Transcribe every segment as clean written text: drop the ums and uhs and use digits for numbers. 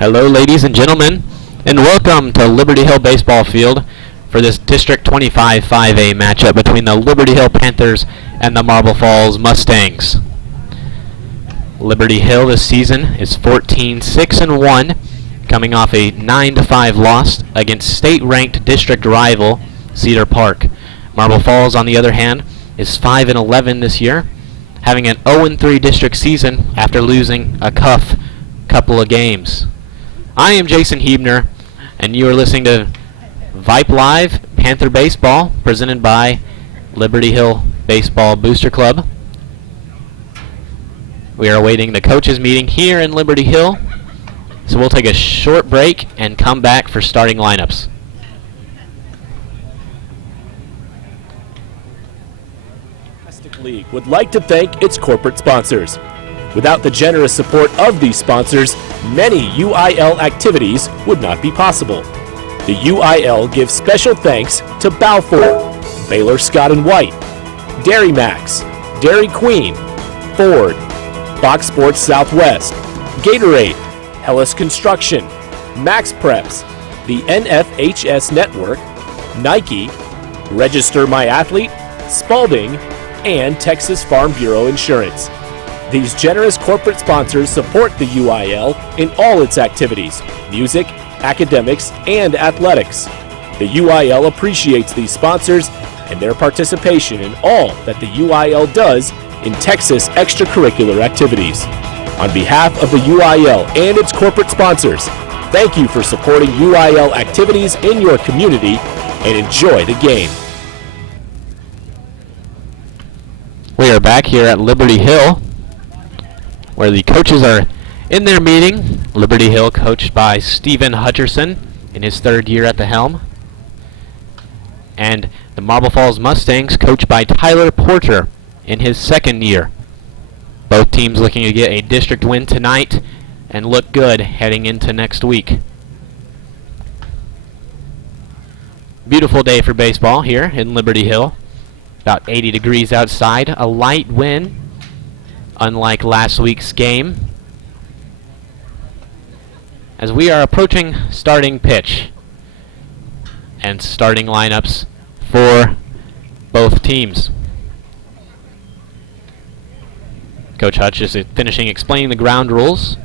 Hello, ladies and gentlemen, and welcome to Liberty Hill Baseball Field for this District 25 5A matchup between the Liberty Hill Panthers and the Marble Falls Mustangs. Liberty Hill this season is 14-6-1, coming off a 9-5 loss against state-ranked district rival Cedar Park. Marble Falls, on the other hand, is 5-11 this year, having an 0-3 district season after losing a couple of games. I am Jason Hebner, and you are listening to Vype Live Panther Baseball, presented by Liberty Hill Baseball Booster Club. We are awaiting the coaches meeting here in Liberty Hill, so we'll take a short break and come back for starting lineups. League would like to thank its corporate sponsors. Without the generous support of these sponsors, many UIL activities would not be possible. The UIL gives special thanks to Balfour, Baylor Scott & White, Dairy Max, Dairy Queen, Ford, Fox Sports Southwest, Gatorade, Hellas Construction, Max Preps, the NFHS Network, Nike, Register My Athlete, Spalding, and Texas Farm Bureau Insurance. These generous corporate sponsors support the UIL in all its activities, music, academics, and athletics. The UIL appreciates these sponsors and their participation in all that the UIL does in Texas extracurricular activities. On behalf of the UIL and its corporate sponsors, thank you for supporting UIL activities in your community and enjoy the game. We are back here at Liberty Hill, where the coaches are in their meeting. Liberty Hill coached by Stephen Hutcherson in his third year at the helm, and the Marble Falls Mustangs coached by Tyler Porter in his second year. Both teams looking to get a district win tonight and look good heading into next week. Beautiful day for baseball here in Liberty Hill. About 80 degrees outside, a light wind, unlike last week's game. As we are approaching starting pitch and starting lineups for both teams. Coach Hutch is finishing explaining the ground rules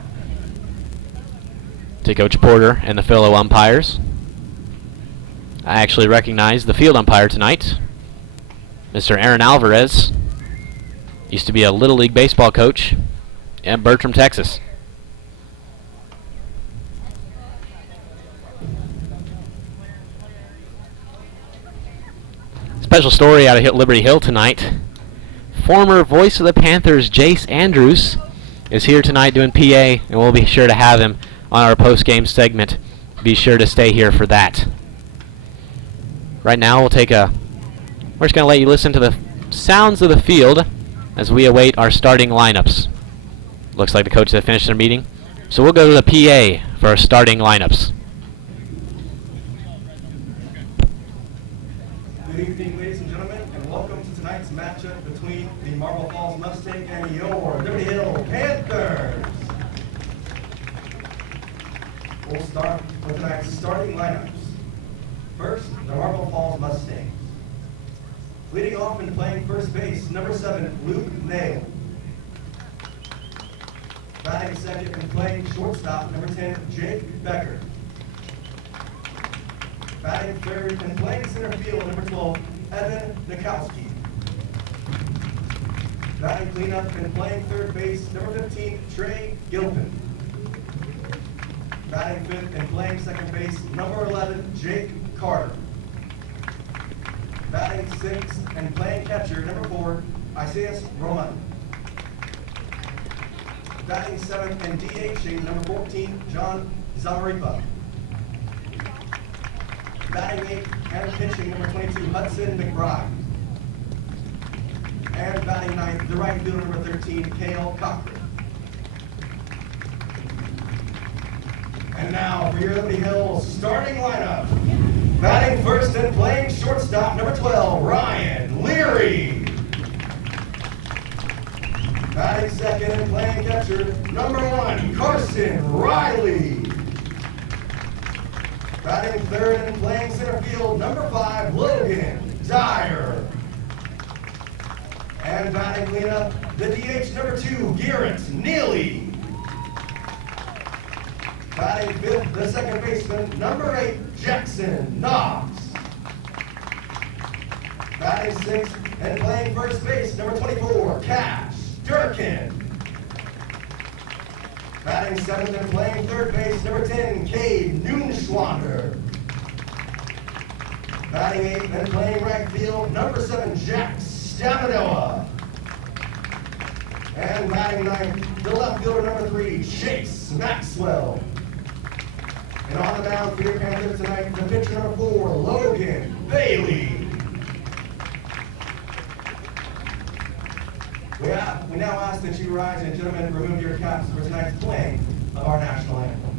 to Coach Porter and the fellow umpires. I actually recognize the field umpire tonight, Mr. Aaron Alvarez. Used to be a Little League baseball coach in Bertram, Texas. Special story out of Liberty Hill tonight. Former voice of the Panthers, Jace Andrews, is here tonight doing PA, and we'll be sure to have him on our post-game segment. Be sure to stay here for that. Right now, we're just going to let you listen to the sounds of the field as we await our starting lineups. Looks like the coaches have finished their meeting, so we'll go to the PA for our starting lineups. Good evening, ladies and gentlemen, and welcome to tonight's matchup between the Marble Falls Mustang and your Liberty Hill Panthers. We'll start with tonight's starting lineups. First, the Marble Falls Mustangs. Leading off and playing first base, number 7, Luke Nail. Batting second and playing shortstop, number 10, Jake Becker. Batting third and playing center field, number 12, Evan Nikowski. Batting cleanup and playing third base, number 15, Trey Gilpin. Batting fifth and playing second base, number 11, Jake Carter. Batting sixth and playing catcher, number 4, Isaias Roman. Batting seventh and DHing, number 14, John Zamaripa. Batting eighth and pitching, number 22, Hudson McBride. And batting ninth, the right fielder, number 13, Cale Cochran. And now for your Liberty Hill starting lineup. Batting first and playing shortstop, number 12, Ryan Leary. Batting second and playing catcher, number 1, Carson Riley. Batting third and playing center field, number 5, Logan Dyer. And batting cleanup, the DH number 2, Garrett Neely. Batting fifth, the second baseman, number 8, Jackson Knox. Batting sixth and playing first base, number 24, Cash Durkin. Batting seventh and playing third base, number 10, Cade Noonschwander. Batting eighth and playing right field, number 7, Jack Staminoa. And batting ninth, the left fielder, number 3, Chase Maxwell. And on the mound for your Panthers tonight, the pitcher number 4, Logan Bailey. We now ask that you rise and gentlemen remove your caps for tonight's playing of our national anthem.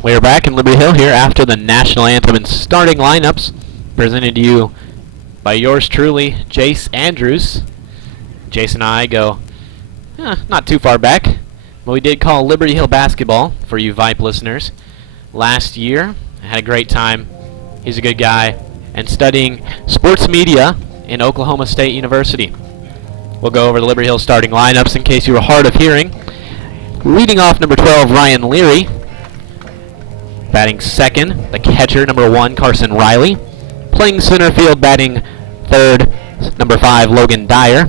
We are back in Liberty Hill here after the national anthem and starting lineups presented to you by yours truly, Jace Andrews. Jace and I go not too far back, but we did call Liberty Hill basketball for you Vype listeners last year. I had a great time. He's a good guy and studying sports media in Oklahoma State University. We'll go over the Liberty Hill starting lineups in case you were hard of hearing. Leading off, number 12, Ryan Leary. Batting second, the catcher, number 1, Carson Riley. Playing center field, batting third, number 5, Logan Dyer.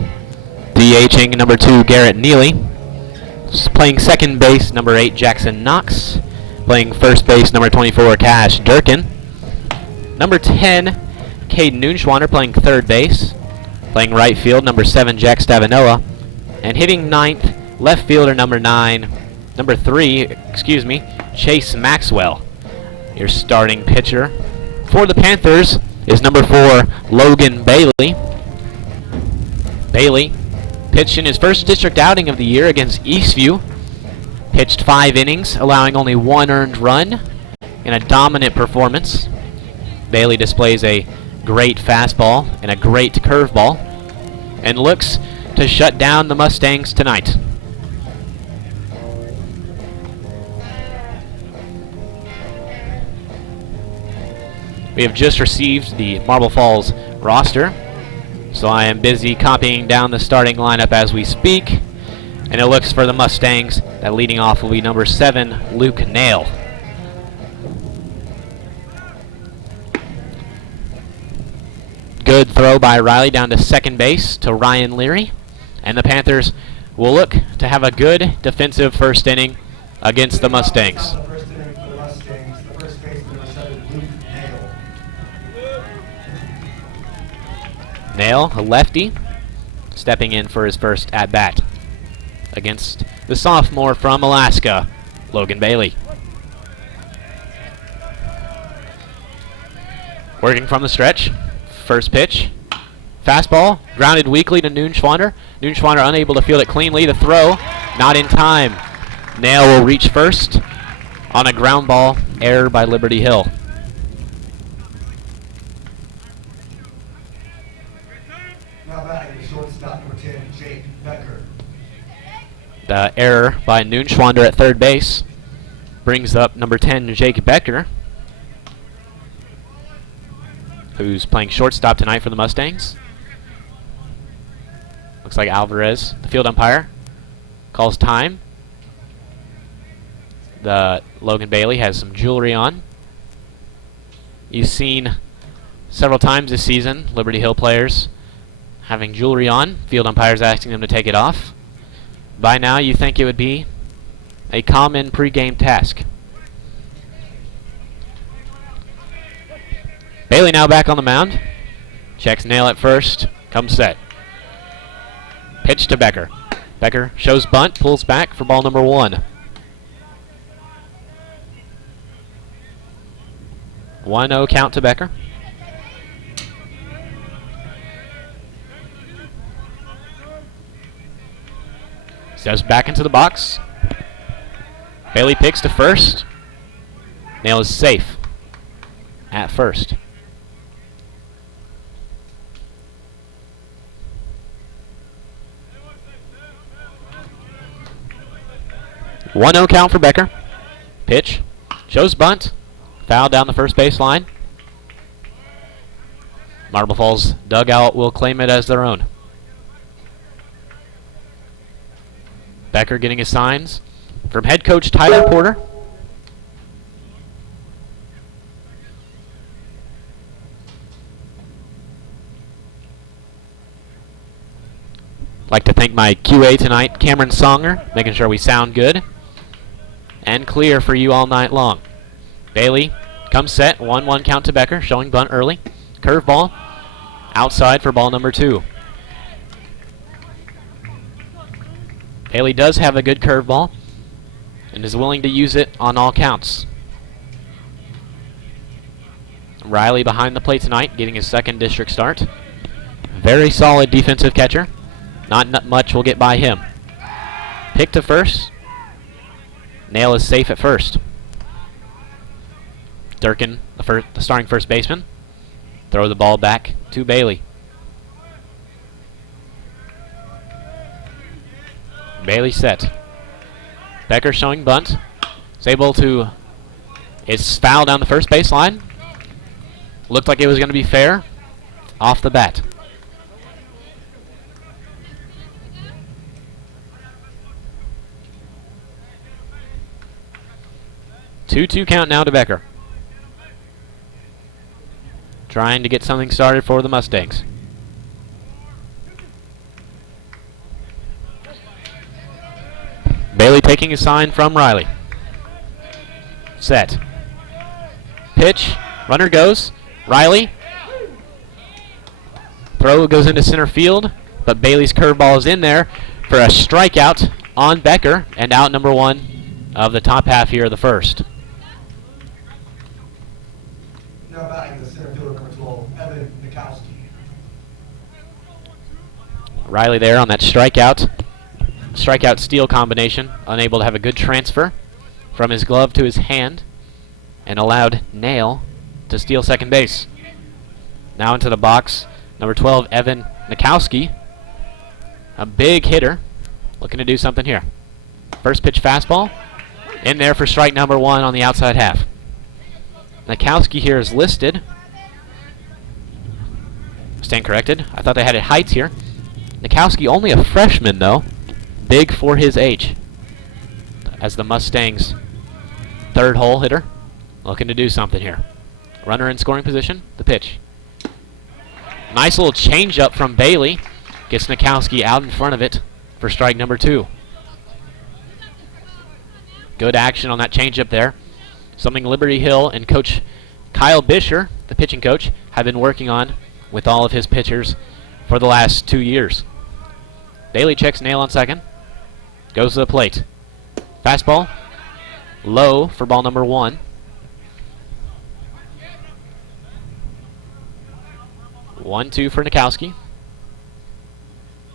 DHing, number 2, Garrett Neely. Playing second base, number 8, Jackson Knox. Playing first base, number 24, Cash Durkin. Number 10, Cade Noonschwander, playing third base. Playing right field, number 7, Jack Stavinoa. And hitting ninth, left fielder, number 3, Chase Maxwell. Your starting pitcher for the Panthers is number 4, Logan Bailey. Bailey pitched in his first district outing of the year against Eastview. Pitched 5 innings, allowing only 1 earned run in a dominant performance. Bailey displays a great fastball and a great curveball and looks to shut down the Mustangs tonight. We have just received the Marble Falls roster, so I am busy copying down the starting lineup as we speak, and it looks for the Mustangs that leading off will be number 7, Luke Nail. Good throw by Riley down to second base to Ryan Leary, and the Panthers will look to have a good defensive first inning against the Mustangs. Nail, a lefty, stepping in for his first at-bat against the sophomore from Alaska, Logan Bailey. Working from the stretch, first pitch, fastball, grounded weakly to Noonschwander. Noonschwander unable to field it cleanly, the throw, not in time. Nail will reach first on a ground ball, error by Liberty Hill. The error by Noonschwander at third base brings up number 10, Jake Becker, who's playing shortstop tonight for the Mustangs. Looks like Alvarez, the field umpire, calls time. The Logan Bailey has some jewelry on. You've seen several times this season Liberty Hill players having jewelry on, field umpires asking them to take it off. By now you think it would be a common pregame task. Bailey now back on the mound. Checks Nail at first, comes set. Pitch to Becker. Becker shows bunt, pulls back for ball number 1. 1-0 count to Becker. Steps back into the box. Bailey picks to first. Nail is safe at first. One 0 count for Becker. Pitch. Shows bunt. Foul down the first baseline. Marble Falls dugout will claim it as their own. Becker getting his signs from head coach Tyler Porter. Like to thank my QA tonight, Cameron Songer, making sure we sound good and clear for you all night long. Bailey comes set, 1-1 count to Becker, showing bunt early. Curveball, outside for ball number 2. Bailey does have a good curveball and is willing to use it on all counts. Riley behind the plate tonight, getting his second district start. Very solid defensive catcher. Not much will get by him. Pick to first. Nail is safe at first. Durkin, the starting first baseman, throw the ball back to Bailey. Bailey set. Becker showing bunt. Is able to. It's foul down the first baseline. Looked like it was going to be fair. Off the bat. Two count now to Becker. Trying to get something started for the Mustangs. Bailey taking a sign from Riley. Set. Pitch. Runner goes. Riley. Throw goes into center field, but Bailey's curveball is in there for a strikeout on Becker, and out number 1 of the top half here of the first. Now batting the center fielder, number 12, Evan Nikowski. Riley there on that strikeout steal combination, unable to have a good transfer from his glove to his hand, and allowed Nail to steal second base. Now into the box, number 12, Evan Nikowski, a big hitter, looking to do something here. First pitch fastball, in there for strike number 1 on the outside half. Nikowski here is listed. Stand corrected. I thought they had it heights here. Nikowski only a freshman though. Big for his age. As the Mustangs' third hole hitter. Looking to do something here. Runner in scoring position. The pitch. Nice little changeup from Bailey. Gets Nikowski out in front of it for strike number 2. Good action on that changeup there. Something Liberty Hill and Coach Kyle Bisher, the pitching coach, have been working on with all of his pitchers for the last 2 years. Bailey checks Nail on second. Goes to the plate. Fastball. Low for ball number 1. 1-2 for Nikowski.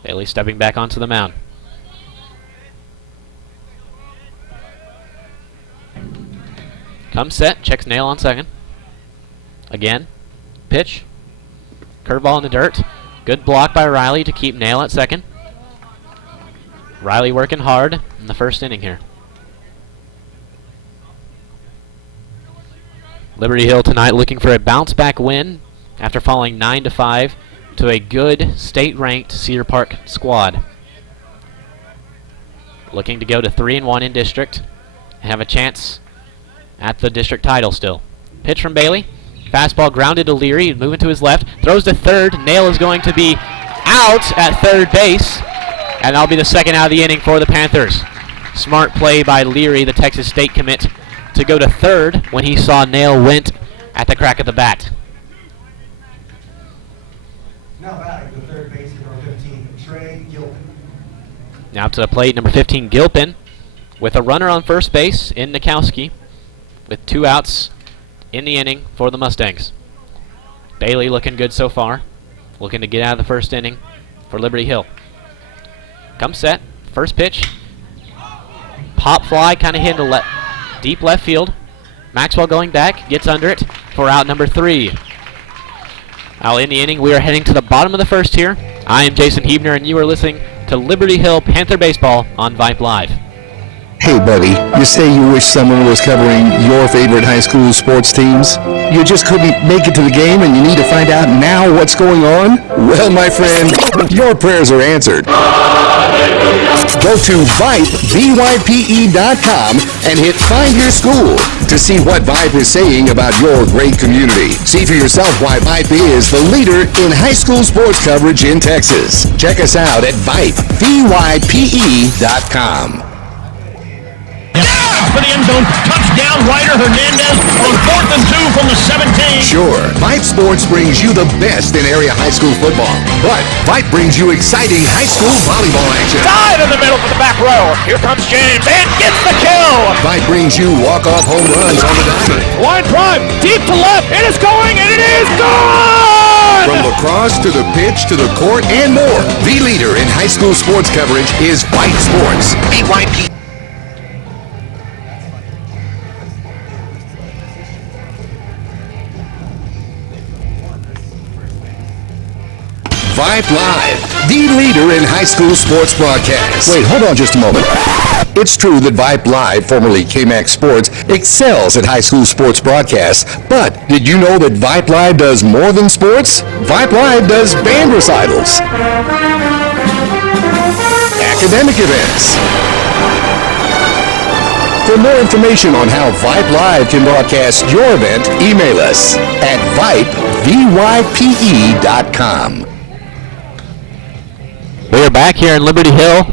Bailey stepping back onto the mound. Comes set, checks Nail on second. Again. Pitch. Curveball in the dirt. Good block by Riley to keep Nail at second. Riley working hard in the first inning here. Liberty Hill tonight looking for a bounce-back win after falling 9-5 to a good state-ranked Cedar Park squad. Looking to go to 3-1 in district and have a chance at the district title still. Pitch from Bailey. Fastball grounded to Leary, moving to his left. Throws to third. Nail is going to be out at third base. And that'll be the second out of the inning for the Panthers. Smart play by Leary, the Texas State commit, to go to third when he saw Nail went at the crack of the bat. Now batting the third baseman, number 15, Trey Gilpin. Now to the plate, number 15, Gilpin, with a runner on first base in Nikowski, with 2 outs in the inning for the Mustangs. Bailey looking good so far, looking to get out of the first inning for Liberty Hill. Comes set, first pitch, pop fly, kind of hit to deep left field. Maxwell going back, gets under it for out number 3. Out in the inning, we are heading to the bottom of the first here. I am Jason Hebner, and you are listening to Liberty Hill Panther Baseball on Vype Live. Hey buddy, you say you wish someone was covering your favorite high school sports teams? You just couldn't make it to the game and you need to find out now what's going on? Well, my friend, your prayers are answered. Go to Vype, VYPE.com and hit Find Your School to see what Vype is saying about your great community. See for yourself why Vype is the leader in high school sports coverage in Texas. Check us out at Vype, VYPE.com. For the end zone, touchdown, Ryder Hernandez on 4th and 2 from the 17. Sure, Vype Sports brings you the best in area high school football, but Vype brings you exciting high school volleyball action. Dive in the middle for the back row. Here comes James and gets the kill. Vype brings you walk-off home runs on the diamond. Line drive, deep to left. It is going, and it is gone! From lacrosse to the pitch to the court and more, the leader in high school sports coverage is Vype Sports. VYP. Vype Live, the leader in high school sports broadcasts. Wait, hold on just a moment. It's true that Vype Live, formerly KMAX Sports, excels at high school sports broadcasts, but did you know that Vype Live does more than sports? Vype Live does band recitals, academic events. For more information on how Vype Live can broadcast your event, email us at vype.com. We are back here in Liberty Hill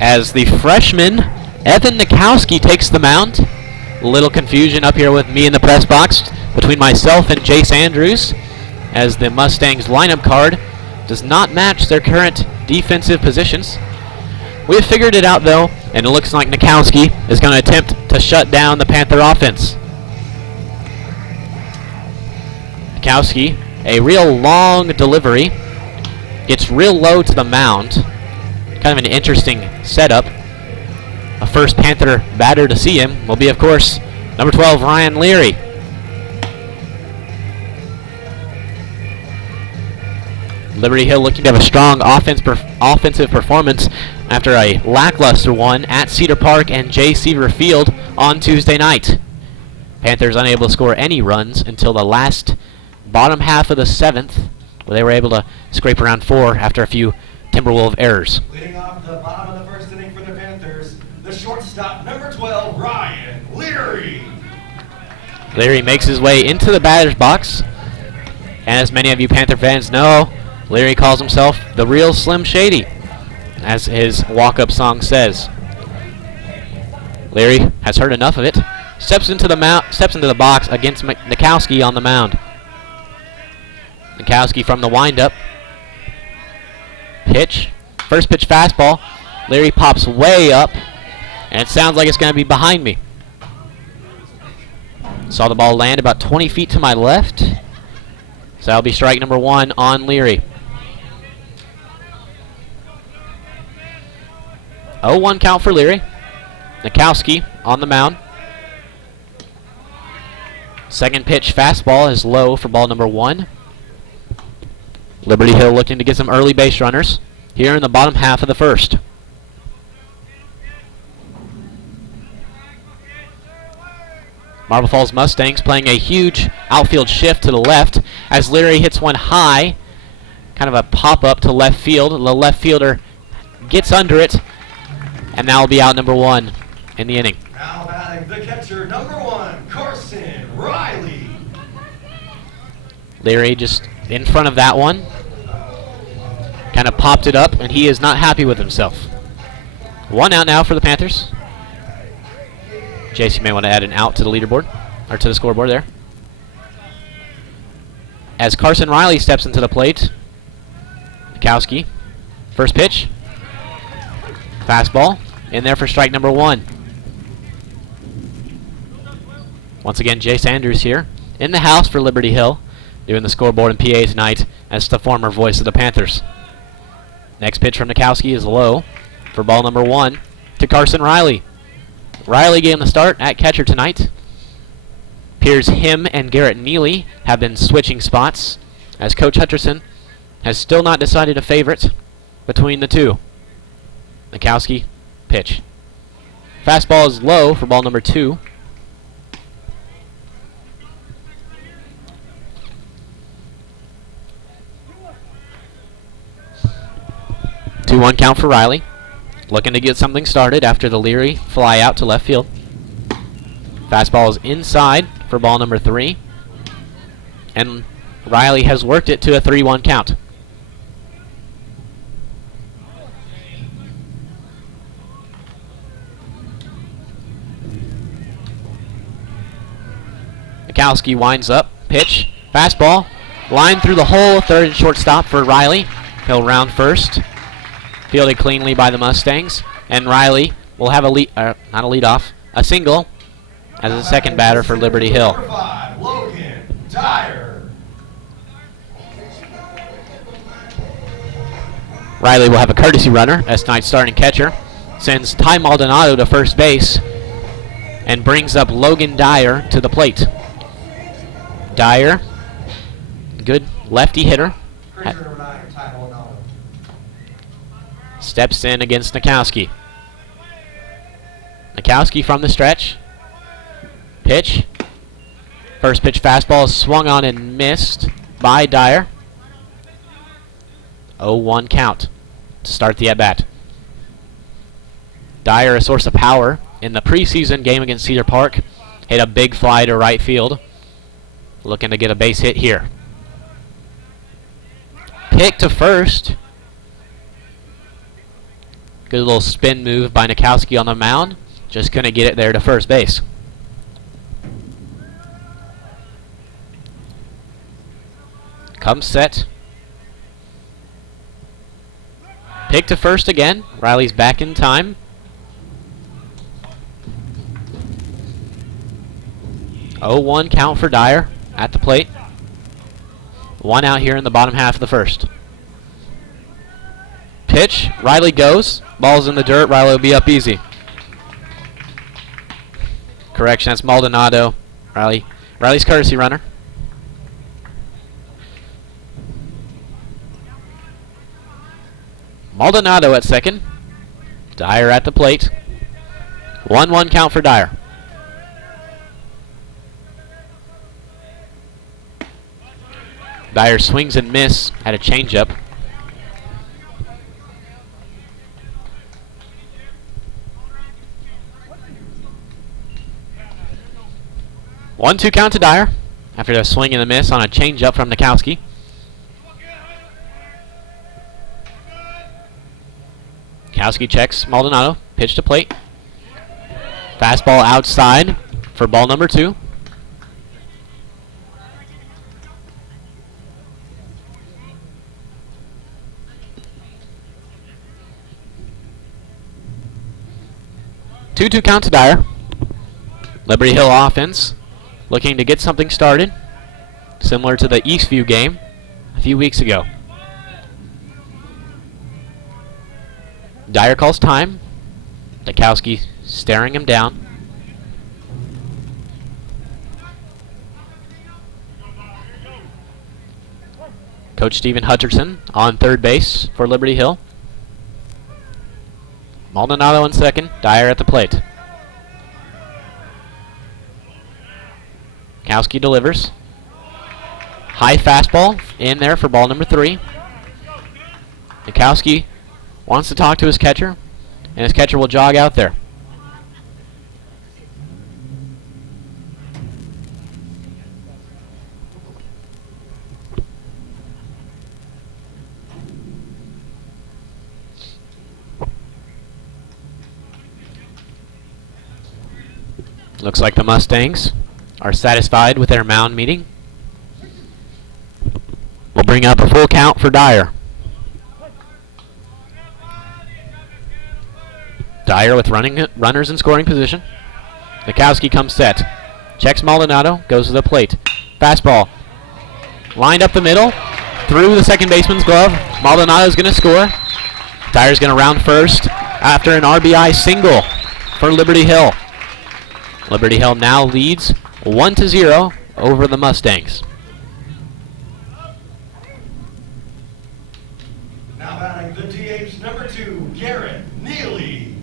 as the freshman Evan Nikowski takes the mound. A little confusion up here with me in the press box between myself and Jace Andrews, as the Mustangs lineup card does not match their current defensive positions. We have figured it out though, and it looks like Nikowski is going to attempt to shut down the Panther offense. Nikowski, a real long delivery, gets real low to the mound. Kind of an interesting setup. A first Panther batter to see him will be, of course, number 12, Ryan Leary. Liberty Hill looking to have a strong offensive performance after a lackluster one at Cedar Park and J. Seaver Field on Tuesday night. Panthers unable to score any runs until the last bottom half of the 7th, where they were able to scrape around 4 after a few Timberwolf errors. Leading off the bottom of the first inning for the Panthers, the shortstop, number 12, Ryan Leary. Leary makes his way into the batter's box, and as many of you Panther fans know, Leary calls himself the real Slim Shady, as his walk-up song says. Leary has heard enough of it, steps into the box against Nikowski on the mound. Nikowski from the windup. Pitch. First pitch fastball. Leary pops way up, and it sounds like it's going to be behind me. Saw the ball land about 20 feet to my left. So that'll be strike number 1 on Leary. 0-1 count for Leary. Nikowski on the mound. Second pitch fastball is low for ball number 1. Liberty Hill looking to get some early base runners here in the bottom half of the first. Marble Falls Mustangs playing a huge outfield shift to the left as Leary hits one high. Kind of a pop-up to left field. The left fielder gets under it, and that will be out number 1 in the inning. Now batting the catcher, number 1, Carson Riley. Leary just in front of that one. Kind of popped it up, and he is not happy with himself. 1 out now for the Panthers. JC may want to add an out to the leaderboard, or to the scoreboard there. As Carson Riley steps into the plate, Mikowski, first pitch. Fastball, in there for strike number 1. Once again, Jay Sanders here, in the house for Liberty Hill, doing the scoreboard and PA tonight as the former voice of the Panthers. Next pitch from Mikowski is low for ball number 1 to Carson Riley. Riley getting the start at catcher tonight. Appears him and Garrett Neely have been switching spots as Coach Hutcherson has still not decided a favorite between the two. Mikowski, pitch. Fastball is low for ball number 2. 2-1 count for Riley. Looking to get something started after the Leary fly out to left field. Fastball is inside for ball number 3. And Riley has worked it to a 3-1 count. Mikowski winds up, pitch, fastball, line through the hole, third and shortstop for Riley. He'll round first. Fielded cleanly by the Mustangs, and Riley will have a lead, not a leadoff, a single as a second batter for Liberty Hill. Number 5, Logan Dyer. Riley will have a courtesy runner as tonight's starting catcher. Sends Ty Maldonado to first base and brings up Logan Dyer to the plate. Dyer, good lefty hitter. Creature number 9, Ty Maldonado. Steps in against Nikowski. Nikowski from the stretch. Pitch. First pitch fastball is swung on and missed by Dyer. 0-1 count to start the at-bat. Dyer, a source of power in the preseason game against Cedar Park, hit a big fly to right field. Looking to get a base hit here. Pick to first. Good little spin move by Nikowski on the mound. Just couldn't get it there to first base. Comes set. Pick to first again. Riley's back in time. Oh, 0-1 count for Dyer at the plate. 1 out here in the bottom half of the first. Pitch, Riley goes. Ball's in the dirt, Riley will be up easy. Correction, that's Maldonado. Riley's courtesy runner. Maldonado at second. Dyer at the plate. 1-1 count for Dyer. Dyer swings and miss at a changeup. One-two count to Dyer after a swing and a miss on a changeup from Nikowski. Nikowski checks Maldonado. Pitch to plate. Fastball outside for ball number 2. Two count to Dyer. Liberty Hill offense looking to get something started, similar to the Eastview game a few weeks ago. Dyer calls time. Nikowski staring him down. Coach Stephen Hutcherson on third base for Liberty Hill. Maldonado in second, Dyer at the plate. Kowski delivers. High fastball in there for ball number 3. Kowski wants to talk to his catcher, and his catcher will jog out there. Looks like the Mustangs are satisfied with their mound meeting. We'll bring up a full count for Dyer. Dyer with runners in scoring position. Kowski comes set. Checks Maldonado, goes to the plate. Fastball. Lined up the middle. Through the second baseman's glove. Maldonado's going to score. Dyer's going to round first after an RBI single for Liberty Hill. Liberty Hill now leads 1-0 over the Mustangs. Now batting the DH number 2, Garrett Neely.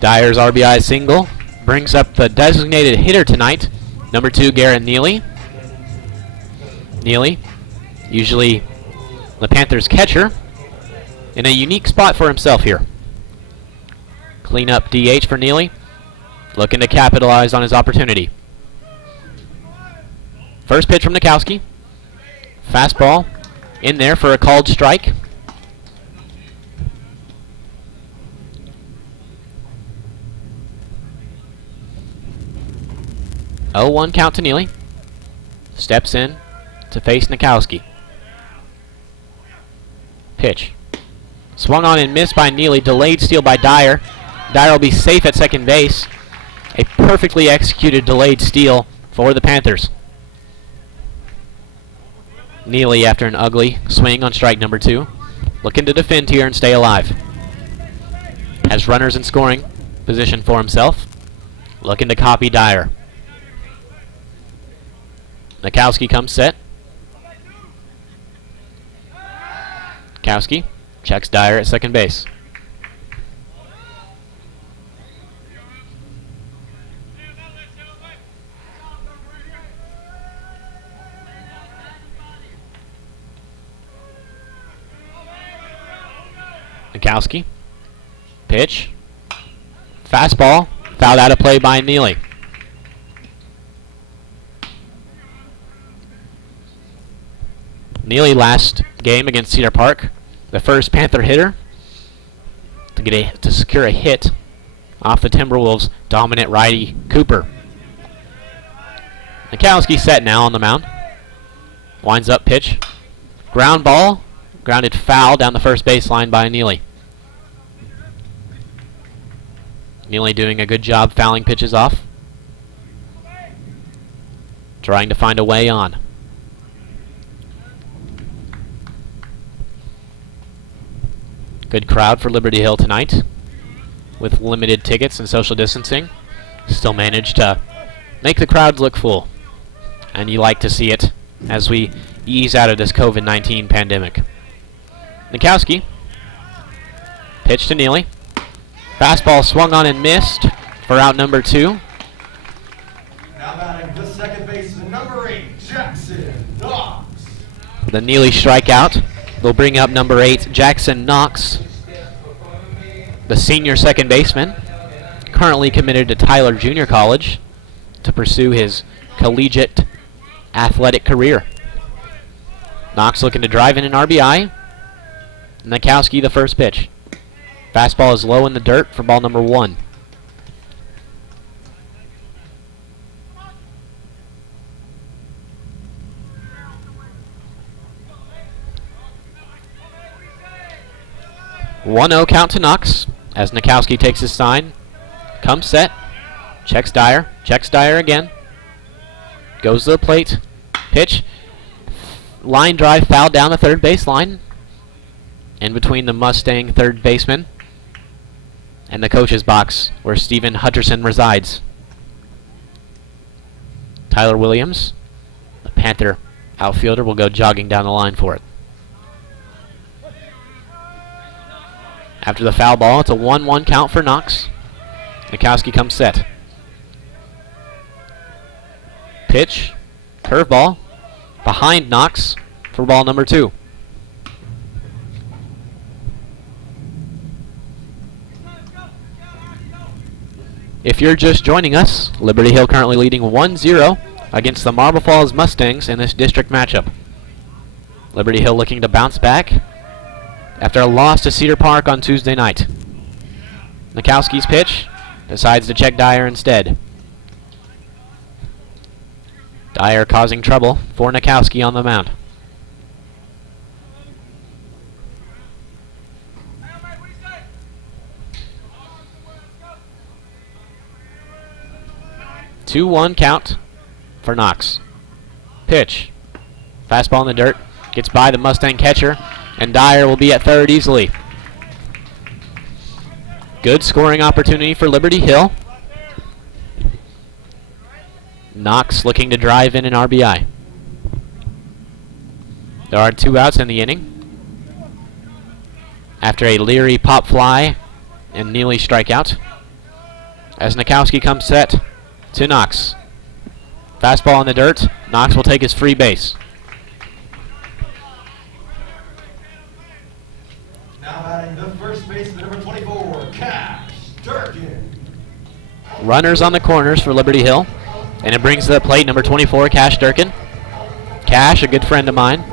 Dyer's RBI single brings up the designated hitter tonight, number 2, Garrett Neely. Neely, usually the Panthers' catcher, in a unique spot for himself here. Clean up DH for Neely, looking to capitalize on his opportunity. First pitch from Kowski. Fastball in there for a called strike. Oh, 1 count to Neely. Steps in to face Kowski. Pitch. Swung on and missed by Neely. Delayed steal by Dyer. Dyer will be safe at second base. A perfectly executed delayed steal for the Panthers. Neely, after an ugly swing on strike number 2, looking to defend here and stay alive. Has runners in scoring position for himself. Looking to copy Dyer. Kowski comes set. Kowski checks Dyer at second base. Kowski. Pitch. Fastball. Fouled out of play by Neely. Neely last game against Cedar Park, the first Panther hitter to secure a hit off the Timberwolves' dominant righty Cooper. Kowski set now on the mound. Winds up pitch. Ground ball. Grounded foul down the first baseline by Neely. Neely doing a good job fouling pitches off. Trying to find a way on. Good crowd for Liberty Hill tonight. With limited tickets and social distancing, still managed to make the crowds look full. And you like to see it as we ease out of this COVID-19 pandemic. Kowski. Pitch to Neely. Fastball swung on and missed for out number 2. Now batting the second baseman, number 8, Jackson Knox. The Neely strikeout will bring up number 8, Jackson Knox, the senior second baseman, currently committed to Tyler Junior College to pursue his collegiate athletic career. Knox looking to drive in an RBI. Kowski the first pitch. Fastball is low in the dirt for ball number 1. One-0 count to Knox as Kowski takes his sign. Comes set. Checks Dyer. Checks Dyer again. Goes to the plate. Pitch. Line drive fouled down the third baseline. In between the Mustang third baseman and the coach's box where Stephen Hutcherson resides. Tyler Williams, the Panther outfielder, will go jogging down the line for it. After the foul ball, it's a 1-1 count for Knox. Kowski comes set. Pitch, curveball, behind Knox for ball number 2. If you're just joining us, Liberty Hill currently leading 1-0 against the Marble Falls Mustangs in this district matchup. Liberty Hill looking to bounce back after a loss to Cedar Park on Tuesday night. Nikowski's pitch, decides to check Dyer instead. Dyer causing trouble for Nikowski on the mound. Two-one count for Knox. Pitch. Fastball in the dirt. Gets by the Mustang catcher. And Dyer will be at third easily. Good scoring opportunity for Liberty Hill. Knox looking to drive in an RBI. There are 2 outs in the inning. After a Leary pop fly and Neely strikeout. As Nikowski comes set to Knox. Fastball in the dirt. Knox will take his free base. Now batting the first baseman, number 24, Cash Durkin. Runners on the corners for Liberty Hill. And it brings to the plate number 24, Cash Durkin. Cash, a good friend of mine.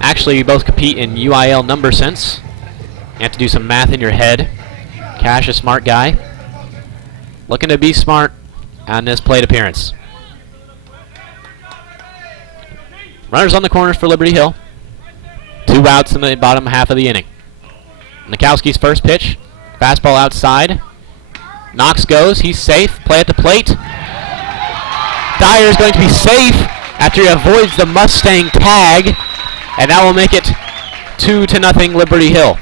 Actually, we both compete in UIL number sense. You have to do some math in your head. Cash, a smart guy. Looking to be smart on this plate appearance. Runners on the corners for Liberty Hill. 2 outs in the bottom half of the inning. Nikowski's first pitch. Fastball outside. Knox goes. He's safe. Play at the plate. Dyer is going to be safe after he avoids the Mustang tag. And that will make it 2-0 Liberty Hill.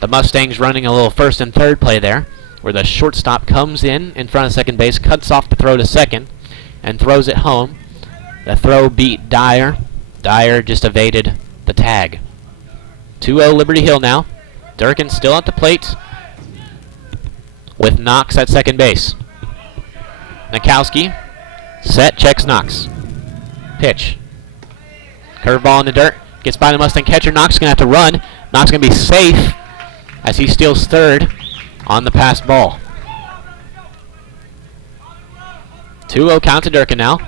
The Mustangs running a little first and third play there, where the shortstop comes in front of second base, cuts off the throw to second, and throws it home. The throw beat Dyer. Dyer just evaded the tag. 2-0 Liberty Hill now. Durkin still at the plate with Knox at second base. Nikowski set, checks Knox. Pitch. Curveball in the dirt. Gets by the Mustang catcher. Knox is going to have to run. Knox going to be safe as he steals third on the pass ball. 2-0 count to Durkin now.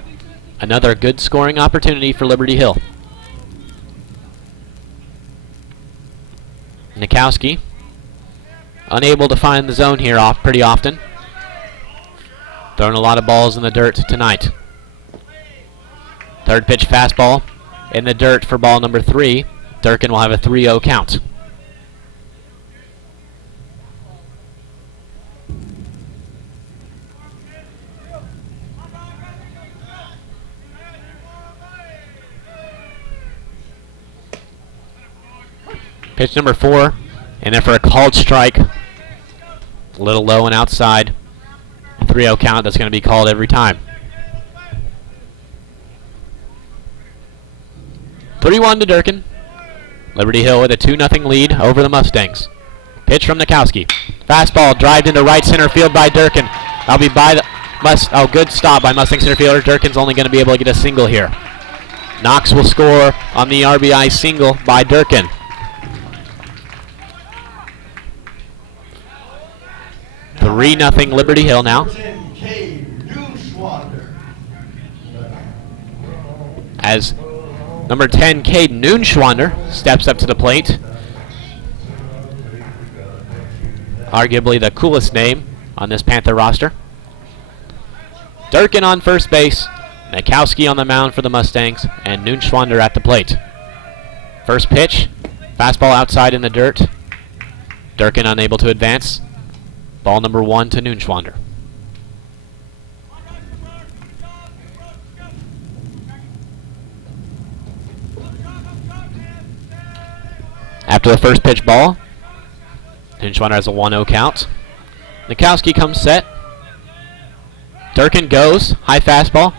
Another good scoring opportunity for Liberty Hill. Nikowski unable to find the zone here pretty often. Throwing a lot of balls in the dirt tonight. Third pitch fastball in the dirt for ball number 3. Durkin will have a 3-0 count. Pitch number 4, and then for a called strike, a little low and outside. 3-0 count that's going to be called every time. 3-1 to Durkin. Liberty Hill with a 2-0 lead over the Mustangs. Pitch from Nikowski. Fastball drived into right center field by Durkin. That'll be by the good stop by Mustang center fielder. Durkin's only going to be able to get a single here. Knox will score on the RBI single by Durkin. Three 0 Liberty Hill now. As number 10, Cade Noonschwander, steps up to the plate. Arguably the coolest name on this Panther roster. Durkin on first base, Nikowski on the mound for the Mustangs, and Noonschwander at the plate. First pitch, fastball outside in the dirt. Durkin unable to advance. Ball number 1 to Noonschwander. After the first pitch ball, Noonschwander has a 1-0 count. Nikowski comes set. Durkin goes. High fastball.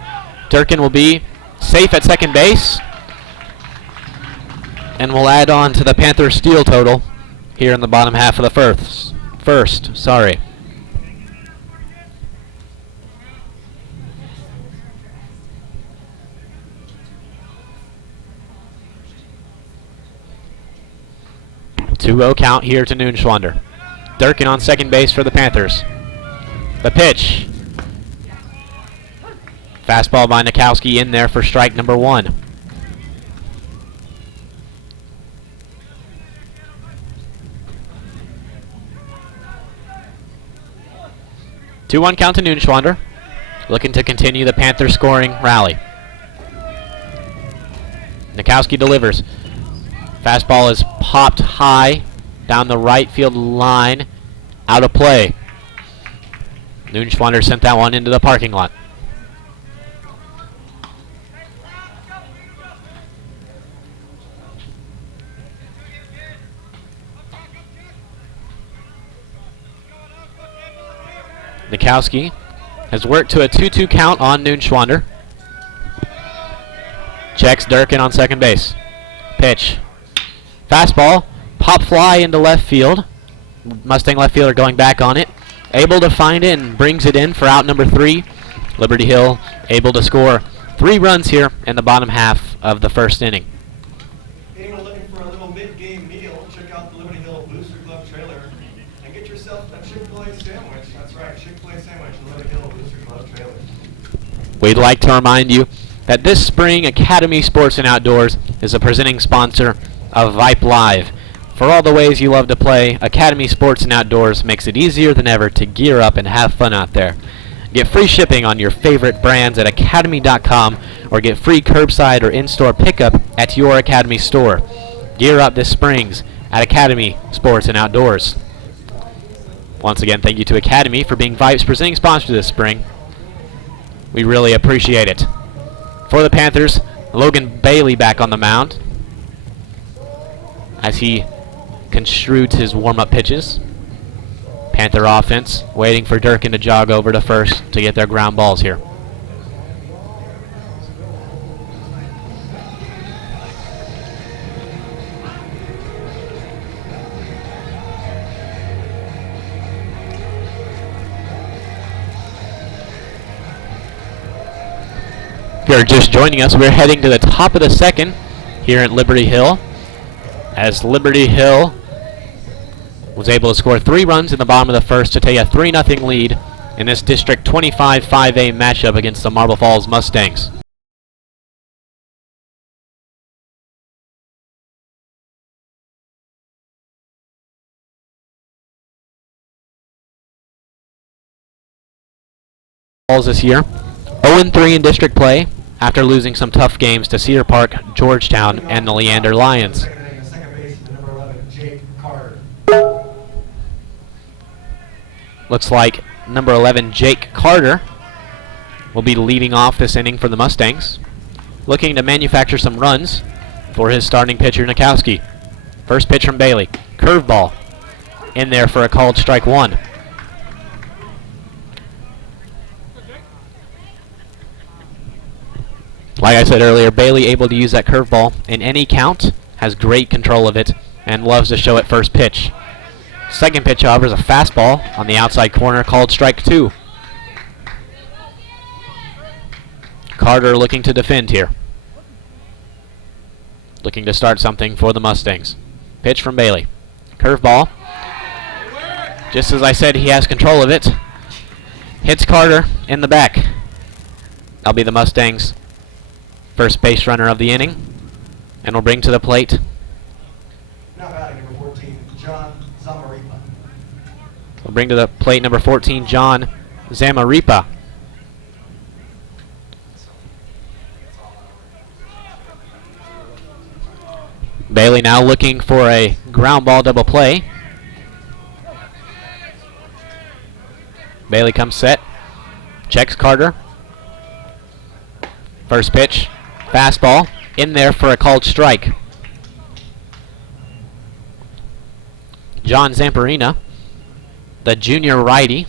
Durkin will be safe at second base. And will add on to the Panthers' steal total here in the bottom half of the first. 2-0 count here to Noonschwander. Durkin on second base for the Panthers. The pitch. Fastball by Nikowski in there for strike number 1. Two-one count to Noonschwander. Looking to continue the Panther scoring rally. Nikowski delivers. Fastball is popped high down the right field line. Out of play. Noonschwander sent that one into the parking lot. Nikowski has worked to a 2-2 count on Noonschwander. Checks Durkin on second base. Pitch. Fastball. Pop fly into left field. Mustang left fielder going back on it. Able to find it and brings it in for out number 3. Liberty Hill able to score 3 runs here in the bottom half of the first inning. Anyone looking for a little mid-game meal, check out the Liberty Hill Booster Club trailer and get yourself a Chick-fil-A sandwich. That's right, Chick-fil-A sandwich, Liberty Hill Booster Club trailer. We'd like to remind you that this spring Academy Sports and Outdoors is a presenting sponsor of Vype Live. For all the ways you love to play, Academy Sports and Outdoors makes it easier than ever to gear up and have fun out there. Get free shipping on your favorite brands at academy.com or get free curbside or in-store pickup at your Academy store. Gear up this spring's at Academy Sports and Outdoors. Once again, thank you to Academy for being Vype's presenting sponsor this spring. We really appreciate it. For the Panthers, Logan Bailey back on the mound as he construed his warm-up pitches. Panther offense waiting for Durkin to jog over to first to get their ground balls here. If you're just joining us, we're heading to the top of the second here at Liberty Hill, as Liberty Hill was able to score 3 runs in the bottom of the first to take a 3-0 lead in this District 25 5A matchup against the Marble Falls Mustangs. Falls this year, 0-3 in district play after losing some tough games to Cedar Park, Georgetown, and the Leander Lions. Looks like number 11, Jake Carter, will be leading off this inning for the Mustangs, looking to manufacture some runs for his starting pitcher, Nikowski. First pitch from Bailey. Curveball in there for a called strike 1. Like I said earlier, Bailey able to use that curveball in any count, has great control of it, and loves to show it first pitch. Second pitch, however, is a fastball on the outside corner, called strike 2. Carter looking to defend here. Looking to start something for the Mustangs. Pitch from Bailey. Curveball. Just as I said, he has control of it. Hits Carter in the back. That'll be the Mustangs' first base runner of the inning. And will bring to the plate Now batting number 14, John Zamaripa. We'll bring to the plate number 14, John Zamaripa. Bailey now looking for a ground ball double play. Bailey comes set. Checks Carter. First pitch. Fastball. In there for a called strike. John Zamparina, the junior righty,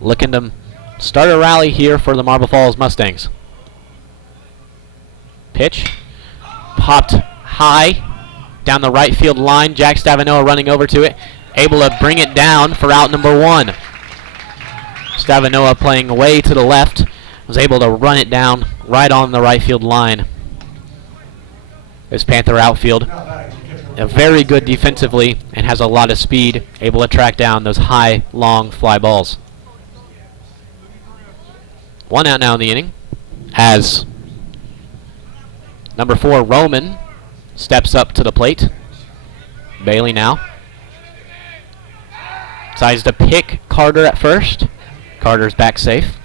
looking to start a rally here for the Marble Falls Mustangs. Pitch. Popped high down the right field line. Jack Stavanoa running over to it. Able to bring it down for out number 1. Stavanoa playing way to the left. Was able to run it down right on the right field line. This Panther outfield. Now batting catcher very good defensively and has a lot of speed, able to track down those high, long fly balls. 1 out now in the inning as number 4, Roman, steps up to the plate. Bailey now decides to pick Carter at first. Carter's back safe.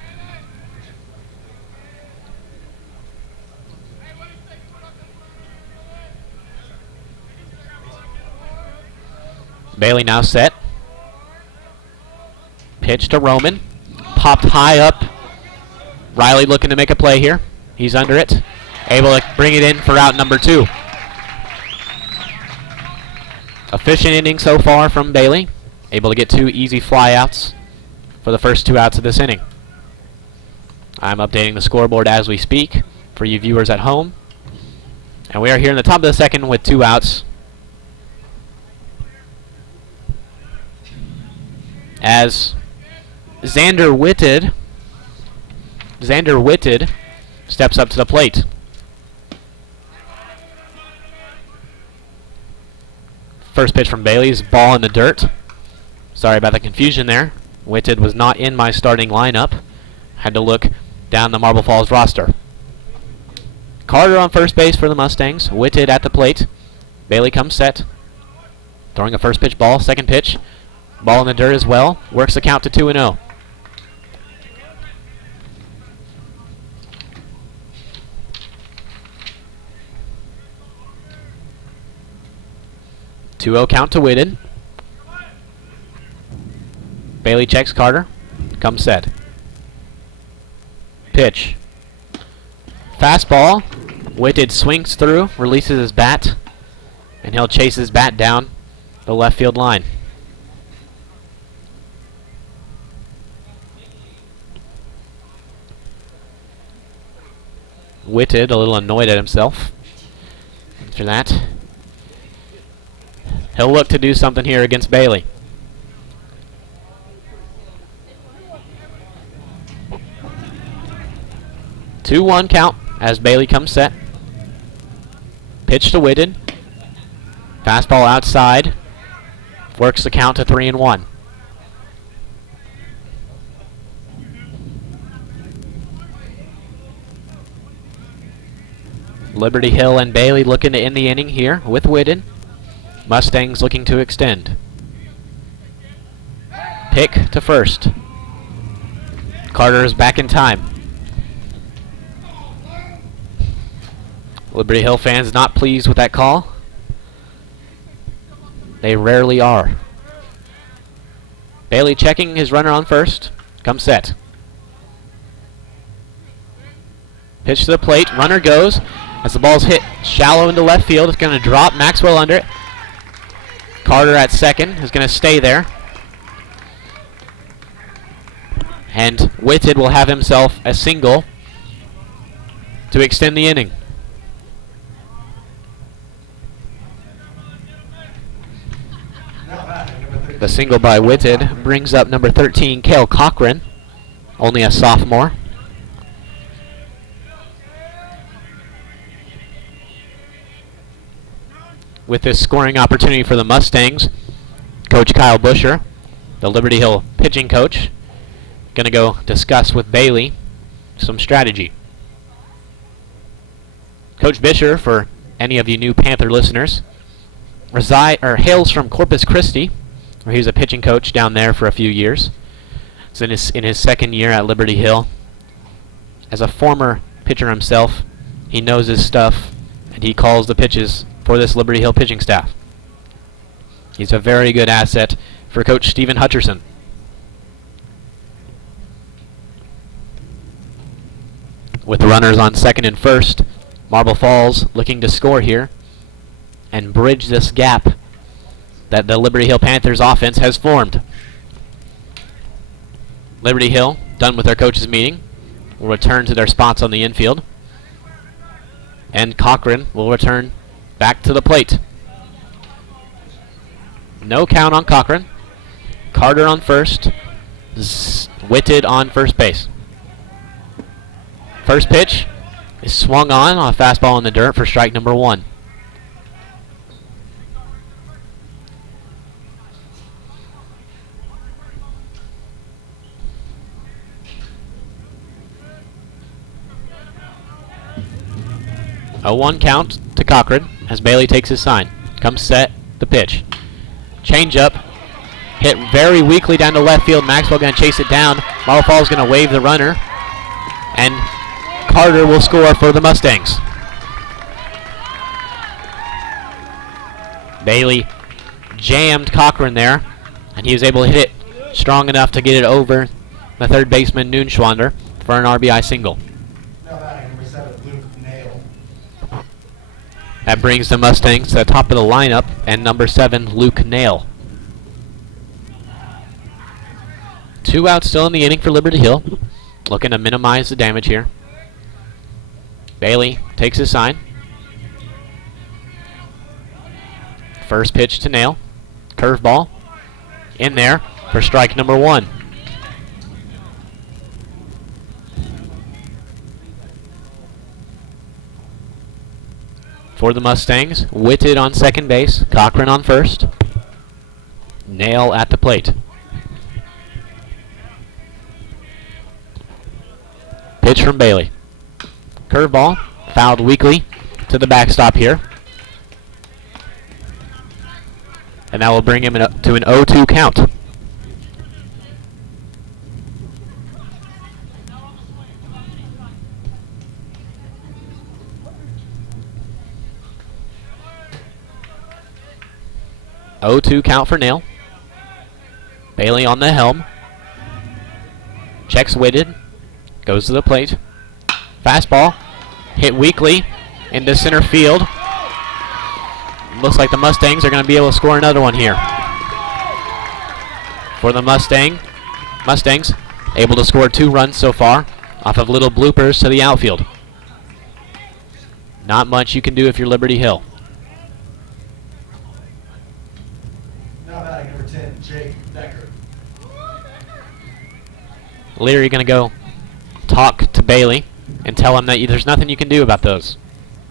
Bailey now set. Pitch to Roman. Popped high up. Riley looking to make a play here. He's under it. Able to bring it in for out number 2. Efficient inning so far from Bailey. Able to get 2 easy flyouts for the first 2 outs of this inning. I'm updating the scoreboard as we speak for you viewers at home. And we are here in the top of the second with 2 outs. As Xander Whitted steps up to the plate. First pitch from Bailey's ball in the dirt. Sorry about the confusion there. Whitted was not in my starting lineup. Had to look down the Marble Falls roster. Carter on first base for the Mustangs. Whitted at the plate. Bailey comes set. Throwing a first pitch ball. Second pitch. Ball in the dirt as well. Works the count to 2-0. Count to Whitted. Bailey checks Carter. Comes set. Pitch. Fastball. Whitted swings through, releases his bat, and he'll chase his bat down the left field line. Whitted a little annoyed at himself after that. He'll look to do something here against Bailey. Two-one count as Bailey comes set. Pitch to Whitted. Fastball outside. Works the count to 3-1. Liberty Hill and Bailey looking to end the inning here with Whitted. Mustangs looking to extend. Pick to first. Carter is back in time. Liberty Hill fans not pleased with that call. They rarely are. Bailey checking his runner on first. Comes set. Pitch to the plate. Runner goes. As the ball's hit shallow into left field, it's going to drop. Maxwell under it. Carter at second is going to stay there. And Whitted will have himself a single to extend the inning. The single by Whitted brings up number 13, Cale Cochran, only a sophomore. With this scoring opportunity for the Mustangs, Coach Kyle Busher, the Liberty Hill pitching coach, going to go discuss with Bailey some strategy. Coach Busher, for any of you new Panther listeners, hails from Corpus Christi, where he was a pitching coach down there for a few years. It's in his second year at Liberty Hill. As a former pitcher himself, he knows his stuff, and he calls the pitches for this Liberty Hill pitching staff. He's a very good asset for Coach Stephen Hutcherson. With runners on second and first, Marble Falls looking to score here and bridge this gap that the Liberty Hill Panthers offense has formed. Liberty Hill, done with their coaches meeting, will return to their spots on the infield. And Cochran will return back to the plate. No count on Cochran. Carter on first. Whitted on first base. First pitch is swung on a fastball in the dirt for strike number 1. 0-1 count to Cochran as Bailey takes his sign. Comes set, the pitch. Change up, hit very weakly down to left field. Maxwell going to chase it down. Marble Falls going to wave the runner. And Carter will score for the Mustangs. Bailey jammed Cochran there, and he was able to hit it strong enough to get it over the third baseman, Noonschwander, for an RBI single. Now batting number 7, Luke Nail. That brings the Mustangs to the top of the lineup, and number 7, Luke Nail. 2 outs still in the inning for Liberty Hill, looking to minimize the damage here. Bailey takes his sign. First pitch to Nail. Curveball in there for strike number 1. For the Mustangs, Whitted on second base, Cochran on first. Nail at the plate. Pitch from Bailey. Curveball, fouled weakly to the backstop here. And that will bring him to an 0-2 count. Count for Nail. Bailey on the helm. Checks Whitted. Goes to the plate. Fastball. Hit weakly into center field. Looks like the Mustangs are going to be able to score another one here. For the Mustangs, able to score 2 runs so far off of little bloopers to the outfield. Not much you can do if you're Liberty Hill. Now batting number 10, Jake Decker. Leary going to go talk to Bailey and tell him that there's nothing you can do about those.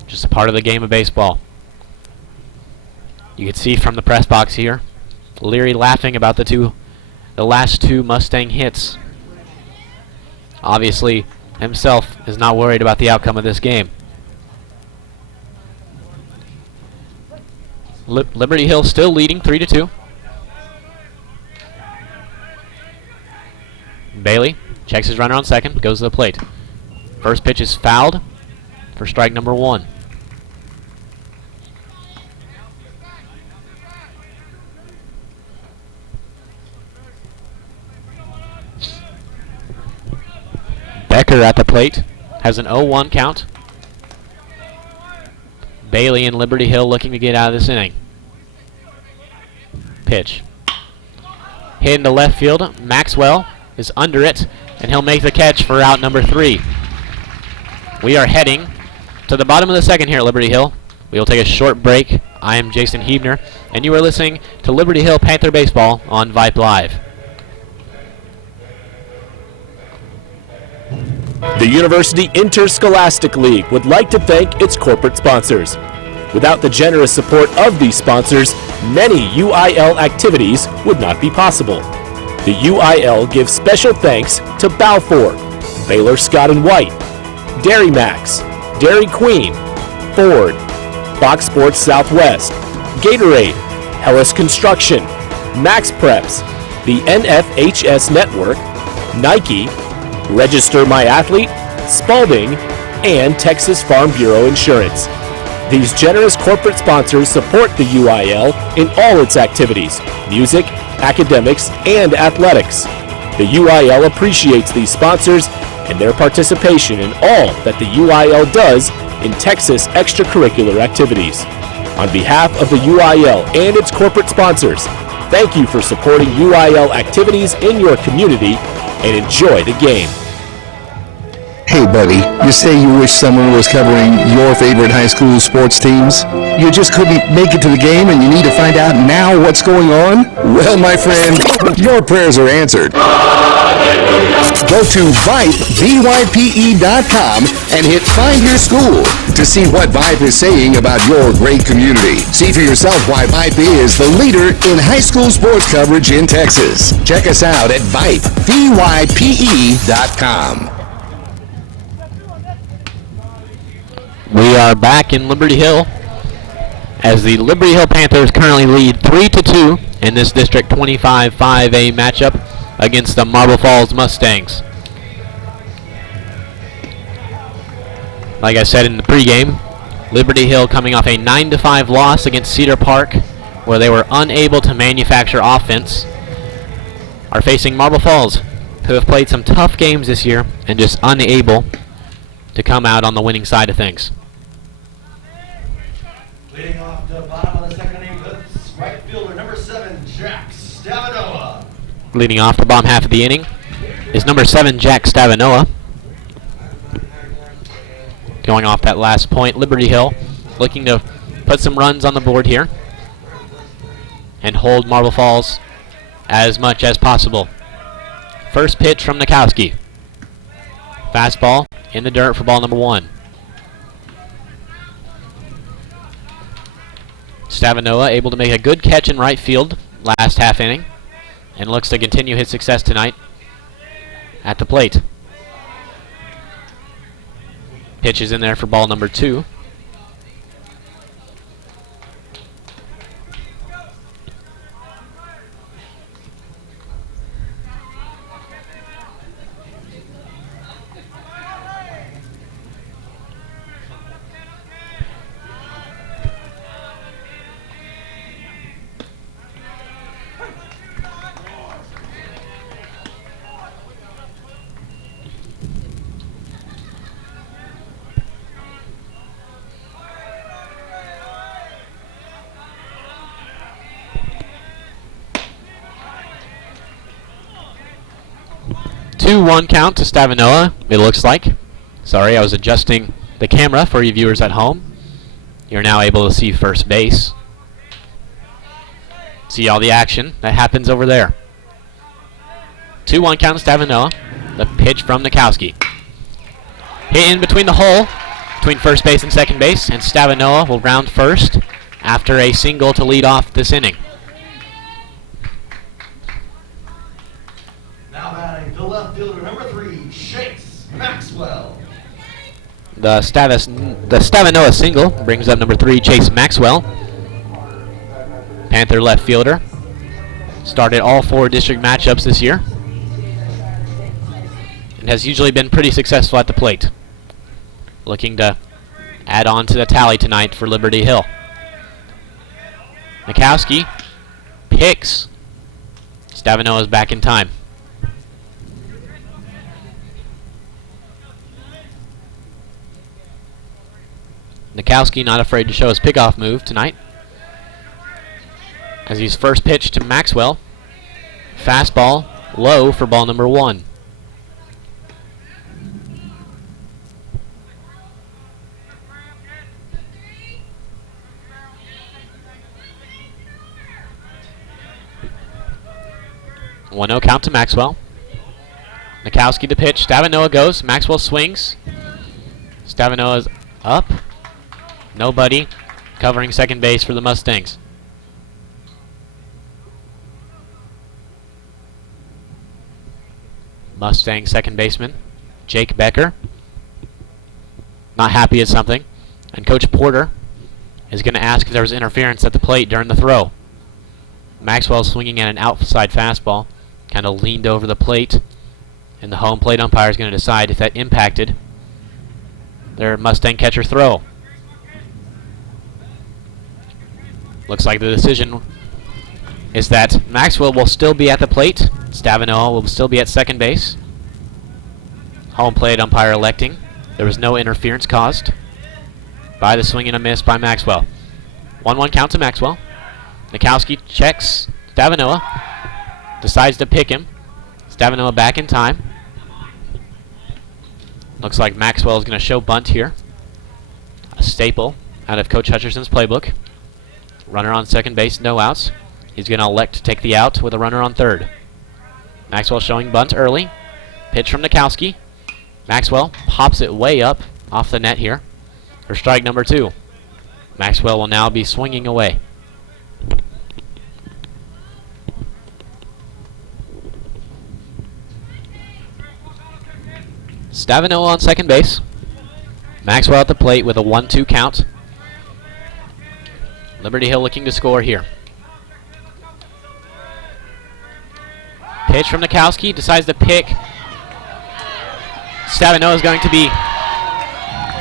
Just a part of the game of baseball. You can see from the press box here, Leary laughing about the last 2 Mustang hits. Obviously, himself is not worried about the outcome of this game. Liberty Hill still leading 3-2. Bailey checks his runner on second, goes to the plate. First pitch is fouled for strike number 1. Becker at the plate has an 0-1 count. Bailey and Liberty Hill looking to get out of this inning. Pitch. Hit into left field. Maxwell is under it, and he'll make the catch for out number 3. We are heading to the bottom of the second here at Liberty Hill. We will take a short break. I am Jason Hebner, and you are listening to Liberty Hill Panther Baseball on Vype Live. The University Interscholastic League would like to thank its corporate sponsors. Without the generous support of these sponsors, many UIL activities would not be possible. The UIL gives special thanks to Balfour, Baylor Scott & White, Dairy Max, Dairy Queen, Ford, Fox Sports Southwest, Gatorade, Hellas Construction, Max Preps, the NFHS Network, Nike, Register My Athlete, Spalding, and Texas Farm Bureau Insurance. These generous corporate sponsors support the UIL in all its activities, music, academics, and athletics. The UIL appreciates these sponsors and their participation in all that the UIL does in Texas extracurricular activities. On behalf of the UIL and its corporate sponsors, thank you for supporting UIL activities in your community and enjoy the game. Hey buddy, you say you wish someone was covering your favorite high school sports teams? You just couldn't make it to the game and you need to find out now what's going on? Well, my friend, your prayers are answered. Go to Vype.com and hit Find Your School to see what Vype is saying about your great community. See for yourself why Vype is the leader in high school sports coverage in Texas. Check us out at Vype, Vype.com. We are back in Liberty Hill as the Liberty Hill Panthers currently lead 3-2 in this District 25 5A matchup against the Marble Falls Mustangs. Like I said in the pregame, Liberty Hill coming off a 9-5 loss against Cedar Park, where they were unable to manufacture offense, are facing Marble Falls, who have played some tough games this year and just unable to come out on the winning side of things. Leading off the bottom of the second inning, right fielder number 7, Jack Stavanoa. Leading off the bottom half of the inning is number 7, Jack Stavanoa. Going off that last point, Liberty Hill looking to put some runs on the board here and hold Marble Falls as much as possible. First pitch from Nikowski. Fastball in the dirt for ball number 1. Stavanoa able to make a good catch in right field last half inning and looks to continue his success tonight at the plate. Pitch is in there for ball number 2. One count to Stavanoa, it looks like. Sorry, I was adjusting the camera for you viewers at home. You're now able to see first base. See all the action that happens over there. 2-1 count to Stavanoa. The pitch from Nikowski. Hit in between the hole, between first base and second base, and Stavanoa will round first after a single to lead off this inning. Now batting the left fielder number 3, Chase Maxwell. The Stavanoa single brings up number 3, Chase Maxwell. Panther left fielder. Started all 4 district matchups this year and has usually been pretty successful at the plate. Looking to add on to the tally tonight for Liberty Hill. Nikowski picks. Stavanoa is back in time. Nikowski not afraid to show his pickoff move tonight, as he's first pitch to Maxwell. Fastball low for ball number 1. One 0 count to Maxwell. Nikowski to pitch. Stavanoa goes. Maxwell swings. Stavanoa's up. Nobody covering second base for the Mustangs. Mustang second baseman Jake Becker not happy at something, and Coach Porter is going to ask if there was interference at the plate during the throw. Maxwell swinging at an outside fastball, kind of leaned over the plate, and the home plate umpire is going to decide if that impacted their Mustang catcher throw. Looks like the decision is that Maxwell will still be at the plate. Stavanoa will still be at second base. Home plate umpire electing there was no interference caused by the swing and a miss by Maxwell. 1-1 count to Maxwell. Nikowski checks Stavanoa. Decides to pick him. Stavanoa back in time. Looks like Maxwell is going to show bunt here. A staple out of Coach Hutcherson's playbook. Runner on second base, no outs. He's going to elect to take the out with a runner on third. Maxwell showing bunt early. Pitch from Nikowski. Maxwell pops it way up off the net here for strike number 2. Maxwell will now be swinging away. Stavanoa on second base. Maxwell at the plate with a 1-2 count. Liberty Hill looking to score here. Pitch from Nikowski, decides to pick. Stavino is going to be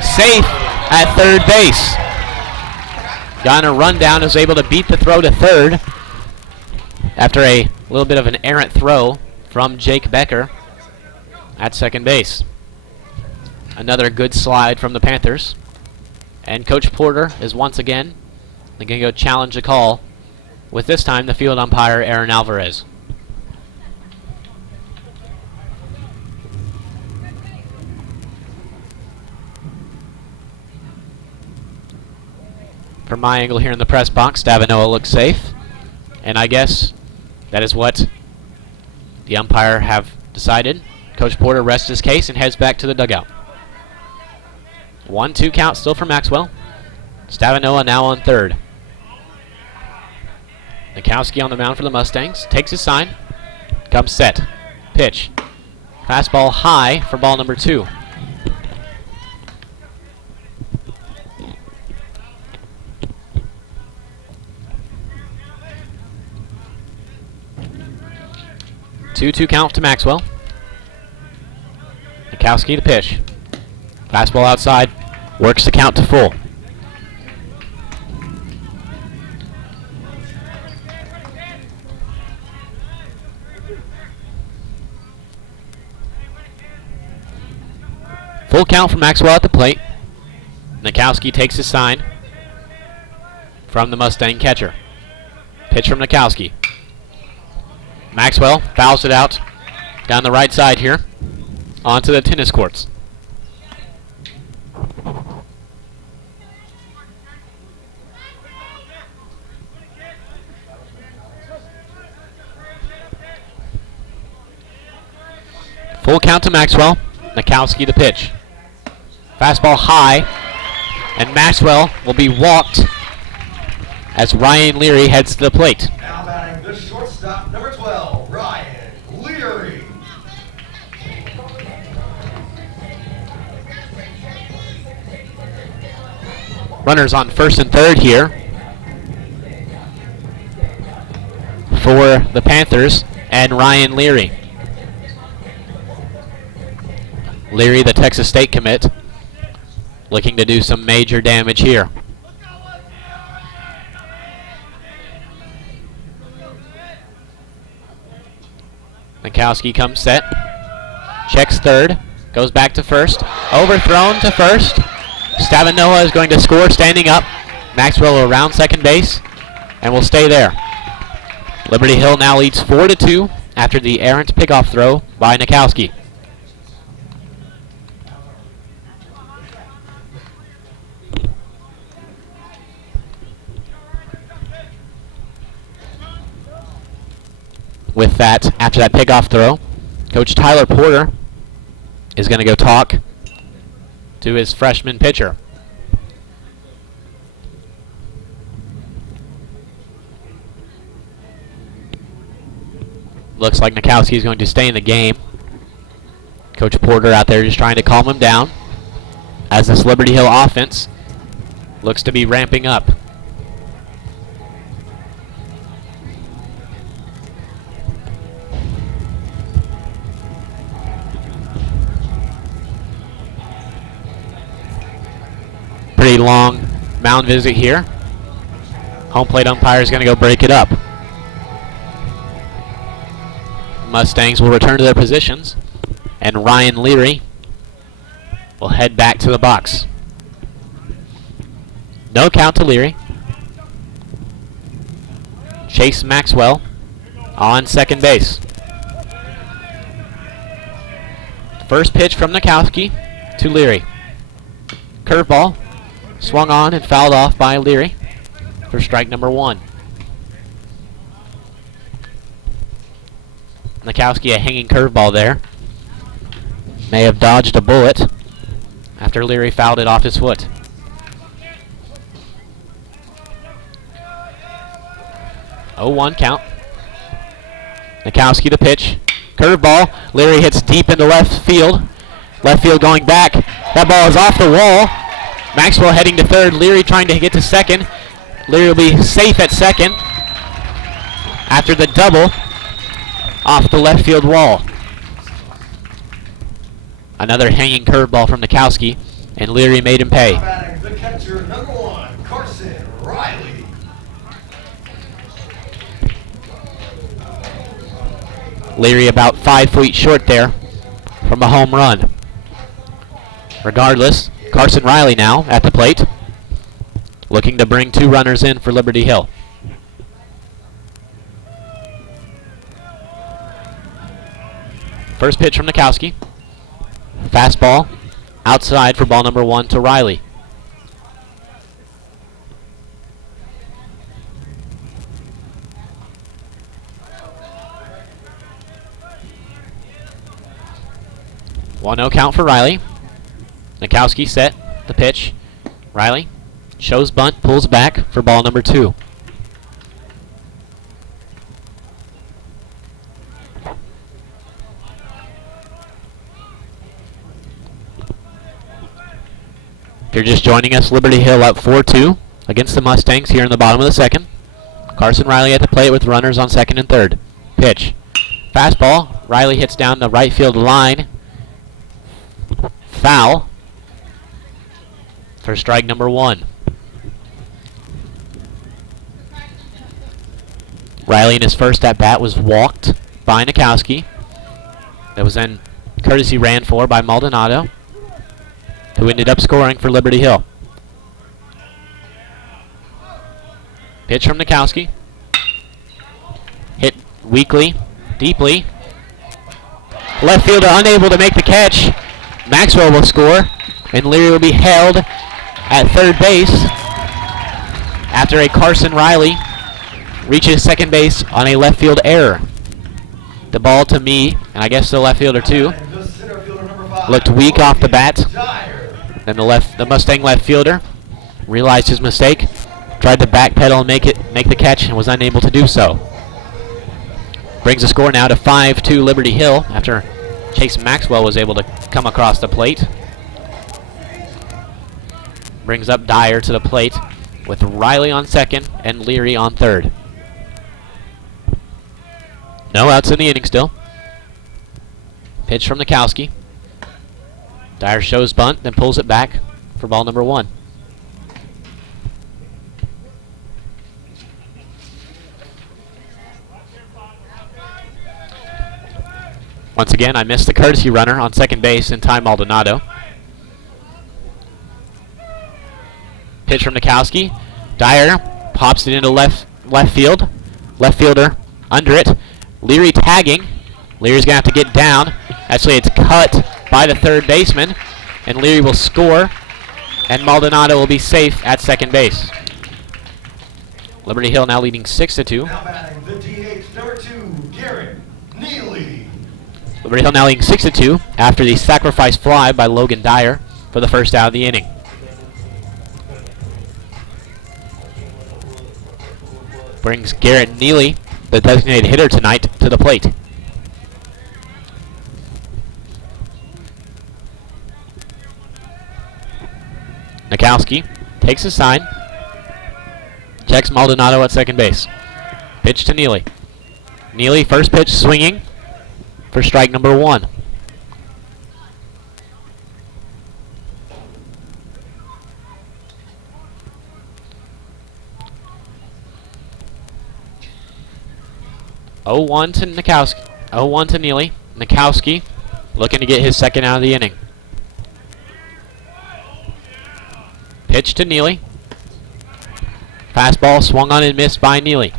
safe at third base. Got a rundown, is able to beat the throw to third after a little bit of an errant throw from Jake Becker at second base. Another good slide from the Panthers. And Coach Porter is once again going to go challenge a call, with this time the field umpire Aaron Alvarez. From my angle here in the press box, Stavinoa looks safe. And I guess that is what the umpire have decided. Coach Porter rests his case and heads back to the dugout. 1-2 count still for Maxwell. Stavinoa now on third. Nikowski on the mound for the Mustangs. Takes his sign. Comes set. Pitch. Fastball high for ball number 2. Two count to Maxwell. Nikowski to pitch. Fastball outside. Works the count to full. Full count from Maxwell at the plate. Nikowski takes his sign from the Mustang catcher. Pitch from Nikowski. Maxwell fouls it out down the right side here onto the tennis courts. Full count to Maxwell. Nikowski to pitch. Fastball high, and Maxwell will be walked as Ryan Leary heads to the plate. Now batting the shortstop, number 12, Ryan Leary. Runners on first and third here for the Panthers and Ryan Leary. Leary, the Texas State commit, looking to do some major damage here. Nikowski comes set, checks third, goes back to first, overthrown to first. Stavinoa is going to score standing up. Maxwell around second base and will stay there. Liberty Hill now leads 4-2 after the errant pickoff throw by Nikowski. With that, after that pickoff throw, Coach Tyler Porter is going to go talk to his freshman pitcher. Looks like Nikowski is going to stay in the game. Coach Porter out there just trying to calm him down as this Liberty Hill offense looks to be ramping up. Pretty long mound visit here. Home plate umpire is going to go break it up. Mustangs will return to their positions, and Ryan Leary will head back to the box. No count to Leary. Chase Maxwell on second base. First pitch from Nikowski to Leary. Curveball. Swung on and fouled off by Leary for strike number 1. Nikowski a hanging curveball there. May have dodged a bullet after Leary fouled it off his foot. Oh, 1 count. Nikowski to pitch. Curveball. Leary hits deep into left field. Left field going back. That ball is off the wall. Maxwell heading to third. Leary trying to get to second. Leary will be safe at second after the double off the left field wall. Another hanging curveball from Nikowski, and Leary made him pay. Batting the catcher, number 1, Carson Riley. Leary about 5 feet short there from a home run. Regardless, Carson Riley now at the plate, looking to bring 2 runners in for Liberty Hill. First pitch from Nikowski. Fastball outside for ball number 1 to Riley. One 0 count for Riley. Nikowski set the pitch. Riley shows bunt, pulls back for ball number 2. If you're just joining us, Liberty Hill up 4-2 against the Mustangs here in the bottom of the second. Carson Riley at the plate with runners on second and third. Pitch. Fastball. Riley hits down the right field line. Foul for strike number 1. Riley in his first at bat was walked by Nikowski. That was then courtesy ran for by Maldonado, who ended up scoring for Liberty Hill. Pitch from Nikowski. Hit weakly, deeply. Left fielder unable to make the catch. Maxwell will score, and Leary will be held at third base after a Carson Riley reaches second base on a left field error. The ball to me, and I guess the left fielder too, looked weak off the bat. Then the Mustang left fielder realized his mistake, tried to backpedal and make the catch, and was unable to do so. Brings the score now to 5-2 Liberty Hill after Chase Maxwell was able to come across the plate. Brings up Dyer to the plate with Riley on second and Leary on third. No outs in the inning still. Pitch from Nikowski. Dyer shows bunt, then pulls it back for ball number 1. Once again, I missed the courtesy runner on second base in Ty Maldonado. Pitch from Nikowski. Dyer pops it into left field. Left fielder under it. Leary tagging. Leary's going to have to get down. Actually, it's cut by the third baseman, and Leary will score, and Maldonado will be safe at second base. Liberty Hill now leading 6-2. Now batting the DH, number 2, Garrett Neely. Liberty Hill now leading 6-2 after the sacrifice fly by Logan Dyer for the first out of the inning. Brings Garrett Neely, the designated hitter tonight, to the plate. Nikowski takes a sign, checks Maldonado at second base. Pitch to Neely. Neely, first pitch swinging for strike number 1. (0-1 to Nikowski. 0-1 to Neely. Nikowski looking to get his second out of the inning. Pitch to Neely. Fastball swung on and missed by Neely.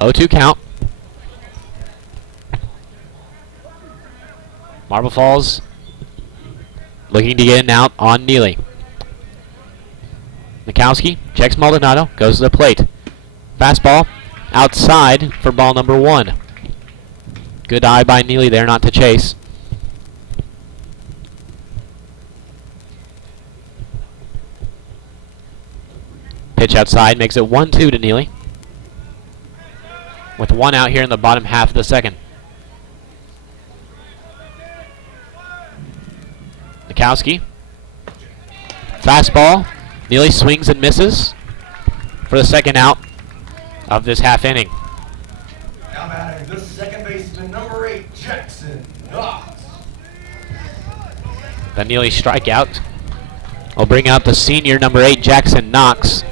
(0-2 count. Marble Falls looking to get an out on Neely. Nikowski checks Maldonado, goes to the plate. Fastball outside for ball number 1. Good eye by Neely there not to chase. Pitch outside makes it 1-2 to Neely, with 1 out here in the bottom half of the second. Nikowski. Fastball. Neely swings and misses for the second out of this half inning. Now batting the second baseman, number 8, Jackson Knox. The Neely strikeout will bring out the senior, number 8, Jackson Knox.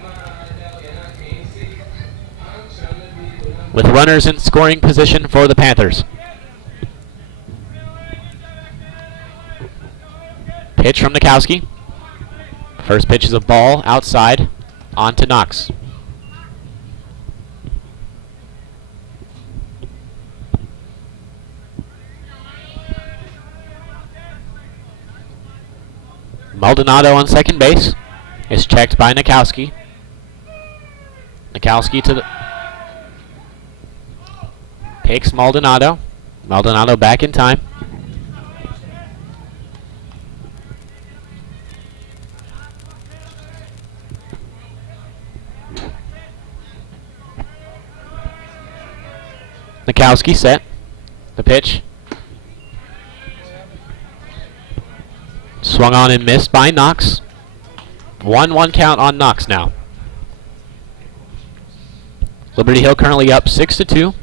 With runners in scoring position for the Panthers. Pitch from Nikowski. First pitch is a ball outside on to Knox. Maldonado on second base is checked by Nikowski. Nikowski to the... Takes Maldonado. Maldonado back in time. Nikowski set. The pitch. Swung on and missed by Knox. 1-1 count on Knox now. Liberty Hill currently up 6-2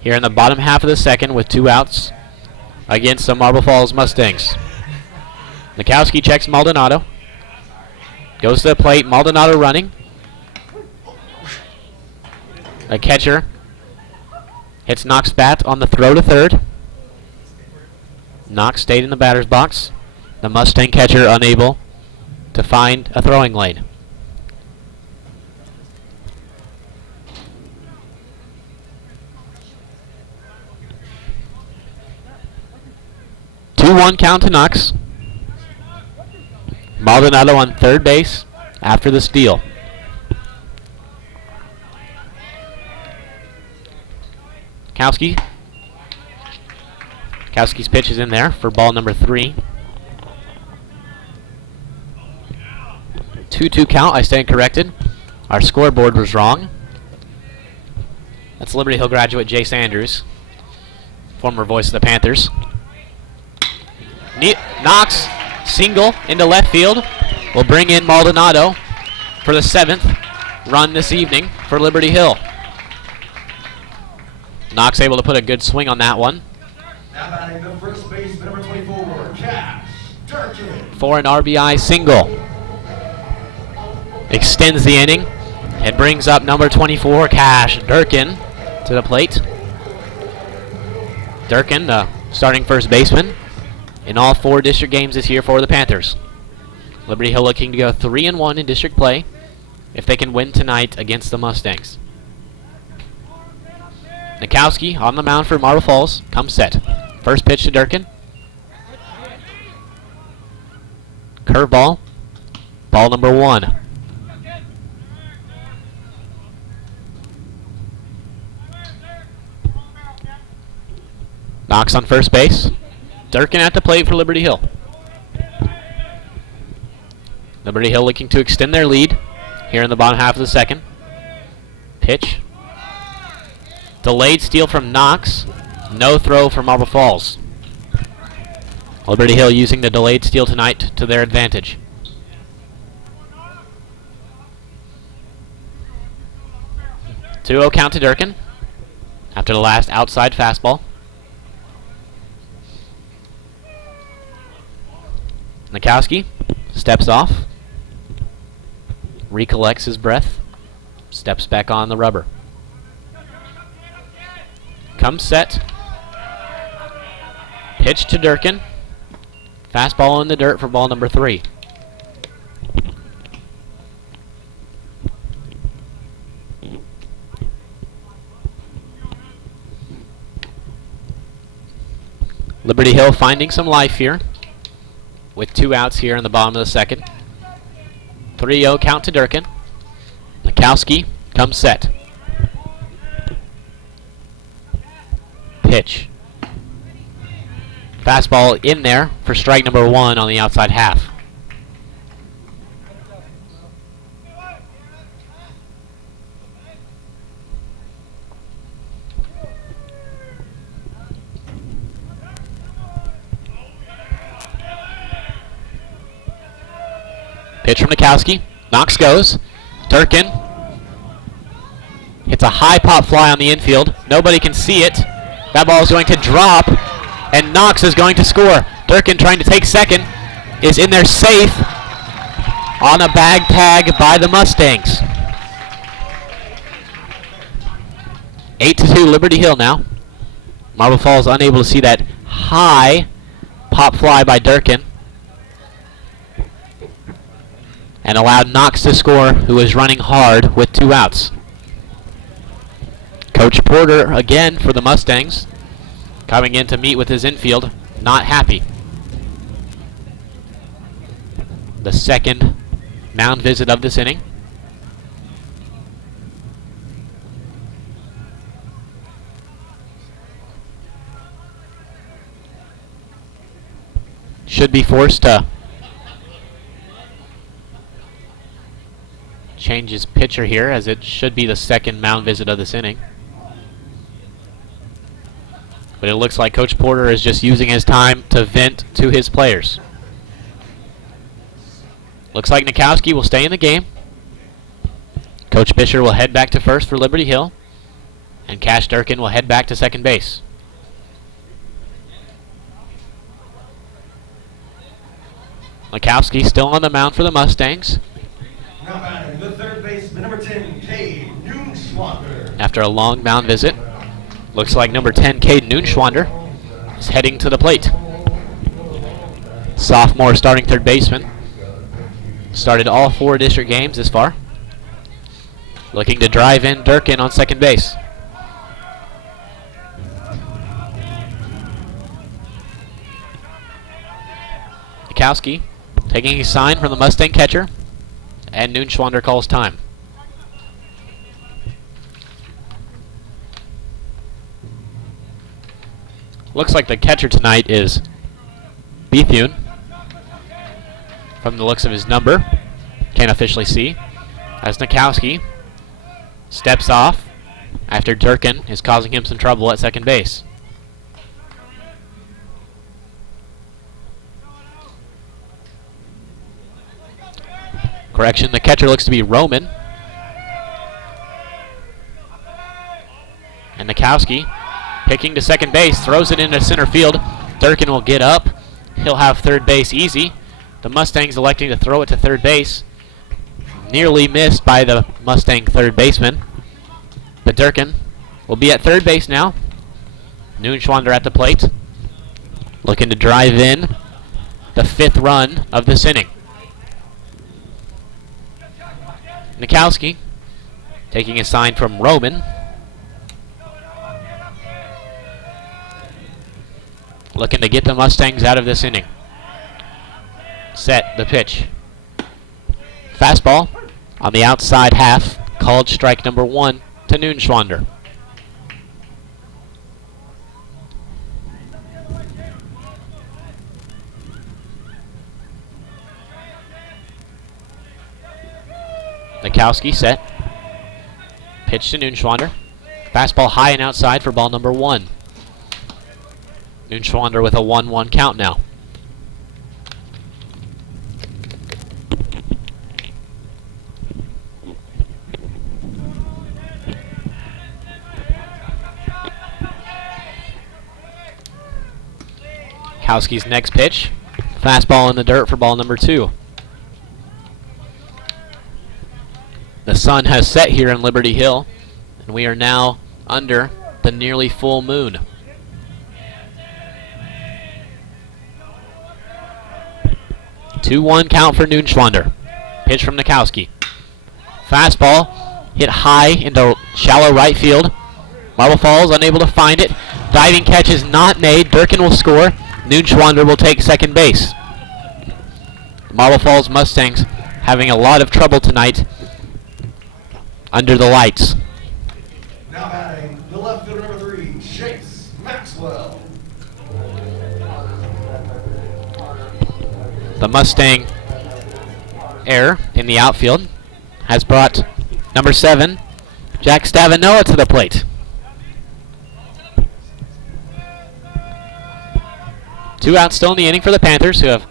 here in the bottom half of the second with 2 outs against the Marble Falls Mustangs. Nikowski checks Maldonado. Goes to the plate. Maldonado running. A catcher hits Knox bat on the throw to third. Knox stayed in the batter's box. The Mustang catcher unable to find a throwing lane. Two-one count to Knox. Maldonado on third base after the steal. Kowski's pitch is in there for ball number 3. 2-2 count. I stand corrected. Our scoreboard was wrong. That's Liberty Hill graduate Jace Andrews, former voice of the Panthers. Knox single into left field will bring in Maldonado for the 7th run this evening for Liberty Hill. Knox able to put a good swing on that one. Now batting the first baseman, number 24, Cash Durkin. For an RBI single. Extends the inning. It brings up number 24, Cash Durkin, to the plate. Durkin, starting first baseman in all 4 district games this year for the Panthers. Liberty Hill looking to go 3-1 in district play if they can win tonight against the Mustangs. Nikowski on the mound for Marble Falls. Comes set. First pitch to Durkin. Curveball. Ball number 1. Knox on first base. Durkin at the plate for Liberty Hill. Liberty Hill looking to extend their lead here in the bottom half of the second. Pitch. Delayed steal from Knox. No throw for Marble Falls. Liberty Hill using the delayed steal tonight to their advantage. Two-0 count to Durkin after the last outside fastball. Nikowski steps off, recollects his breath, steps back on the rubber. Comes set. Pitch to Durkin. Fastball in the dirt for ball number 3. Liberty Hill finding some life here with 2 outs here in the bottom of the second. 3-0 count to Durkin. Nikowski comes set. Pitch. Fastball in there for strike number 1 on the outside half. Pitch from Nikowski. Knox goes. Durkin hits a high pop fly on the infield. Nobody can see it. That ball is going to drop, and Knox is going to score. Durkin trying to take second. Is in there safe on a bag tag by the Mustangs. 8-2 Liberty Hill now. Marble Falls unable to see that high pop fly by Durkin, and allowed Knox to score, who is running hard with 2 outs. Coach Porter again for the Mustangs, coming in to meet with his infield, not happy. The second mound visit of this inning. Should be forced to change his pitcher here, as it should be the second mound visit of this inning. But it looks like Coach Porter is just using his time to vent to his players. Looks like Nikowski will stay in the game. Coach Bisher will head back to first for Liberty Hill, and Cash Durkin will head back to second base. Nikowski still on the mound for the Mustangs. Now batting the third baseman, number 10, Cade Noonschwander. After a long mound visit, looks like number 10, Cade Noonschwander, is heading to the plate. Sophomore starting third baseman. Started all 4 district games this far. Looking to drive in Durkin on second base. Nikowski taking a sign from the Mustang catcher, and Noonschwander calls time. Looks like the catcher tonight is Bethune. From the looks of his number, can't officially see, as Nikowski steps off after Durkin is causing him some trouble at second base. Correction, the catcher looks to be Roman. And Nikowski picking to second base, throws it into center field. Durkin will get up. He'll have third base easy. The Mustangs electing to throw it to third base. Nearly missed by the Mustang third baseman. But Durkin will be at third base now. Noonschwander at the plate, looking to drive in the 5th run of this inning. Nikowski taking a sign from Roman. Looking to get the Mustangs out of this inning. Set the pitch. Fastball on the outside half, called strike number 1 to Noonschwander. Nikowski set. Pitch to Noonschwander. Fastball high and outside for ball number 1. Noonschwander with a 1-1 count now. Nikowski's next pitch. Fastball in the dirt for ball number 2. The sun has set here in Liberty Hill, and we are now under the nearly full moon. Two-one count for Noonschwander. Pitch from Nikowski. Fastball hit high into shallow right field. Marble Falls unable to find it. Diving catch is not made. Durkin will score. Noonschwander will take second base. Marble Falls Mustangs having a lot of trouble tonight under the lights. Now batting the left fielder, number 3, Chase Maxwell. The Mustang error in the outfield has brought number 7, Jack Stavinoa, to the plate. 2 outs still in the inning for the Panthers, who have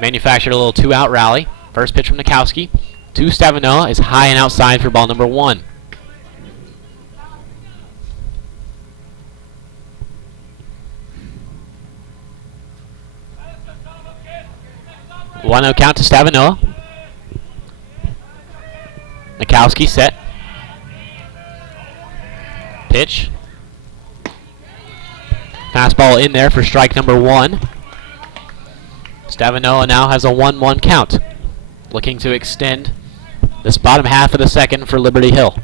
manufactured a little 2-out rally. First pitch from Nikowski to Stavinoa is high and outside for ball number 1. One-0 count to Stavinoa. Nikowski set. Pitch. Fastball in there for strike number 1. Stavinoa now has a 1-1 count, looking to extend this bottom half of the second for Liberty Hill.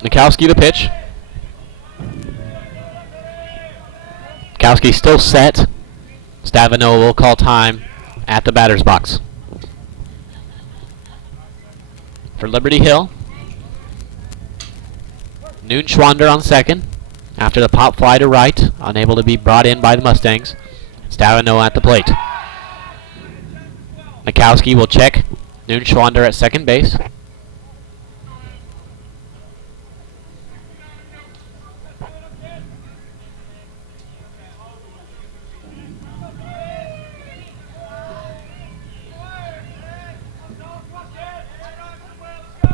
Nikowski the pitch. Nikowski still set. Stavinoa will call time at the batter's box. For Liberty Hill, Noonschwander on second. After the pop fly to right, unable to be brought in by the Mustangs. Stavinoa at the plate. Nikowski will check Noonschwander at second base.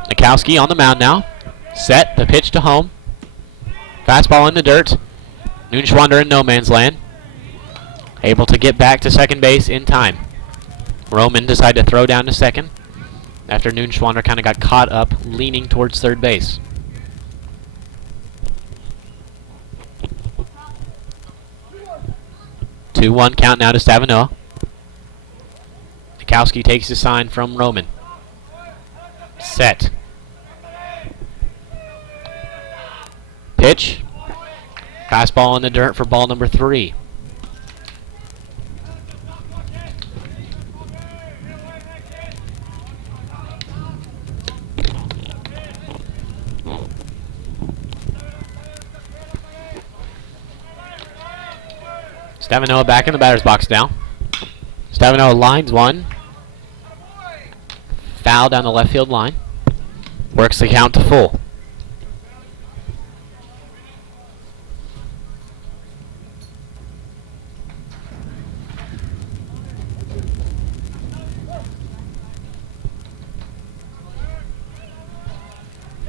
Nikowski on the mound now. Set, the pitch to home. Fastball in the dirt. Noonschwander in no man's land. Able to get back to second base in time. Roman decided to throw down to second after Noonschwander kind of got caught up leaning towards third base. Two 2-1 count now to Stavinoa. Nikowski takes the sign from Roman. Set. Pitch. Fastball in the dirt for ball number 3. Stavinoa back in the batter's box now. Stavinoa lines one. Foul down the left field line. Works the count to full.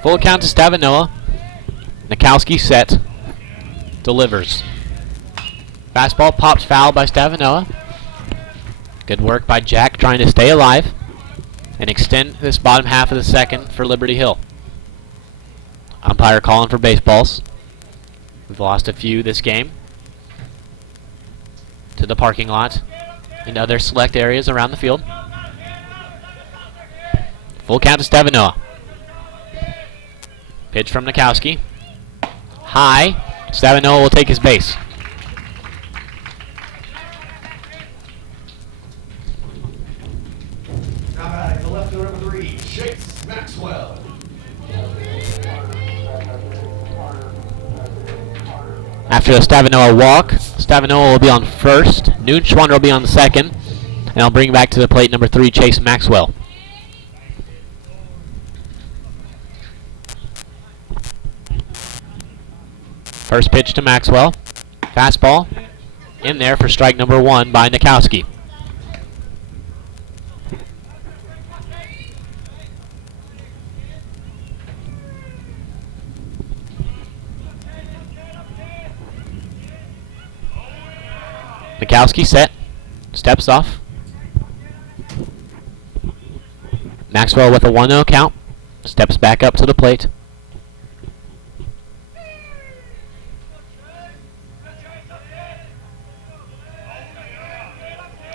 Full count to Stavinoa. Nikowski set. Delivers. Fastball pops foul by Stavinoa. Good work by Jack trying to stay alive and extend this bottom half of the second for Liberty Hill. Umpire calling for baseballs. We've lost a few this game to the parking lot and other select areas around the field. Full count to Stavinoa. Pitch from Nikowski. High. Stavinoa will take his base. Now batting to left fielder number 3, Chase Maxwell. After the Stavinoa walk, Stavinoa will be on first. Noonschwander will be on the second. And I'll bring back to the plate number 3, Chase Maxwell. First pitch to Maxwell. Fastball in there for strike number 1 by Nikowski. Nikowski set. Steps off. Maxwell with a 1-0 count. Steps back up to the plate.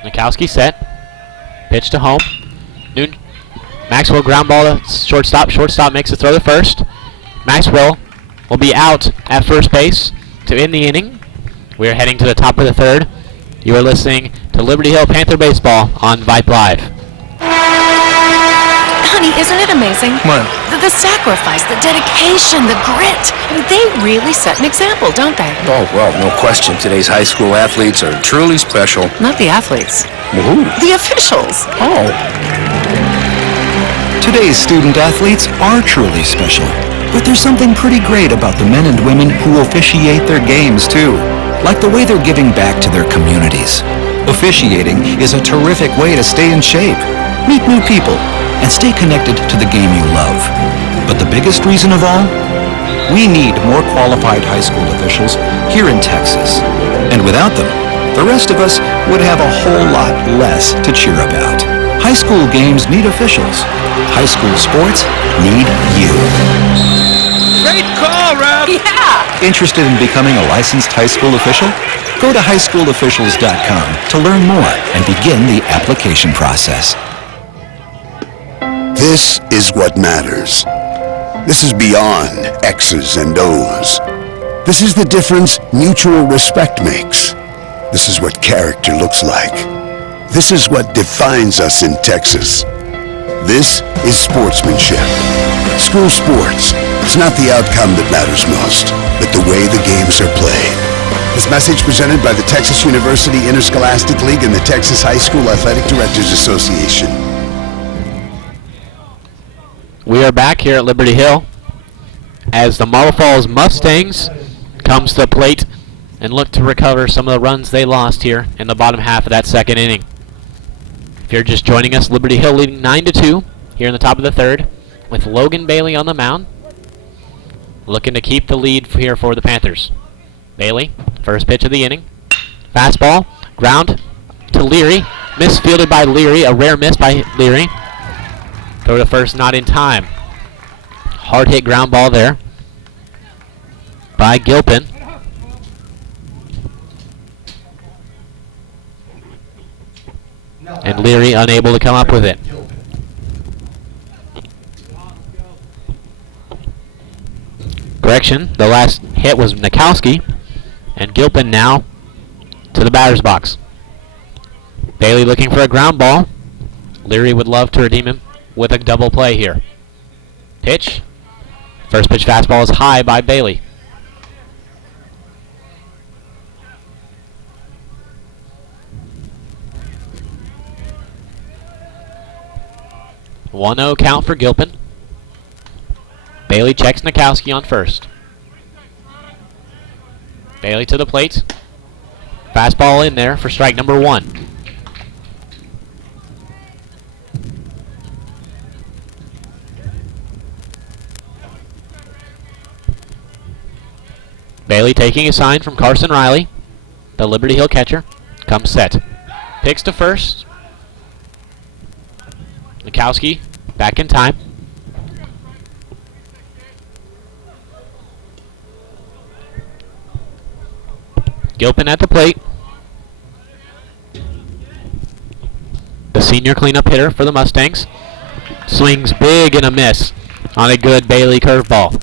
Nikowski set. Pitch to home. Maxwell ground ball to shortstop. Shortstop makes the throw to first. Maxwell will be out at first base to end the inning. We are heading to the top of the third. You are listening to Liberty Hill Panther Baseball on Vype Live. Honey, isn't it amazing? What? The sacrifice, the dedication, the grit. I mean, they really set an example, don't they? Oh, well, no question. Today's high school athletes are truly special. Not the athletes. Woohoo. The officials. Oh. Today's student athletes are truly special. But there's something pretty great about the men and women who officiate their games too, like the way they're giving back to their communities. Officiating is a terrific way to stay in shape, meet new people, and stay connected to the game you love. But the biggest reason of all? We need more qualified high school officials here in Texas. And without them, the rest of us would have a whole lot less to cheer about. High school games need officials. High school sports need you. Great call, Ralph! Yeah! Interested in becoming a licensed high school official? Go to highschoolofficials.com to learn more and begin the application process. This is what matters. This is beyond X's and O's. This is the difference mutual respect makes. This is what character looks like. This is what defines us in Texas. This is sportsmanship. School sports. It's not the outcome that matters most, but the way the games are played. This message presented by the Texas University Interscholastic League and the Texas High School Athletic Directors Association. We are back here at Liberty Hill as the Marble Falls Mustangs comes to the plate and look to recover some of the runs they lost here in the bottom half of that second inning. If you're just joining us, Liberty Hill leading 9-2 here in the top of the third with Logan Bailey on the mound, looking to keep the lead here for the Panthers. Bailey, first pitch of the inning. Fastball, ground to Leary, misfielded by Leary, a rare miss by Leary. Throw to first, not in time. Hard hit ground ball there by Gilpin. And Leary unable to come up with it. Correction, the last hit was Nikowski. And Gilpin now to the batter's box. Bailey looking for a ground ball. Leary would love to redeem him with a double play here. Pitch. First pitch fastball is high by Bailey. One-0 count for Gilpin. Bailey checks Nikowski on first. Bailey to the plate. Fastball in there for strike number one. Bailey taking a sign from Carson Riley, the Liberty Hill catcher, comes set. Picks to first. Nikowski back in time. Gilpin at the plate. The senior cleanup hitter for the Mustangs. Swings big and a miss on a good Bailey curveball.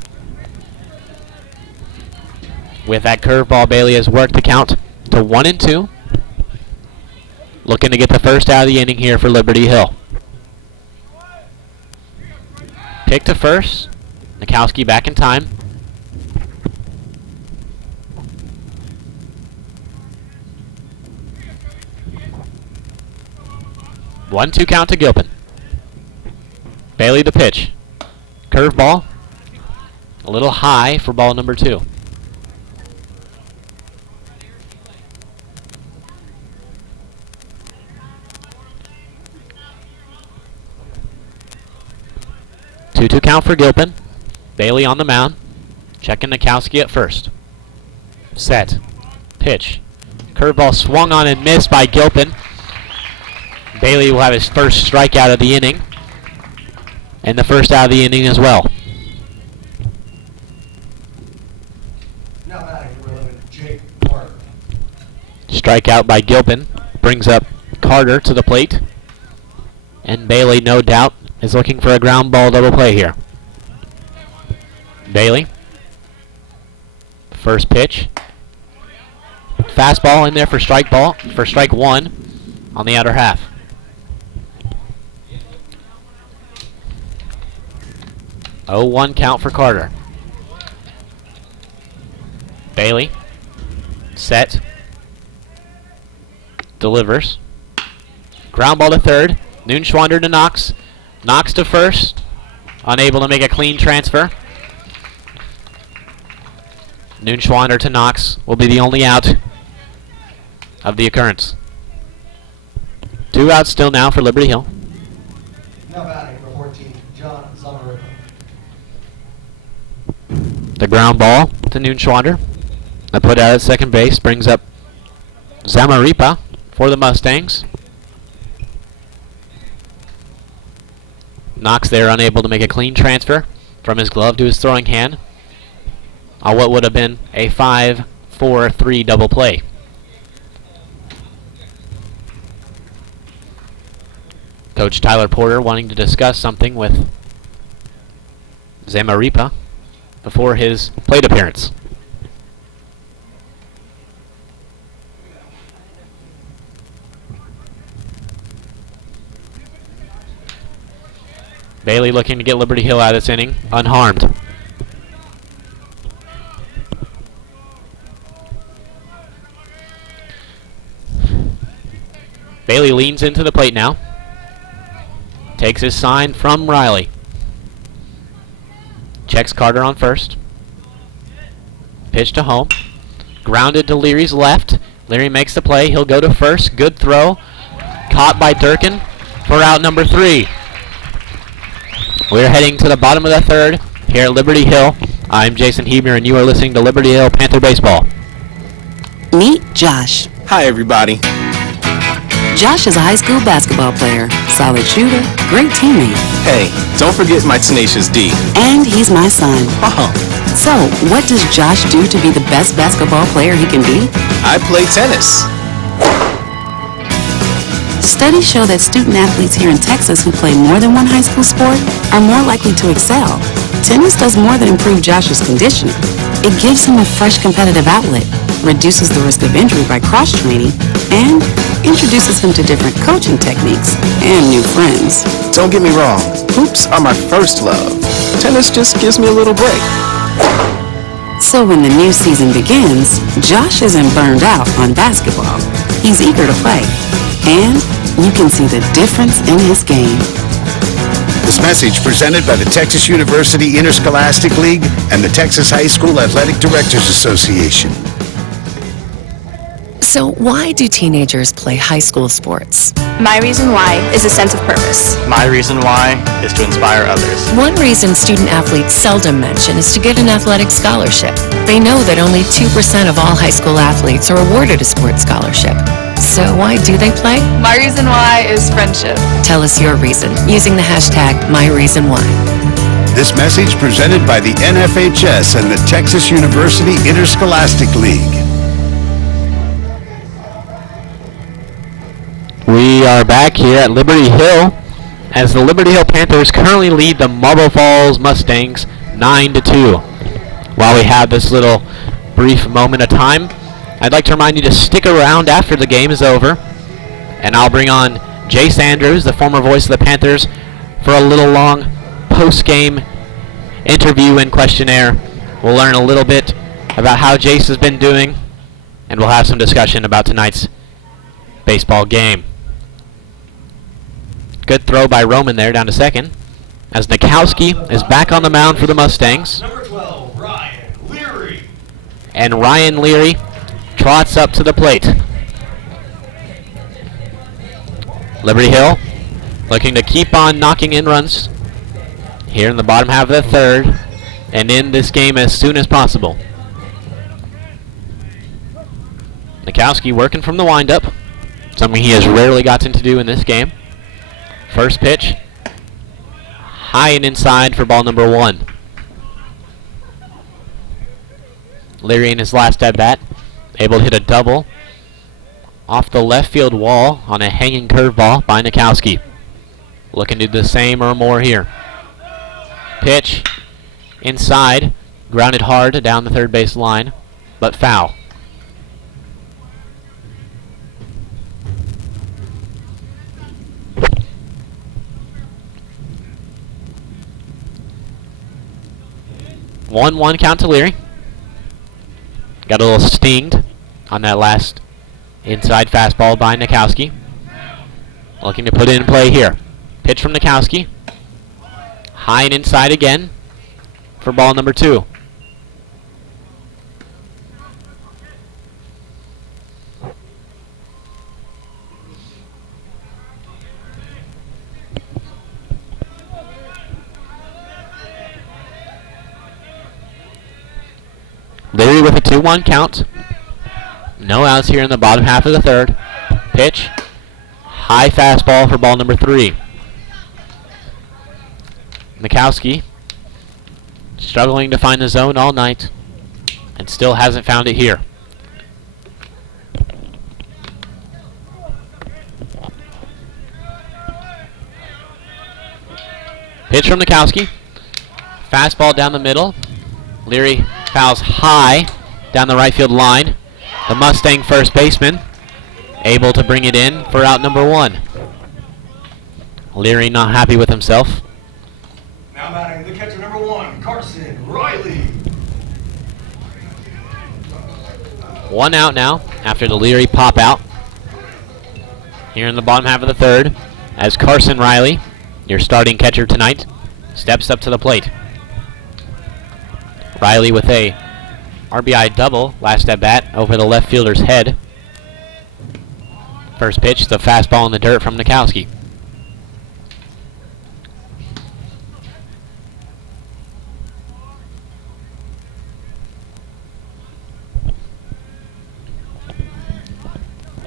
With that curveball, Bailey has worked the count to 1-2. Looking to get the first out of the inning here for Liberty Hill. Pick to first. Nikowski back in time. One-two count to Gilpin. Bailey the pitch. Curveball. A little high for ball number two. Two-two count for Gilpin. Bailey on the mound. Checking Nikowski at first. Set. Pitch. Curveball swung on and missed by Gilpin. Bailey will have his first strikeout of the inning. And the first out of the inning as well. Now batting for 11, Jake Carter. Strikeout by Gilpin. Brings up Carter to the plate. And Bailey, no doubt, is looking for a ground ball double play here. Bailey. First pitch. Fastball in there for strike one on the outer half. Oh, 1 count for Carter. Bailey. Set. Delivers. Ground ball to third. Noonschwander to Knox. Knox to first. Unable to make a clean transfer. Noonschwander to Knox will be the only out of the occurrence. 2 outs still now for Liberty Hill. Now batting for 14, John Zamaripa. The ground ball to Noonschwander. A put out at second base brings up Zamaripa for the Mustangs. Knox there unable to make a clean transfer from his glove to his throwing hand on what would have been a 5-4-3 double play. Coach Tyler Porter wanting to discuss something with Zamaripa before his plate appearance. Bailey looking to get Liberty Hill out of this inning unharmed. Bailey leans into the plate now. Takes his sign from Riley. Checks Carter on first. Pitch to home. Grounded to Leary's left. Leary makes the play. He'll go to first. Good throw. Caught by Durkin for out number 3. We're heading to the bottom of the third here at Liberty Hill. I'm Jason Hebner, and you are listening to Liberty Hill Panther Baseball. Meet Josh. Hi, everybody. Josh is a high school basketball player, solid shooter, great teammate. Hey, don't forget my tenacious D. And he's my son. Uh-huh. So, what does Josh do to be the best basketball player he can be? I play tennis. Studies show that student athletes here in Texas who play more than one high school sport are more likely to excel. Tennis does more than improve Josh's conditioning. It gives him a fresh competitive outlet, reduces the risk of injury by cross-training, and introduces him to different coaching techniques and new friends. Don't get me wrong, hoops are my first love. Tennis just gives me a little break. So when the new season begins, Josh isn't burned out on basketball. He's eager to play. And you can see the difference in his game. This message presented by the Texas University Interscholastic League and the Texas High School Athletic Directors Association. So why do teenagers play high school sports? My reason why is a sense of purpose. My reason why is to inspire others. One reason student athletes seldom mention is to get an athletic scholarship. They know that only 2% of all high school athletes are awarded a sports scholarship. So why do they play? My reason why is friendship. Tell us your reason using the hashtag #MyReasonWhy. This message presented by the NFHS and the Texas University Interscholastic League. We are back here at Liberty Hill as the Liberty Hill Panthers currently lead the Marble Falls Mustangs 9-2. While we have this little brief moment of time, I'd like to remind you to stick around after the game is over, and I'll bring on Jace Andrews, the former voice of the Panthers, for a little long post-game interview and questionnaire. We'll learn a little bit about how Jace has been doing, and we'll have some discussion about tonight's baseball game. Good throw by Roman there down to second, as Nikowski is back on the mound for the Mustangs. Number 12, Ryan Leary. And Ryan Leary trots up to the plate. Liberty Hill looking to keep on knocking in runs here in the bottom half of the third and end this game as soon as possible. Nikowski working from the windup, something he has rarely gotten to do in this game. First pitch, high and inside for ball number 1. Leary in his last at bat, able to hit a double off the left field wall on a hanging curveball by Nikowski. Looking to do the same or more here. Pitch inside, grounded hard down the third base line, but foul. One count to Leary. Got a little stinged on that last inside fastball by Nikowski. Looking to put it in play here. Pitch from Nikowski. High and inside again for ball number 2. Leary with a 2-1 count. No outs here in the bottom half of the third. Pitch. High fastball for ball number 3. Mikowski struggling to find the zone all night and still hasn't found it here. Pitch from Mikowski. Fastball down the middle. Leary fouls high down the right field line. The Mustang first baseman able to bring it in for out number 1. Leary not happy with himself. Now batting the catcher number 1, Carson Riley. 1 out now after the Leary pop out. Here in the bottom half of the third, as Carson Riley, your starting catcher tonight, steps up to the plate. Riley with a RBI double last at bat over the left fielder's head. First pitch, the fastball in the dirt from Nikowski.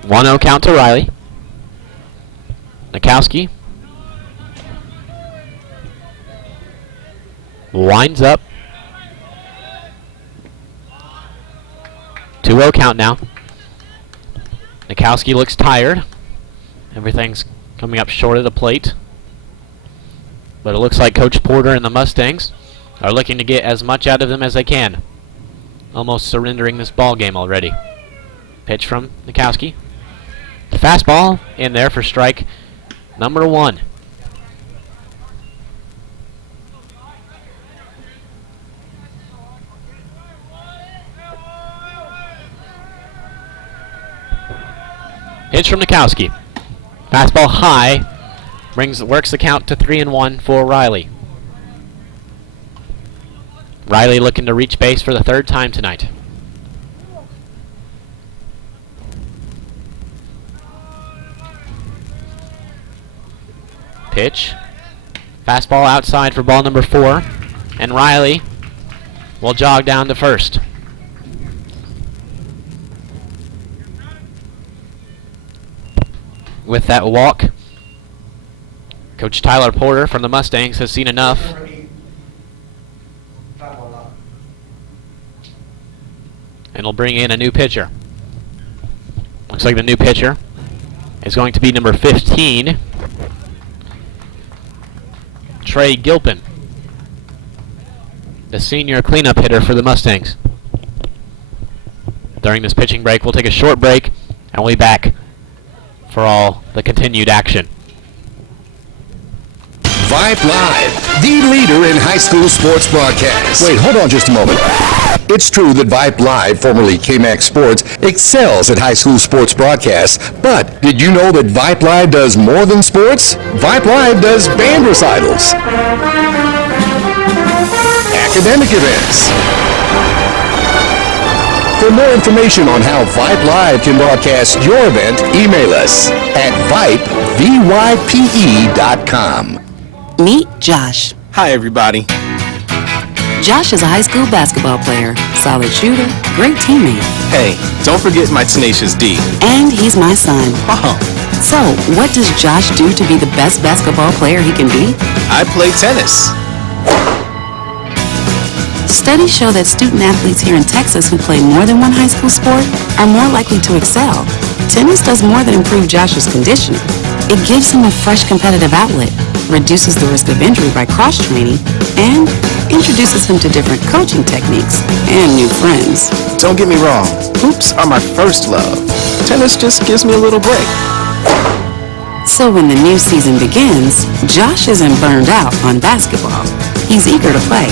One 0 count to Riley. Nikowski winds up. 2-0 count now. Nikowski looks tired. Everything's coming up short of the plate. But it looks like Coach Porter and the Mustangs are looking to get as much out of them as they can. Almost surrendering this ball game already. Pitch from Nikowski. The fastball in there for strike number 1. Pitch from Nikowski. Fastball high. Works the count to 3-1 for Riley. Riley looking to reach base for the 3rd time tonight. Pitch. Fastball outside for ball number 4. And Riley will jog down to first. With that walk, Coach Tyler Porter from the Mustangs has seen enough. And will bring in a new pitcher. Looks like the new pitcher is going to be number 15, Trey Gilpin, the senior cleanup hitter for the Mustangs. During this pitching break, we'll take a short break and we'll be back for all the continued action. Vype Live, the leader in high school sports broadcasts. Wait, hold on just a moment. It's true that Vype Live, formerly KMAX Sports, excels at high school sports broadcasts, but did you know that Vype Live does more than sports? Vype Live does band recitals, academic events. For more information on how Vype Live can broadcast your event, email us at vype.com. Meet Josh. Hi, everybody. Josh is a high school basketball player, solid shooter, great teammate. Hey, don't forget my tenacious D. And he's my son. Oh, So, what does Josh do to be the best basketball player he can be? I play tennis. Studies show that student athletes here in Texas who play more than one high school sport are more likely to excel. Tennis does more than improve Josh's conditioning. It gives him a fresh competitive outlet, reduces the risk of injury by cross-training, and introduces him to different coaching techniques and new friends. Don't get me wrong, hoops are my first love. Tennis just gives me a little break. So when the new season begins, Josh isn't burned out on basketball. He's eager to play,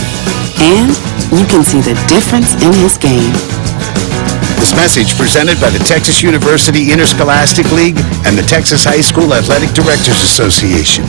and you can see the difference in his game. This message presented by the Texas University Interscholastic League and the Texas High School Athletic Directors Association.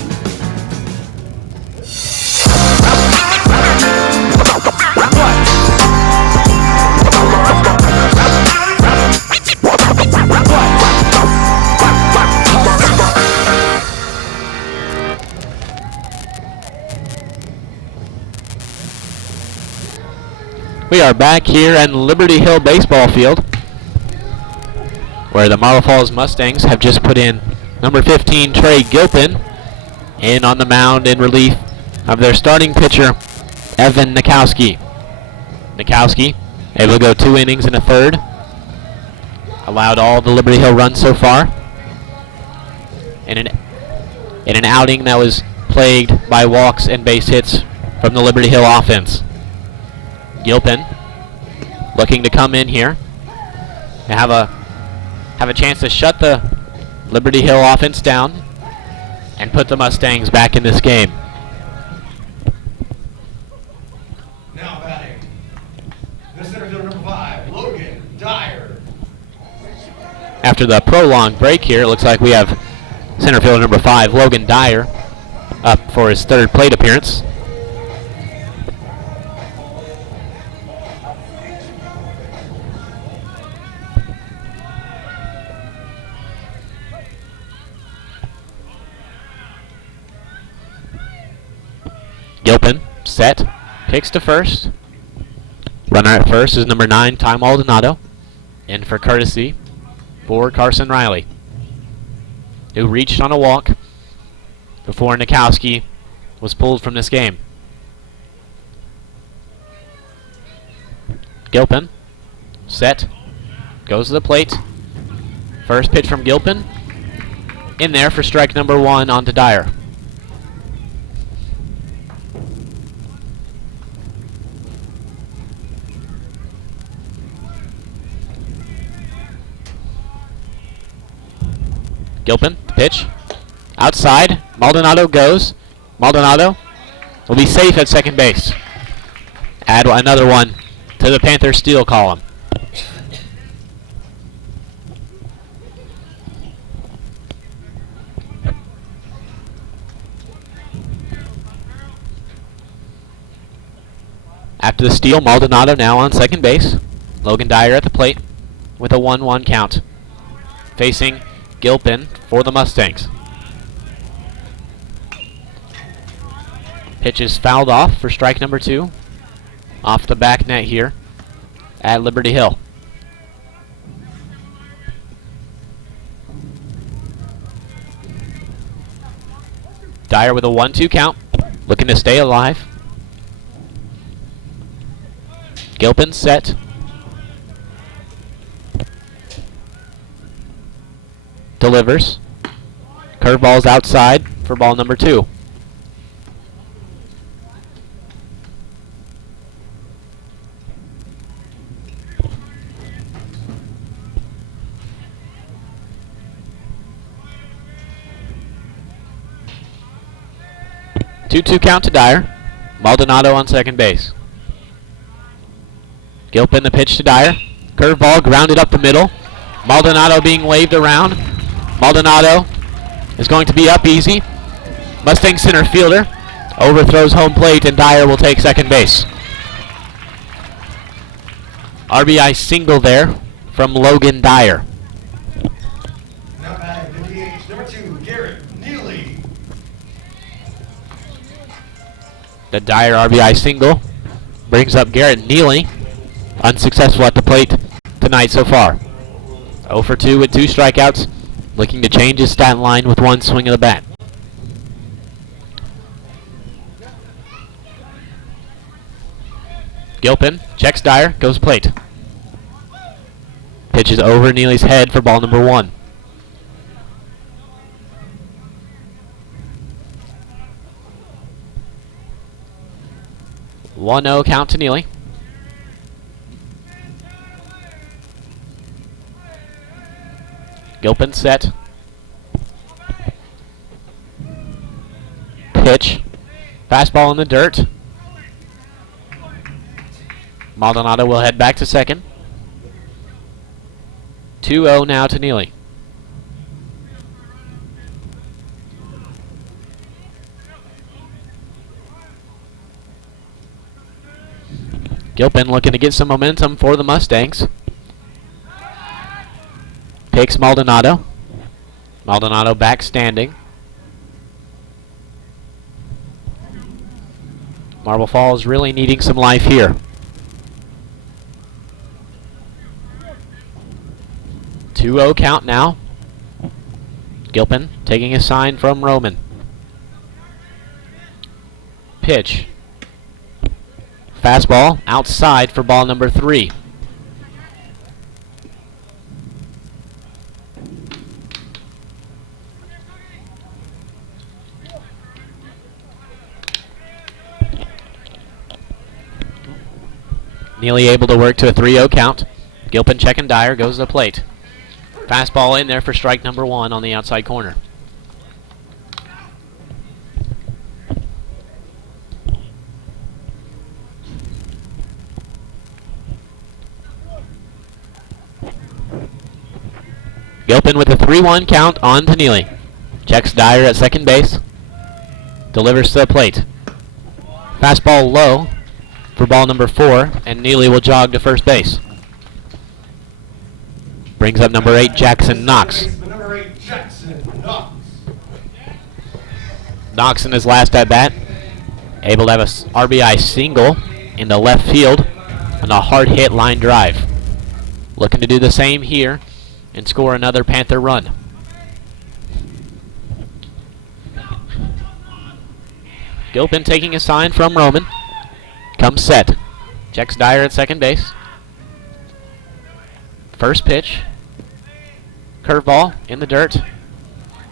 We are back here at Liberty Hill Baseball Field, where the Marble Falls Mustangs have just put in number 15, Trey Gilpin, in on the mound in relief of their starting pitcher, Evan Nikowski. Nikowski able to go 2 innings and a third. Allowed all the Liberty Hill runs so far. In an outing that was plagued by walks and base hits from the Liberty Hill offense. Gilpin looking to come in here and have a chance to shut the Liberty Hill offense down and put the Mustangs back in this game. Now batting, the center fielder number 5, Logan Dyer. After the prolonged break here, it looks like we have center fielder number 5, Logan Dyer, up for his 3rd plate appearance. Gilpin, set, kicks to first. Runner at first is number 9, Ty Maldonado. In for courtesy for Carson Riley, who reached on a walk before Nikowski was pulled from this game. Gilpin, set, goes to the plate. First pitch from Gilpin, in there for strike number 1 onto Dyer. Gilpin, pitch, outside, Maldonado goes. Maldonado will be safe at second base. Add another one to the Panthers steal column. After the steal, Maldonado now on second base. Logan Dyer at the plate with a 1-1 count. Facing Gilpin for the Mustangs. Pitch is fouled off for strike number 2. Off the back net here at Liberty Hill. Dyer with a 1-2 count, looking to stay alive. Gilpin set. Delivers. Curveball's outside for ball number 2. Two count to Dyer. Maldonado on second base. Gilpin the pitch to Dyer. Curveball grounded up the middle. Maldonado being waved around. Maldonado is going to be up easy. Mustang center fielder overthrows home plate, and Dyer will take second base. RBI single there from Logan Dyer. Now batting, the DH, number 2, Garrett Neely. The Dyer RBI single brings up Garrett Neely, unsuccessful at the plate tonight so far. 0 for 2 with 2 strikeouts, looking to change his stat line with 1 swing of the bat. Gilpin checks Dyer, goes plate. Pitches over Neely's head for ball number 1. One-0 count to Neely. Gilpin set. Pitch. Fastball in the dirt. Maldonado will head back to second. 2-0 now to Neely. Gilpin looking to get some momentum for the Mustangs. Takes Maldonado. Maldonado back standing. Marble Falls really needing some life here. 2-0 count now. Gilpin taking a sign from Roman. Pitch. Fastball outside for ball number 3. Neely able to work to a 3-0 count. Gilpin checking Dyer, goes to the plate. Fastball in there for strike number 1 on the outside corner. Gilpin with a 3-1 count on to Neely. Checks Dyer at second base. Delivers to the plate. Fastball low for ball number 4, and Neely will jog to first base. Brings up number 8, Jackson Knox. Knox in his last at bat, able to have a RBI single in the left field on a hard hit line drive. Looking to do the same here and score another Panther run. Gilpin taking a sign from Roman. Comes set. Checks Dyer at second base. First pitch. Curveball in the dirt.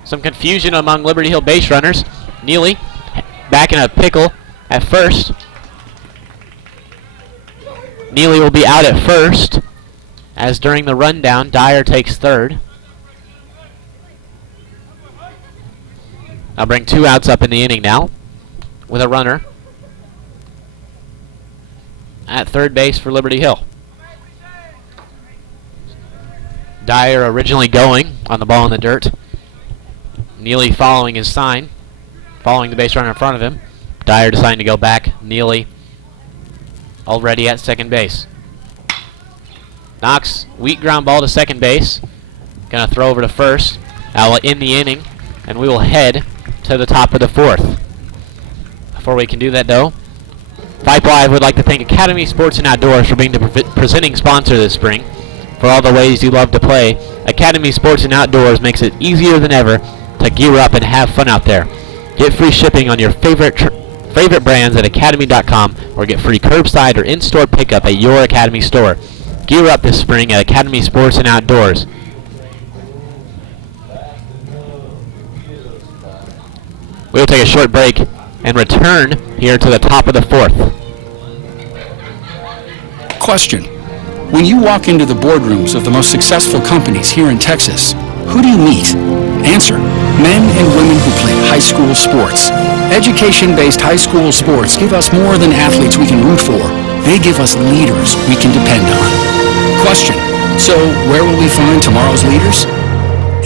Some confusion among Liberty Hill base runners. Neely back in a pickle at first. Neely will be out at first, as during the rundown, Dyer takes third. I'll bring 2 outs up in the inning now, with a runner at third base for Liberty Hill. Dyer originally going on the ball in the dirt. Neely following his sign, following the base runner in front of him. Dyer deciding to go back. Neely already at second base. Knox, weak ground ball to second base. Gonna throw over to first. Now in the inning, and we will head to the top of the 4th. Before we can do that though, Vype Live would like to thank Academy Sports and Outdoors for being the presenting sponsor this spring. For all the ways you love to play, Academy Sports and Outdoors makes it easier than ever to gear up and have fun out there. Get free shipping on your favorite brands at academy.com, or get free curbside or in-store pickup at your Academy store. Gear up this spring at Academy Sports and Outdoors. We'll take a short break and return here to the top of the 4th. Question. When you walk into the boardrooms of the most successful companies here in Texas, who do you meet? Answer. Men and women who play high school sports. Education-based high school sports give us more than athletes we can root for. They give us leaders we can depend on. Question. So where will we find tomorrow's leaders?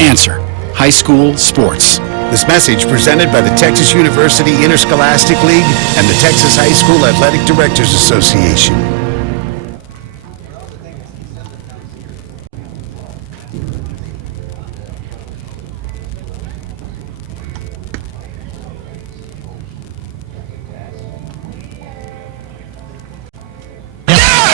Answer. High school sports. This message presented by the Texas University Interscholastic League and the Texas High School Athletic Directors Association.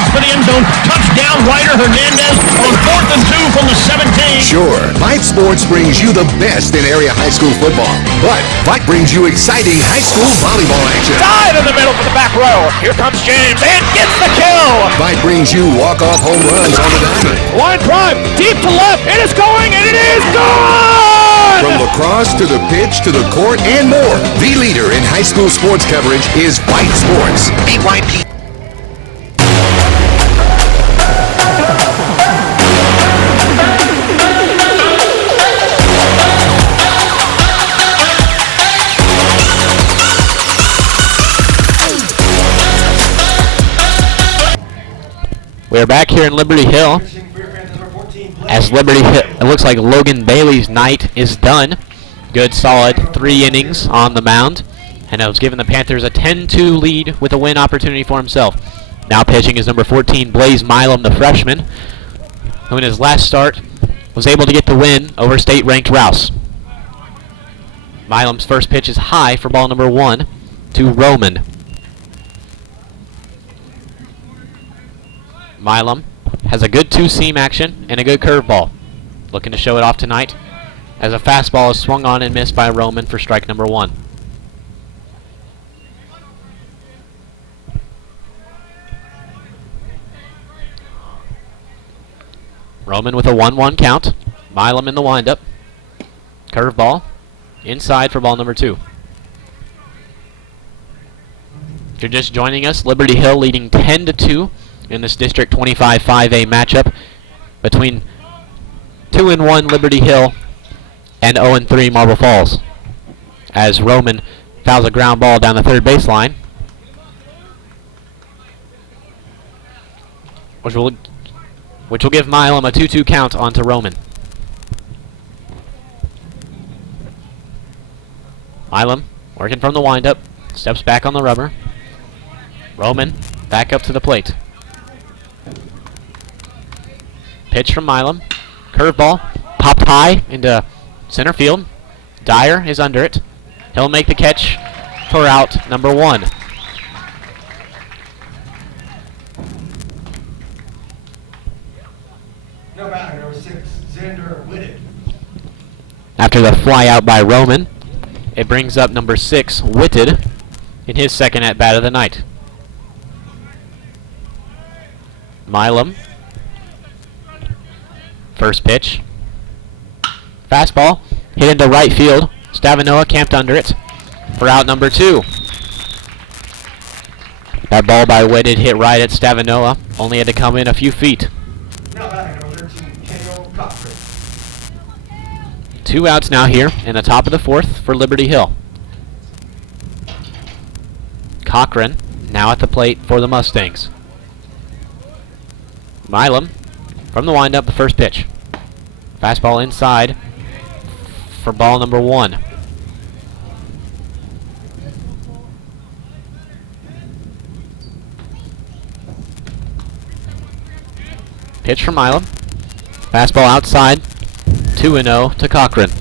To the end zone, touchdown, Ryder Hernandez on 4th and 2 from the 17. Sure, Vype Sports brings you the best in area high school football, but Vype brings you exciting high school volleyball action. Dive in the middle for the back row. Here comes James and gets the kill. Vype brings you walk-off home runs on the diamond. Line drive, deep to left. It is going, and it is gone! From lacrosse to the pitch to the court and more, the leader in high school sports coverage is Vype Sports. VYP. We're back here in Liberty Hill. As Liberty Hill, it looks like Logan Bailey's night is done. Good solid 3 innings on the mound, and it was giving the Panthers a 10-2 lead with a win opportunity for himself. Now pitching is number 14, Blaze Milam, the freshman, who in his last start was able to get the win over state-ranked Rouse. Milam's first pitch is high for ball number 1 to Roman. Milam has a good 2-seam action and a good curveball. looking to show it off tonight as a fastball is swung on and missed by Roman for strike number 1. Roman with a 1-1 count. Milam in the windup. Curveball inside for ball number 2. If you're just joining us, Liberty Hill leading 10-2 in this District 25 5A matchup between 2-1 Liberty Hill and 0-3 Marble Falls. As Roman fouls a ground ball down the third baseline, which will give Milam a 2-2 count onto Roman. Milam working from the windup, steps back on the rubber. Roman back up to the plate. Pitch from Milam. Curveball popped high into center field. Dyer is under it. He'll make the catch for out number 1. No batter, number 6, Xander Whitted. After the fly out by Roman, it brings up number 6, Whitted, in his second at-bat of the night. Milam. First pitch. Fastball. Hit into right field. Stavinoa camped under it for out number 2. That ball by Whitted hit right at Stavinoa. Only had to come in a few feet. Now batting, number 13, Kendall Cochran. 2 outs now here in the top of the 4th for Liberty Hill. Cochran now at the plate for the Mustangs. Milam from the windup, the first pitch. Fastball inside for ball number 1. Pitch from Milam. Fastball outside. 2-0 to Cochran.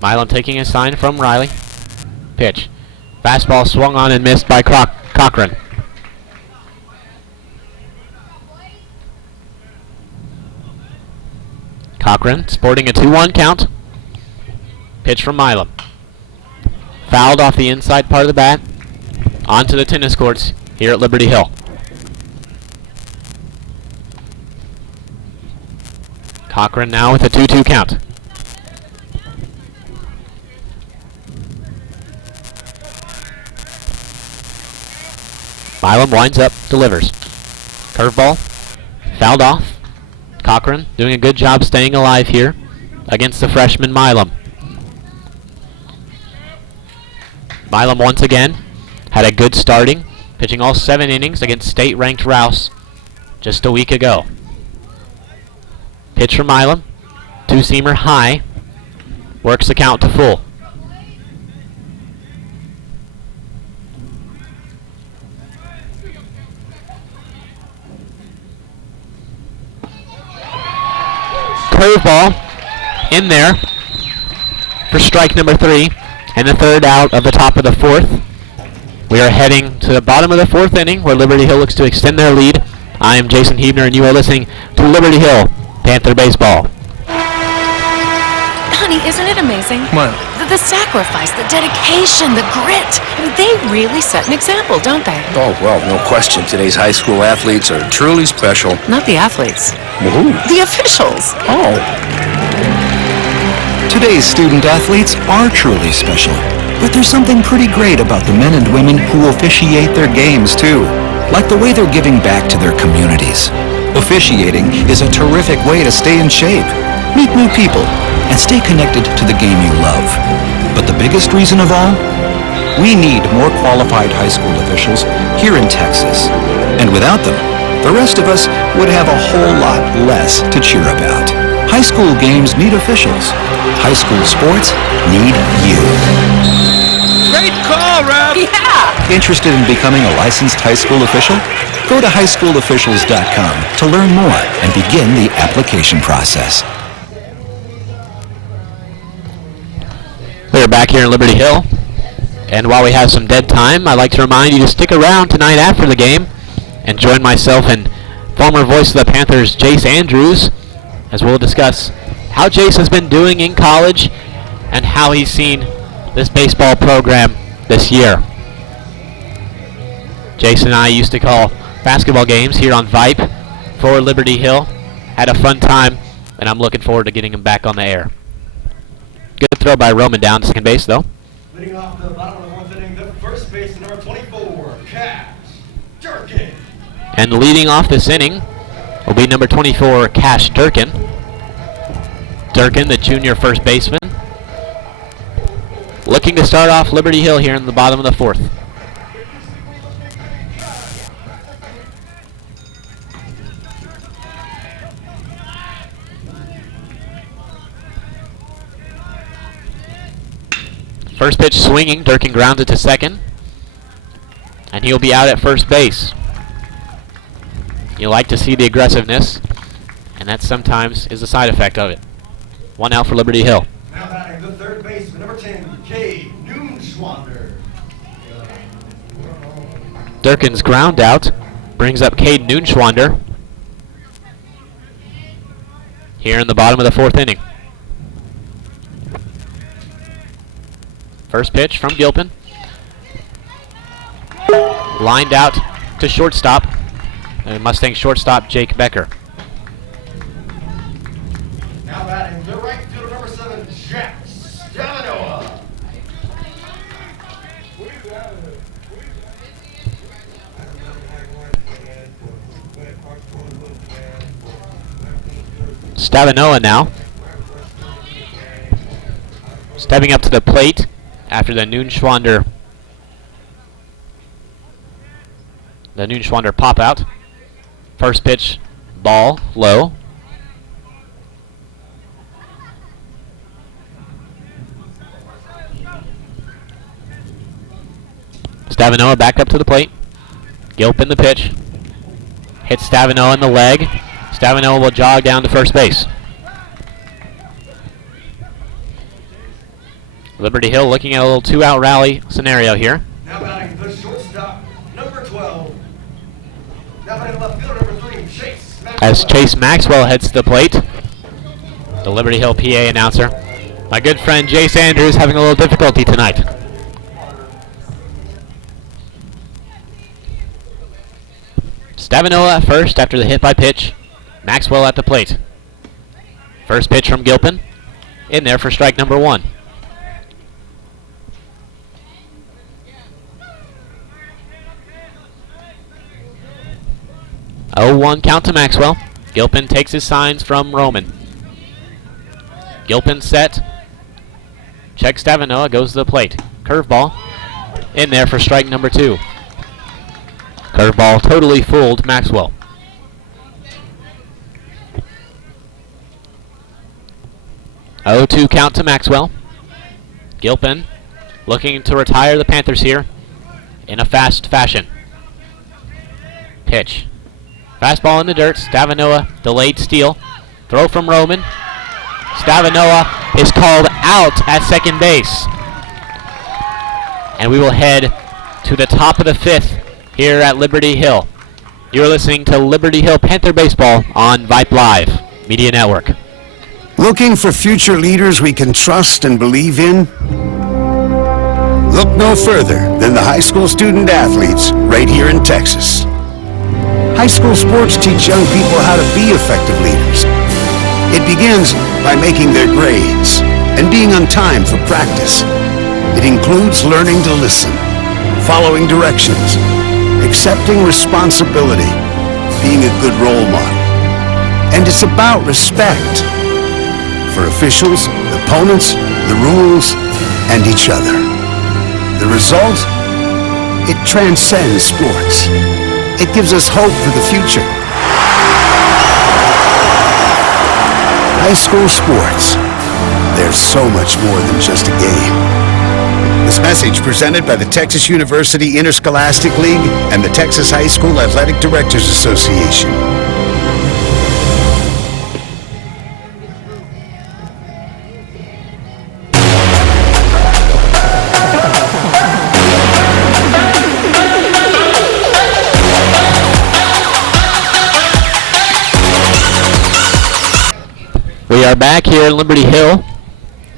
Milam taking a sign from Riley. Pitch. Fastball swung on and missed by Cochran. Cochran sporting a 2-1 count. Pitch from Milam. Fouled off the inside part of the bat. Onto the tennis courts here at Liberty Hill. Cochran now with a 2-2 count. Milam winds up, delivers. Curveball, fouled off. Cochran doing a good job staying alive here against the freshman Milam. Milam once again had a good starting, pitching all 7 innings against state-ranked Rouse just a week ago. Pitch from Milam, 2-seamer high, works the count to full. Curveball in there for strike number 3 and the 3rd out of the top of the 4th. We are heading to the bottom of the 4th inning where Liberty Hill looks to extend their lead. I am Jason Hebner and you are listening to Liberty Hill Panther Baseball. Honey, isn't it amazing? What? The sacrifice, the dedication, the grit. I mean, they really set an example, don't they? Oh, well, no question. Today's high school athletes are truly special. Not the athletes. Well, who? The officials. Oh. Today's student athletes are truly special. But there's something pretty great about the men and women who officiate their games, too. Like the way they're giving back to their communities. Officiating is a terrific way to stay in shape, meet new people, and stay connected to the game you love. But the biggest reason of all? We need more qualified high school officials here in Texas. And without them, the rest of us would have a whole lot less to cheer about. High school games need officials. High school sports need you. Great call, Rob! Yeah! Interested in becoming a licensed high school official? Go to highschoolofficials.com to learn more and begin the application process. We're back here in Liberty Hill And while we have some dead time, I'd like to remind you to stick around tonight after the game and join myself and former voice of the Panthers, Jace Andrews, as we'll discuss how Jace has been doing in college and how he's seen this baseball program this year. Jace and I used to call basketball games here on Vype for Liberty Hill. Had a fun time, and I'm looking forward to getting him back on the air. Good throw by Roman down to second base, though. Leading off the bottom of the fourth inning, the first base, number 24, Cash Durkin. And leading off this inning will be number 24, Cash Durkin. Durkin, the junior first baseman, looking to start off Liberty Hill here in the bottom of the fourth. First pitch swinging, Durkin grounds it to second, and he'll be out at first base. You like to see the aggressiveness, and that sometimes is a side effect of it. One out for Liberty Hill. Now batting the third baseman, number 10, Cade Noonschwander. Durkin's ground out brings up Cade Noonschwander here in the bottom of the fourth inning. First pitch from Gilpin. Lined out to shortstop. Mustang shortstop Jake Becker. Now batting the right fielder, number 7, Jack Stavanoa. Stavanoa now stepping up to the plate after the Noonschwander pop out. First pitch, ball, low. Stavanoa back up to the plate. Gilpin the pitch. Hits Stavanoa in the leg. Stavanoa will jog down to first base. Liberty Hill looking at a little two-out rally scenario here. Now batting the shortstop, number 12. Now batting left fielder, number 3, Chase Maxwell. As Chase Maxwell heads to the plate, the Liberty Hill PA announcer. My good friend Jace Andrews having a little difficulty tonight. Stavanoa at first after the hit by pitch. Maxwell at the plate. First pitch from Gilpin. In there for strike number 1. Oh, 1 count to Maxwell. Gilpin takes his signs from Roman. Gilpin set. Checks Stavanoa, goes to the plate. Curveball. In there for strike number 2. Curveball totally fooled Maxwell. 0-2 count to Maxwell. Gilpin looking to retire the Panthers here in a fast fashion. Pitch. Fastball in the dirt. Stavanoa delayed steal. Throw from Roman. Stavanoa is called out at second base. And we will head to the top of the 5th here at Liberty Hill. You're listening to Liberty Hill Panther Baseball on Vype Live Media Network. Looking for future leaders we can trust and believe in? Look no further than the high school student athletes right here in Texas. High school sports teach young people how to be effective leaders. It begins by making their grades and being on time for practice. It includes learning to listen, following directions, accepting responsibility, being a good role model. And it's about respect for officials, opponents, the rules, and each other. The result? It transcends sports. It gives us hope for the future. High school sports. There's so much more than just a game. This message presented by the Texas University Interscholastic League and the Texas High School Athletic Directors Association. We are back here in Liberty Hill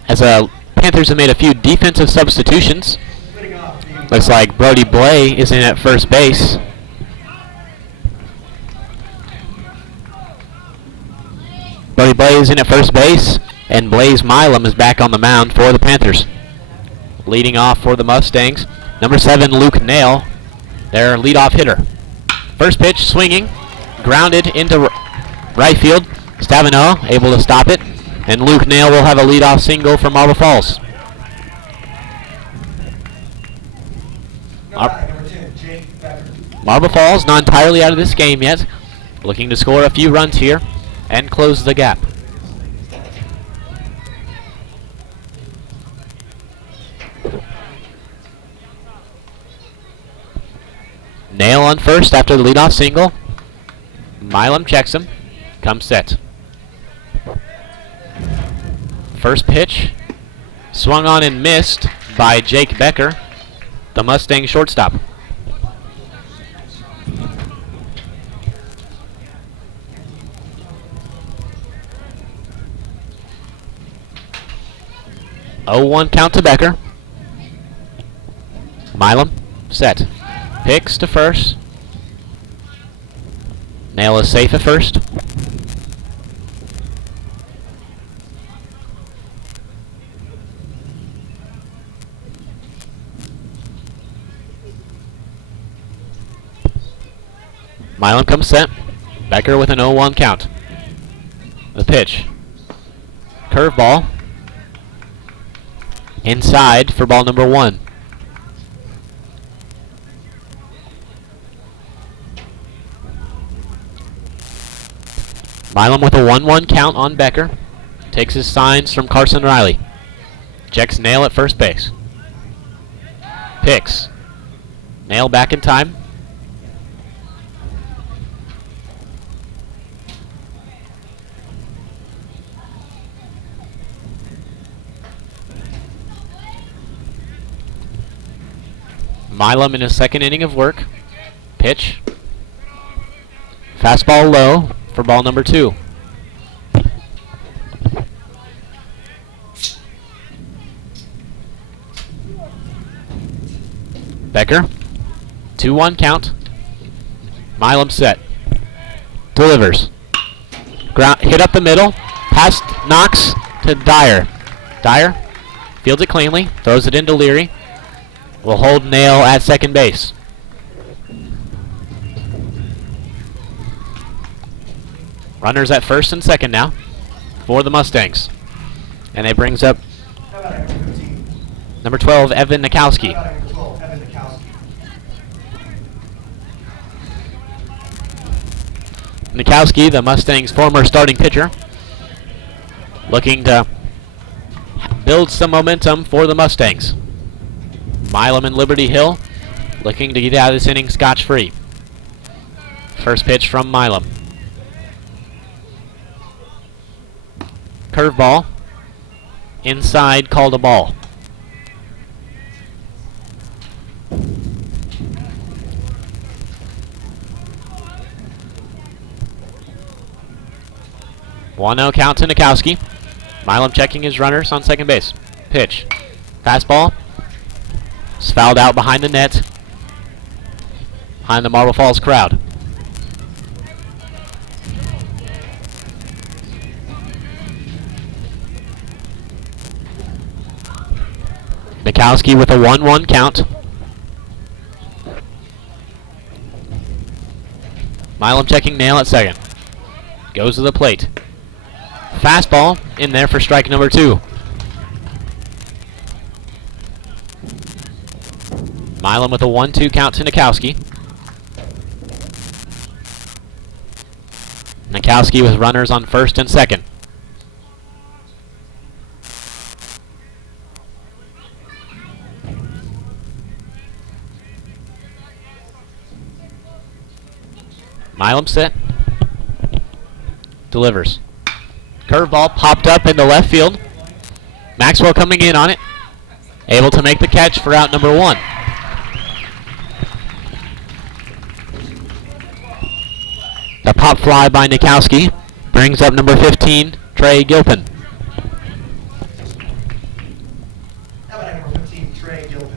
as Panthers have made a few defensive substitutions. Looks like Brody Blay is in at first base. Brody Blay is in at first base, and Blaze Milam is back on the mound for the Panthers. Leading off for the Mustangs, number 7, Luke Nail, their leadoff hitter. First pitch, swinging, grounded into right field. Stavino able to stop it, and Luke Nail will have a leadoff single for Marble Falls. Marble Falls not entirely out of this game yet, looking to score a few runs here and close the gap. Nail on first after the leadoff single. Milam checks him, comes set. First pitch, swung on and missed by Jake Becker, the Mustang shortstop. Oh, 1 count to Becker. Milam set. Picks to first. Nail is safe at first. Milam comes set. Becker with an 0-1 count. The pitch. Curveball. Inside for ball number 1. Milam with a 1-1 count on Becker. Takes his signs from Carson Riley. Checks Nail at first base. Picks. Nail back in time. Milam in his second inning of work. Pitch. Fastball low for ball number 2. Becker. 2-1 count. Milam set. Delivers. Hit up the middle. Pass knocks to Dyer. Dyer fields it cleanly. Throws it into Leary. Will hold Nail at second base. Runners at first and second now for the Mustangs. And it brings up number 12, Evan Nikowski. Nikowski, the Mustangs' former starting pitcher, looking to build some momentum for the Mustangs. Milam and Liberty Hill looking to get out of this inning scotch-free. First pitch from Milam. Curveball. Inside, called a ball. One out count to Nikowski. Milam checking his runners on second base. Pitch. Fastball. It's fouled out behind the net. Behind the Marble Falls crowd. Nikowski with a 1-1 count. Milam checking Nail at second. Goes to the plate. Fastball in there for strike number 2. Milam with a 1-2 count to Nikowski. Nikowski with runners on first and second. Milam set. Delivers. Curveball popped up into left field. Maxwell coming in on it. Able to make the catch for out number 1. The pop fly by Nikowski brings up number 15, Trey Gilpin. How about number 15, Trey Gilpin?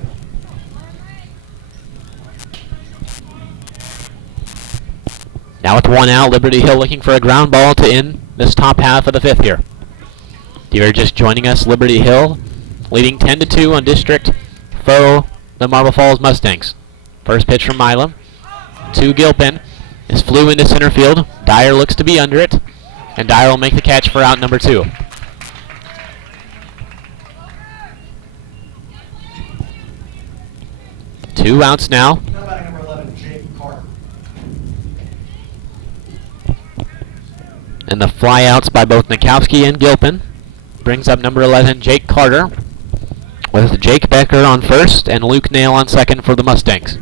Now with one out, Liberty Hill looking for a ground ball to end this top half of the fifth here. If you're just joining us, Liberty Hill leading 10-2 on district foe, the Marble Falls Mustangs. First pitch from Milam to Gilpin is flew into center field. Dyer looks to be under it, and Dyer will make the catch for out number 2. Two outs now. How about number 11, Jake Carter? And the flyouts by both Nikowski and Gilpin brings up number 11, Jake Carter, with Jake Becker on first and Luke Nail on second for the Mustangs.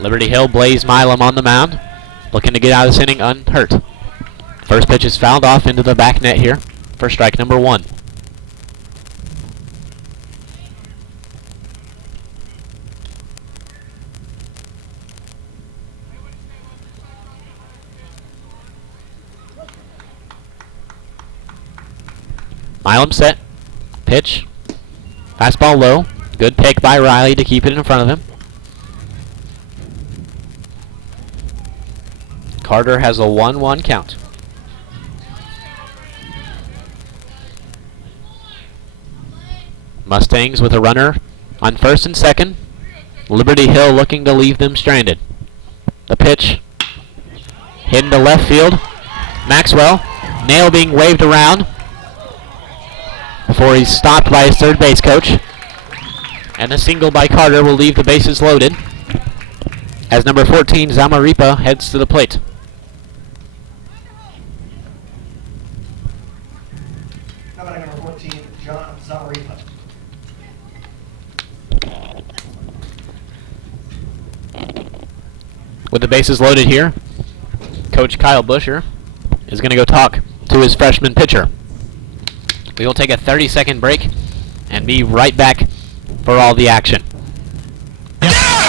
Liberty Hill, Blaze Milam on the mound, looking to get out of this inning unhurt. First pitch is fouled off into the back net here for strike number 1. Milam set, pitch, fastball low, good pick by Riley to keep it in front of him. Carter has a 1-1 count. Mustangs with a runner on first and second. Liberty Hill looking to leave them stranded. The pitch hit into left field. Maxwell, Nail being waved around before he's stopped by his third base coach. And a single by Carter will leave the bases loaded as number 14, Zamaripa, heads to the plate. How about number 14, John Zamaripa? With the bases loaded here, Coach Kyle Busher is going to go talk to his freshman pitcher. We will take a 30-second break and be right back for all the action.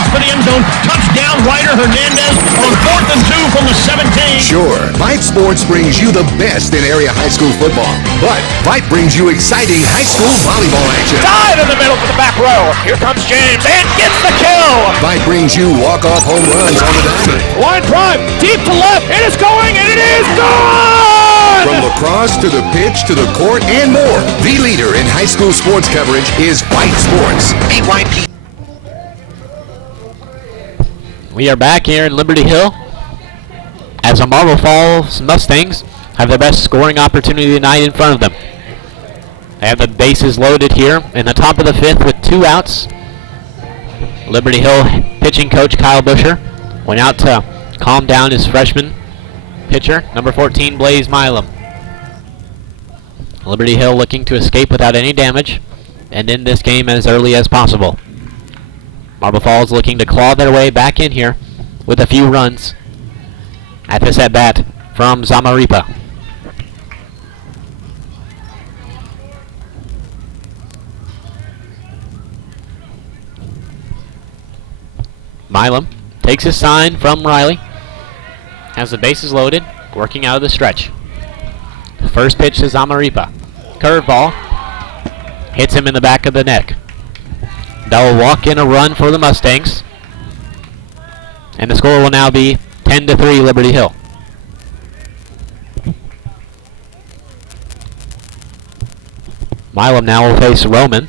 For the end zone, touchdown, Ryder Hernandez on 4th and 2 from the 17. Sure, Vype Sports brings you the best in area high school football, but Vype brings you exciting high school volleyball action. Dive in the middle for the back row. Here comes James and gets the kill. Vype brings you walk-off home runs on the diamond. Line drive, deep to left. It is going, and it is gone! From lacrosse to the pitch to the court and more, the leader in high school sports coverage is Vype Sports. VYP. We are back here in Liberty Hill as the Marble Falls Mustangs have the best scoring opportunity tonight in front of them. They have the bases loaded here in the top of the fifth with 2 outs. Liberty Hill pitching coach Kyle Busher went out to calm down his freshman pitcher, number 14, Blaze Milam. Liberty Hill looking to escape without any damage and end this game as early as possible. Marble Falls looking to claw their way back in here with a few runs at this at-bat from Zamaripa. Milam takes his sign from Riley. Has the bases loaded, working out of the stretch. The first pitch to Zamaripa. Curveball. Hits him in the back of the neck. That will walk in a run for the Mustangs. And the score will now be 10-3 Liberty Hill. Milam now will face Roman,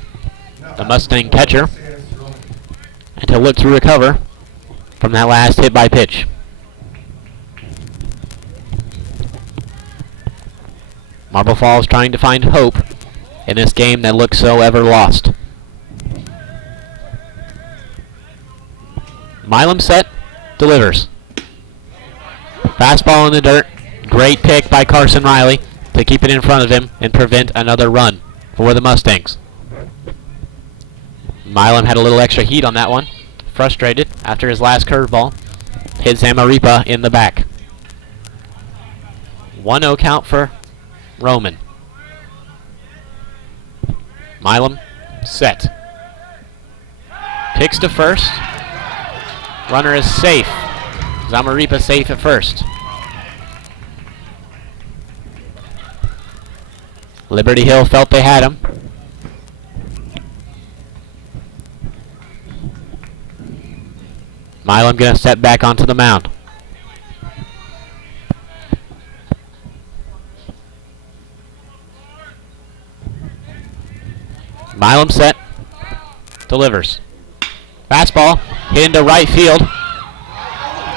the Mustang catcher, and he'll look to recover from that last hit by pitch. Marble Falls trying to find hope in this game that looks so ever lost. Milam set, delivers. Fastball in the dirt. Great pick by Carson Riley to keep it in front of him and prevent another run for the Mustangs. Milam had a little extra heat on that one. Frustrated after his last curveball. Hit Zamaripa in the back. 1-0 count for Roman. Milam set. Kicks to first. Runner is safe. Zamaripa safe at first. Liberty Hill felt they had him. Milam going to step back onto the mound. Milam set. Delivers. Fastball hit into right field.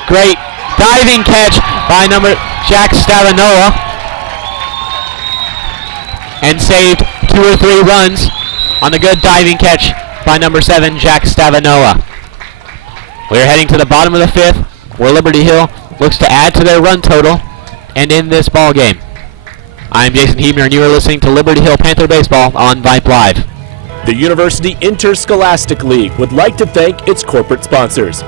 Great diving catch by number Jack Stavanoa. And saved 2 or 3 runs on the good diving catch by number 7, Jack Stavanoa. We're heading to the bottom of the 5th, where Liberty Hill looks to add to their run total and end this ball game. I'm Jason Heebner, and you are listening to Liberty Hill Panther Baseball on Vype Live. The University Interscholastic League would like to thank its corporate sponsors.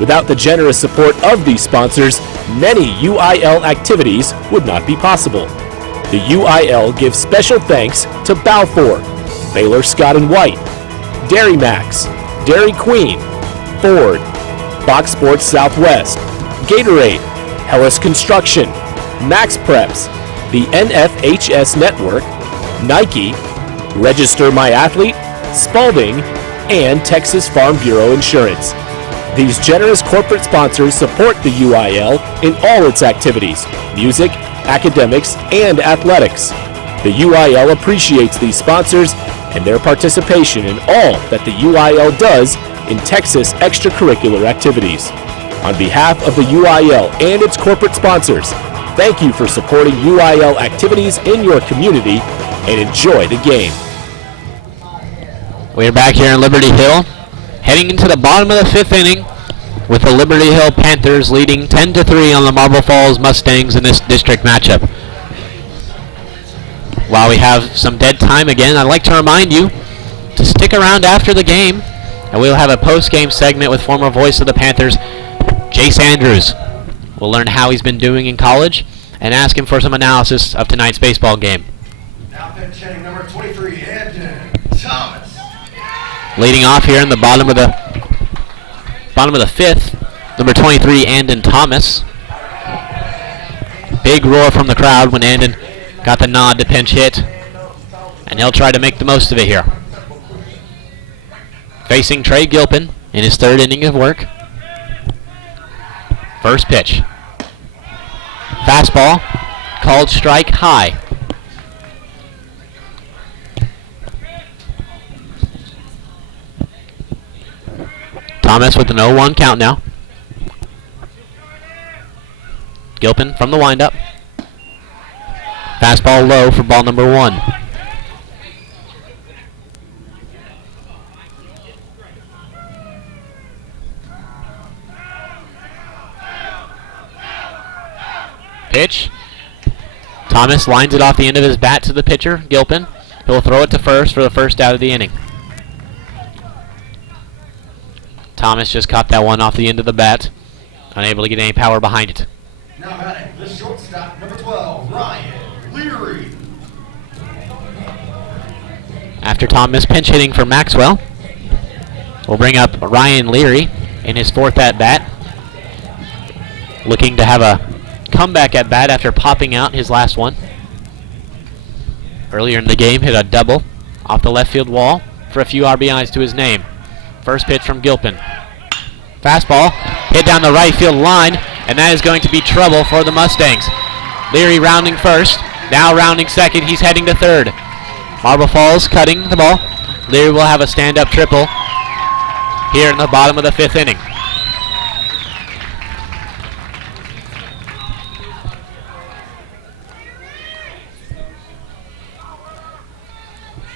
Without the generous support of these sponsors, many UIL activities would not be possible. The UIL gives special thanks to Balfour, Baylor Scott & White, Dairy Max, Dairy Queen, Ford, Fox Sports Southwest, Gatorade, Hellas Construction, Max Preps, the NFHS Network, Nike, Register My Athlete, Spalding, and Texas Farm Bureau Insurance. These generous corporate sponsors support the UIL in all its activities, music, academics, and athletics. The UIL appreciates these sponsors and their participation in all that the UIL does in Texas extracurricular activities. On behalf of the UIL and its corporate sponsors, thank you for supporting UIL activities in your community and enjoy the game. We're back here in Liberty Hill, heading into the bottom of the 5th inning with the Liberty Hill Panthers leading 10-3 on the Marble Falls Mustangs in this district matchup. While we have some dead time again, I'd like to remind you to stick around after the game, and we'll have a post-game segment with former voice of the Panthers, Jace Andrews. We'll learn how he's been doing in college and ask him for some analysis of tonight's baseball game. Now pitch hitting number 23, Hampton Thomas. Leading off here in the bottom of the 5th, number 23, Andon Thomas. Big roar from the crowd when Andon got the nod to pinch hit, and he'll try to make the most of it here. Facing Trey Gilpin in his 3rd inning of work. First pitch. Fastball, called strike high. Thomas with an 0-1 count now. Gilpin from the windup. Fastball low for ball number 1. Pitch. Thomas lines it off the end of his bat to the pitcher, Gilpin. He'll throw it to first for the first out of the inning. Thomas just caught that one off the end of the bat, unable to get any power behind it. Now batting the shortstop, number 12, Ryan Leary. After Thomas pinch hitting for Maxwell, we'll bring up Ryan Leary in his 4th at-bat, looking to have a comeback at-bat after popping out his last one. Earlier in the game, hit a double off the left field wall for a few RBIs to his name. First pitch from Gilpin. Fastball hit down the right field line, and that is going to be trouble for the Mustangs. Leary rounding first, now rounding second. He's heading to 3rd. Marble Falls cutting the ball. Leary will have a stand-up triple here in the bottom of the 5th inning.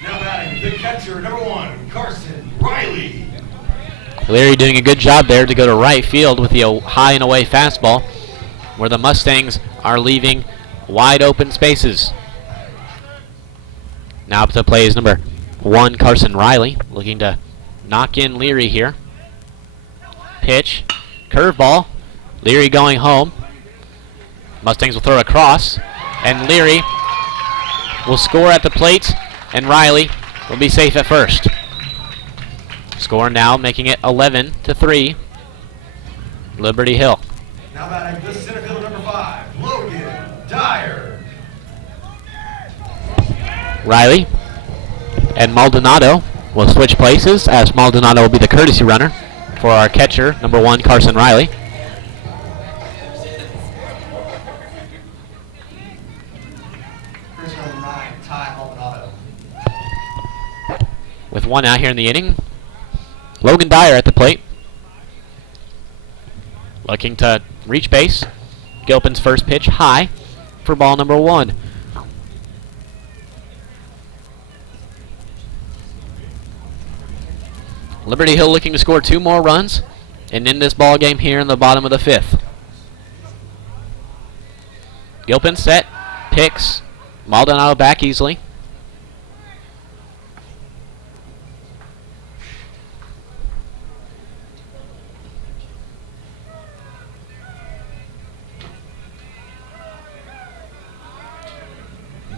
Now batting the catcher, number 1, Carson Riley. Leary doing a good job there to go to right field with the high and away fastball, where the Mustangs are leaving wide open spaces. Now up to play is number 1, Carson Riley, looking to knock in Leary here. Pitch, curveball, Leary going home. Mustangs will throw across, and Leary will score at the plate, and Riley will be safe at first. Score now, making it 11-3. Liberty Hill. Now batting the center fielder, number 5, Logan Dyer. Riley and Maldonado will switch places, as Maldonado will be the courtesy runner for our catcher, number 1, Carson Riley. With 1 out here in the inning, Logan Dyer at the plate, looking to reach base. Gilpin's first pitch high for ball number 1. Liberty Hill looking to score 2 more runs and end this ball game here in the bottom of the 5th. Gilpin set, picks, Maldonado back easily.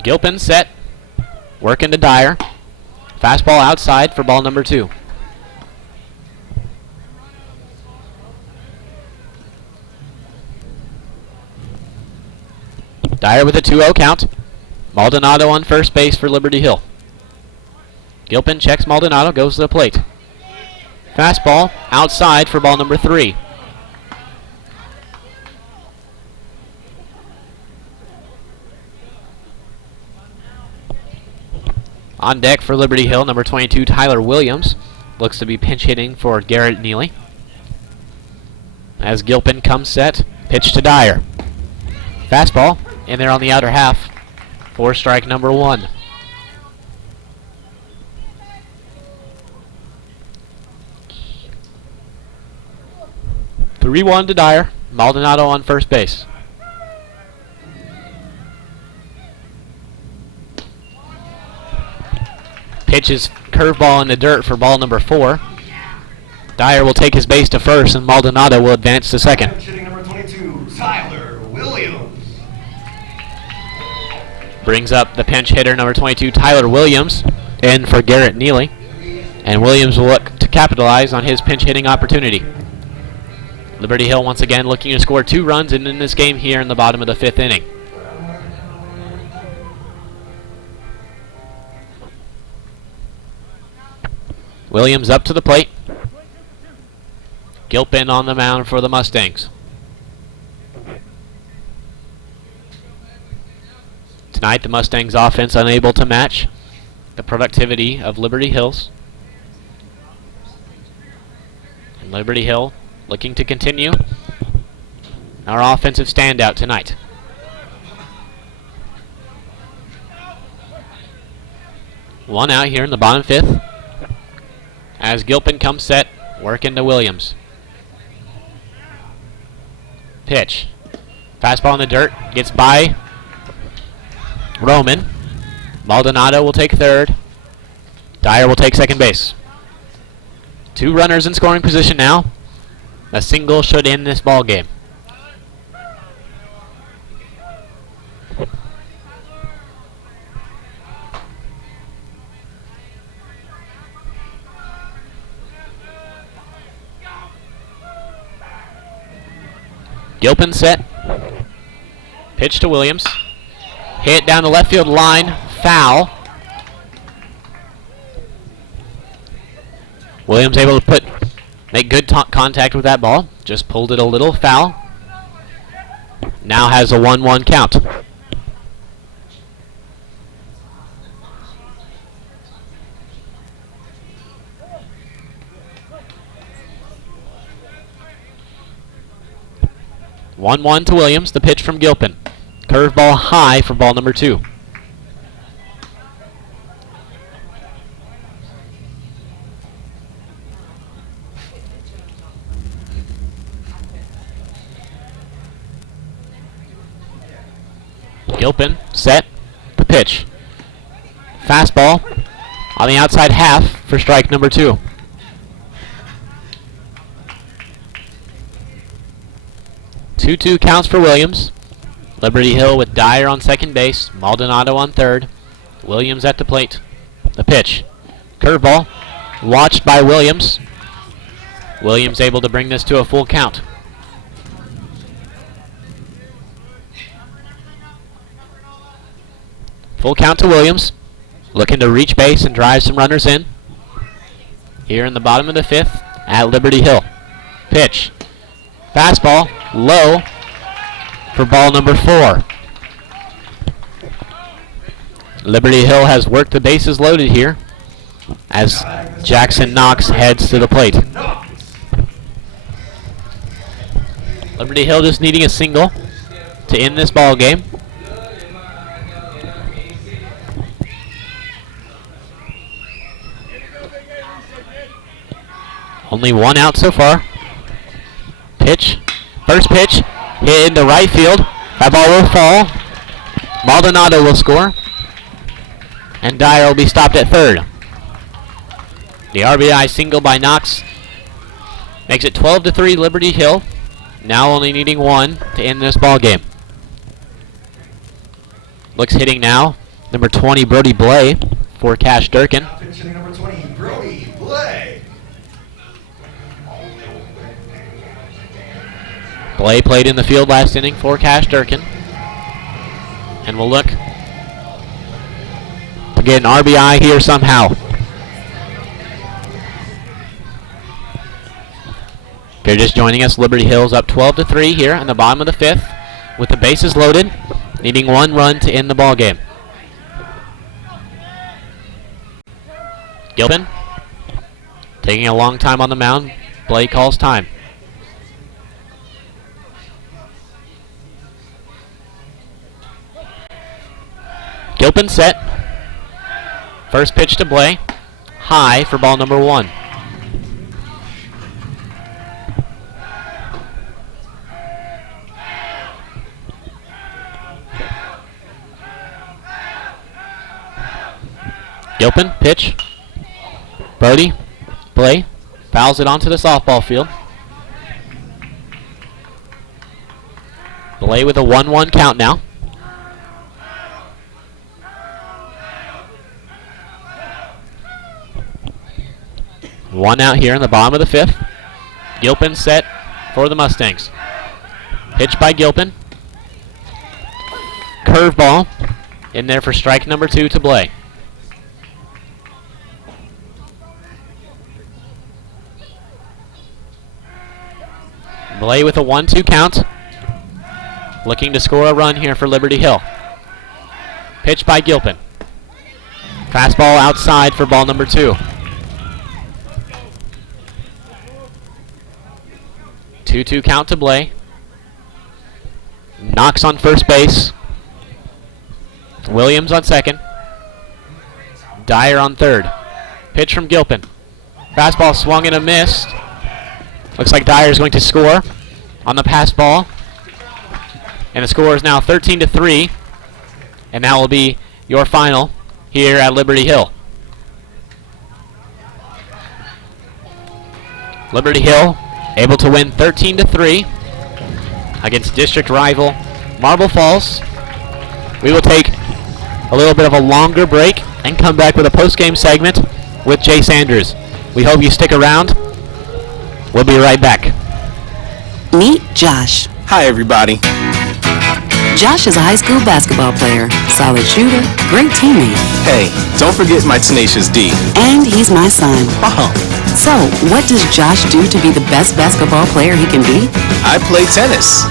Gilpin set, working to Dyer. Fastball outside for ball number 2. Dyer with a 2-0 count. Maldonado on first base for Liberty Hill. Gilpin checks Maldonado, goes to the plate. Fastball outside for ball number 3. On deck for Liberty Hill, number 22, Tyler Williams. Looks to be pinch hitting for Garrett Neely. As Gilpin comes set, pitch to Dyer. Fastball in there on the outer half for strike number 1. Three-1 to Dyer. Maldonado on first base. Pitches curveball in the dirt for ball number 4. Dyer will take his base to first, and Maldonado will advance to second. Hitting number 22, Tyler Williams. Brings up the pinch hitter, number 22, Tyler Williams, in for Garrett Neely. And Williams will look to capitalize on his pinch hitting opportunity. Liberty Hill once again looking to score 2 runs and in this game here in the bottom of the 5th inning. Williams up to the plate. Gilpin on the mound for the Mustangs. Tonight, the Mustangs offense unable to match the productivity of Liberty Hills. And Liberty Hill looking to continue our offensive standout tonight. One out here in the bottom 5th. As Gilpin comes set, working to Williams. Pitch. Fastball in the dirt, gets by Roman. Maldonado will take third. Dyer will take second base. 2 runners in scoring position now. A single should end this ball game. Gilpin set. Pitch to Williams. Hit down the left field line. Foul. Williams able to make good contact with that ball. Just pulled it a little. Foul. Now has a 1-1 count. One to Williams, the pitch from Gilpin. Curveball high for ball number 2. Gilpin set, the pitch. Fastball on the outside half for strike number 2. Two counts for Williams. Liberty Hill with Dyer on second base, Maldonado on third. Williams at the plate. The pitch. Curveball. Watched by Williams. Williams able to bring this to a full count. Full count to Williams. looking to reach base and drive some runners in. Here in the bottom of the 5th at Liberty Hill. Pitch. Fastball, low for ball number 4. Liberty Hill has worked the bases loaded here as Jackson Knox heads to the plate. Liberty Hill just needing a single to end this ball game. Only one out so far. Pitch. First pitch. Hit into right field. That ball will fall. Maldonado will score. And Dyer will be stopped at third. The RBI single by Knox makes it 12-3 Liberty Hill. Now only needing one to end this ball game. Looks hitting now. Number 20, Brody Blay for Cash Durkin. Pitching number 20, Brody Blay. Blay played in the field last inning for Cash Durkin. And we'll look to get an RBI here somehow. If you're just joining us, Liberty Hill's up 12-3 here in the bottom of the 5th with the bases loaded, needing one run to end the ball game. Gilpin taking a long time on the mound. Blay calls time. Gilpin set. First pitch to Blay. High for ball number 1. Gilpin, pitch. Brody, Blay, fouls it onto the softball field. Blay with a 1-1 count now. One out here in the bottom of the 5th. Gilpin set for the Mustangs. Pitch by Gilpin. Curveball in there for strike number 2 to Blay. Blay with a 1-2 count. Looking to score a run here for Liberty Hill. Pitch by Gilpin. Fastball outside for ball number 2. 2-2 count to Blay. Knox on first base. Williams on second. Dyer on third. Pitch from Gilpin. Fastball swung and a missed. Looks like Dyer is going to score on the pass ball. And the score is now 13-3. And that will be your final here at Liberty Hill. Liberty Hill able to win 13-3 against district rival Marble Falls. We will take a little bit of a longer break and come back with a post-game segment with Jay Sanders. We hope you stick around. We'll be right back. Meet Josh. Hi, everybody. Josh is a high school basketball player, solid shooter, great teammate. Hey, don't forget my tenacious D. And he's my son. Wow. So, what does Josh do to be the best basketball player he can be? I play tennis.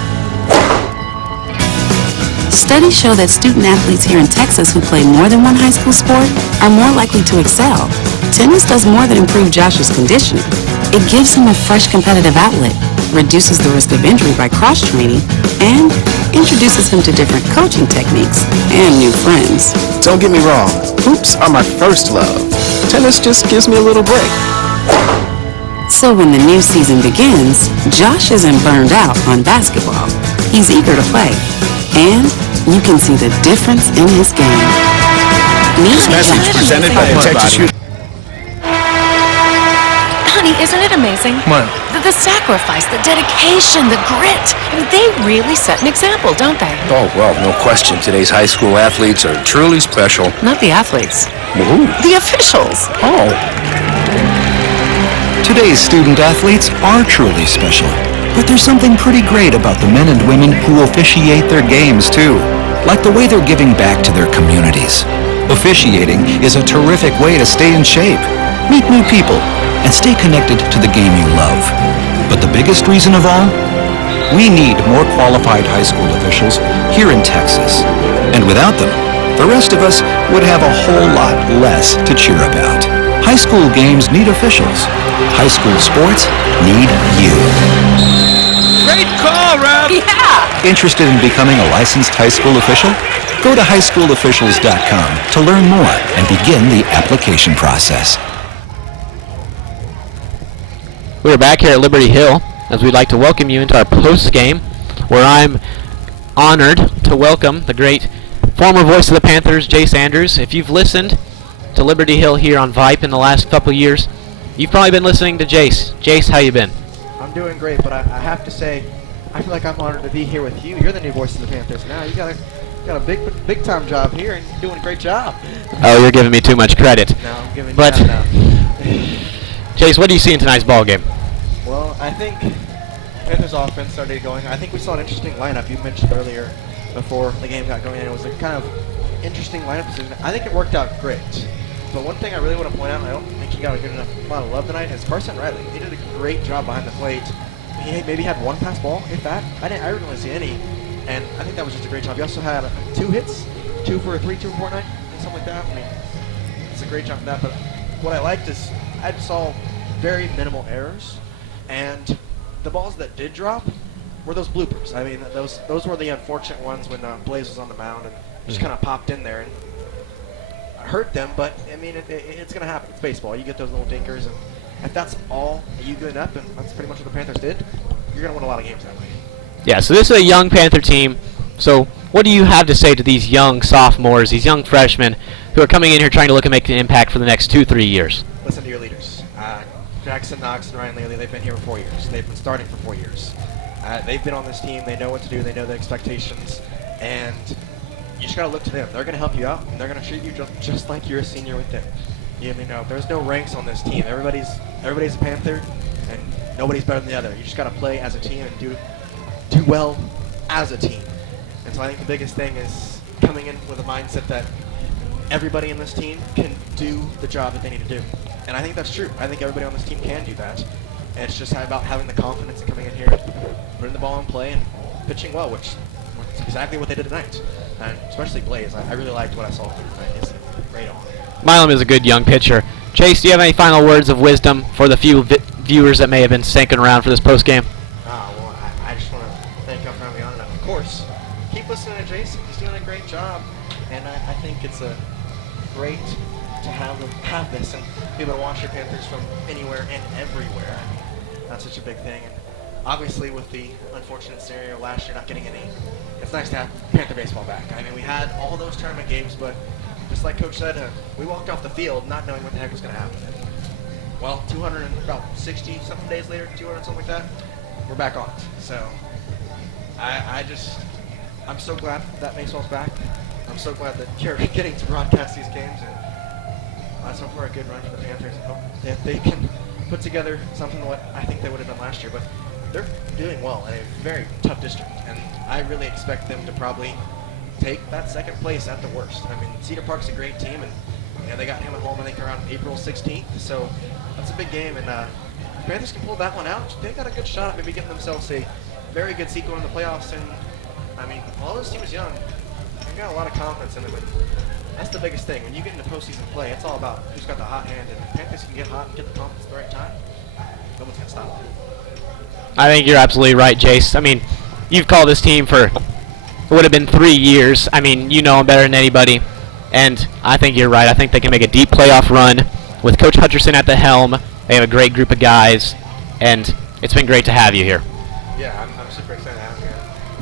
Studies show that student athletes here in Texas who play more than one high school sport are more likely to excel. Tennis does more than improve Josh's conditioning. It gives him a fresh competitive outlet, reduces the risk of injury by cross-training, and introduces him to different coaching techniques and new friends. Don't get me wrong, hoops are my first love. Tennis just gives me a little break. So when the new season begins, Josh isn't burned out on basketball. He's eager to play, and you can see the difference in his game. This message presented by the Texas Youth. Honey, isn't it amazing? What? The sacrifice, the dedication, the grit. I mean, they really set an example, don't they? Oh, well, no question. Today's high school athletes are truly special. Not the athletes. Woohoo. The officials. Oh. Today's student athletes are truly special. But there's something pretty great about the men and women who officiate their games, too. Like the way they're giving back to their communities. Officiating is a terrific way to stay in shape, meet new people, and stay connected to the game you love. But the biggest reason of all? We need more qualified high school officials here in Texas. And without them, the rest of us would have a whole lot less to cheer about. High school games need officials. High school sports need you. Great call, Rob! Yeah! Interested in becoming a licensed high school official? Go to highschoolofficials.com to learn more and begin the application process. We're back here at Liberty Hill as we'd like to welcome you into our post-game, where I'm honored to welcome the great former voice of the Panthers, Jace Andrews. If you've listened to Liberty Hill here on Vype in the last couple of years, you've probably been listening to Jace. Jace, how you been? I'm doing great, but I have to say, I feel like I'm honored to be here with you. You're the new voice of the Panthers now. You got a big time job here, and you're doing a great job. Oh, you're giving me too much credit. No, I'm giving you but, that now. Jace, what do you see in tonight's ball game? Well, I think Panthers offense started going. I think we saw an interesting lineup. You mentioned earlier before the game got going, and it was a kind of interesting lineup decision. I think it worked out great. But one thing I really want to point out, and I don't think he got a good enough amount of love tonight, is Carson Riley. He did a great job behind the plate. He maybe had one pass ball, if that. I didn't really see any, and I think that was just a great job. He also had 2 hits, 2 for a 3, 2 for 4 night, and something like that. I mean, it's a great job for that. But what I liked is I saw very minimal errors, and the balls that did drop were those bloopers. I mean, those were the unfortunate ones when Blaze was on the mound and just kind of popped in there and hurt them. But I mean, it's going to happen. It's baseball. You get those little dinkers, and if that's all you good up, and that's pretty much what the Panthers did, you're going to win a lot of games that way. Yeah, so this is a young Panther team. So what do you have to say to these young sophomores, these young freshmen who are coming in here trying to look and make an impact for the next 2-3 years? Listen to your leaders. Jackson Knox and Ryan Laley, they've been here for 4 years. They've been starting for 4 years. They've been on this team. They know what to do. They know the expectations. And you just got to look to them. They're going to help you out, and they're going to treat you just like you're a senior with them. You know, there's no ranks on this team. Everybody's a Panther, and nobody's better than the other. You just got to play as a team and do well as a team. And so I think the biggest thing is coming in with a mindset that everybody in this team can do the job that they need to do. And I think that's true. I think everybody on this team can do that. And it's just about having the confidence of coming in here, putting the ball in play, and pitching well, which is exactly what they did tonight. And especially Blaze. I really liked what I saw from him tonight. He's a great arm. Milam is a good young pitcher. Chase, do you have any final words of wisdom for the few viewers that may have been sinking around for this postgame? Well, I just want to thank you for having me on. And of course, keep listening to Jason. He's doing a great job. And I think it's great to have this and be able to watch your Panthers from anywhere and everywhere. That's such a big thing. And obviously, with the unfortunate scenario last year not getting any, it's nice to have Panther baseball back. I mean, we had all those tournament games, but just like Coach said, we walked off the field not knowing what the heck was going to happen. And, well, 260-something days later, 200 something like that, we're back on it. So I'm so glad that baseball's back. I'm so glad that you're getting to broadcast these games, and let's hope for a good run for the Panthers. I hope that they can put together something what I think they would have done last year. But they're doing well in a very tough district, and I really expect them to probably take that second place at the worst. I mean, Cedar Park's a great team, and they got him at home, I think, around April 16th. So that's a big game, and if the Panthers can pull that one out, they got a good shot at maybe getting themselves a very good seat going in the playoffs. And I mean, all this team is young. They've got a lot of confidence in them, and that's the biggest thing. When you get into postseason play, it's all about who's got the hot hand, and if the Panthers can get hot and get the confidence at the right time, no one's going to stop them. I think you're absolutely right, Jace. I mean, you've called this team for, it would have been 3 years. I mean, you know them better than anybody, and I think you're right. I think they can make a deep playoff run with Coach Hutcherson at the helm. They have a great group of guys, and it's been great to have you here. Yeah, I'm super excited to have you here.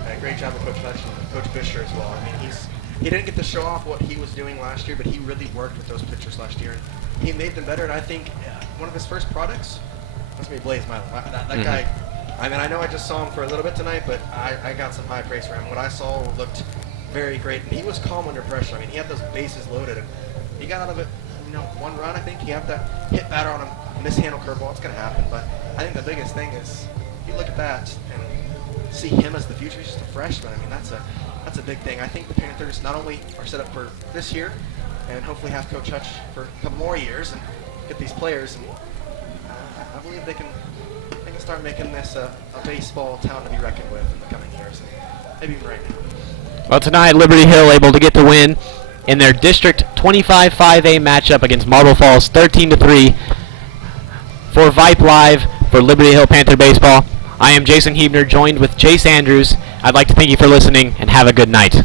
And great job with Coach Hutcherson and Coach Fisher as well. I mean, he didn't get to show off what he was doing last year, but he really worked with those pitchers last year, and he made them better. And I think one of his first products must be Blaze Milam. That guy. I mean, I know I just saw him for a little bit tonight, but I got some high praise for him. What I saw looked very great, and he was calm under pressure. I mean, he had those bases loaded, and he got out of it, 1 run, I think. He had that hit batter on a mishandled curveball. It's going to happen, but I think the biggest thing is you look at that and see him as the future. He's just a freshman. I mean, that's a big thing. I think the Panthers not only are set up for this year, and hopefully have Coach Hutch for a couple more years and get these players. And I believe they can start making this a baseball town to be reckoned with in the coming years, and maybe even right now. Well, tonight Liberty Hill able to get the win in their District 25 5A matchup against Marble Falls, 13-3. For Vype Live, for Liberty Hill Panther Baseball, I am Jason Hebner, joined with Jace Andrews. I'd like to thank you for listening, and have a good night.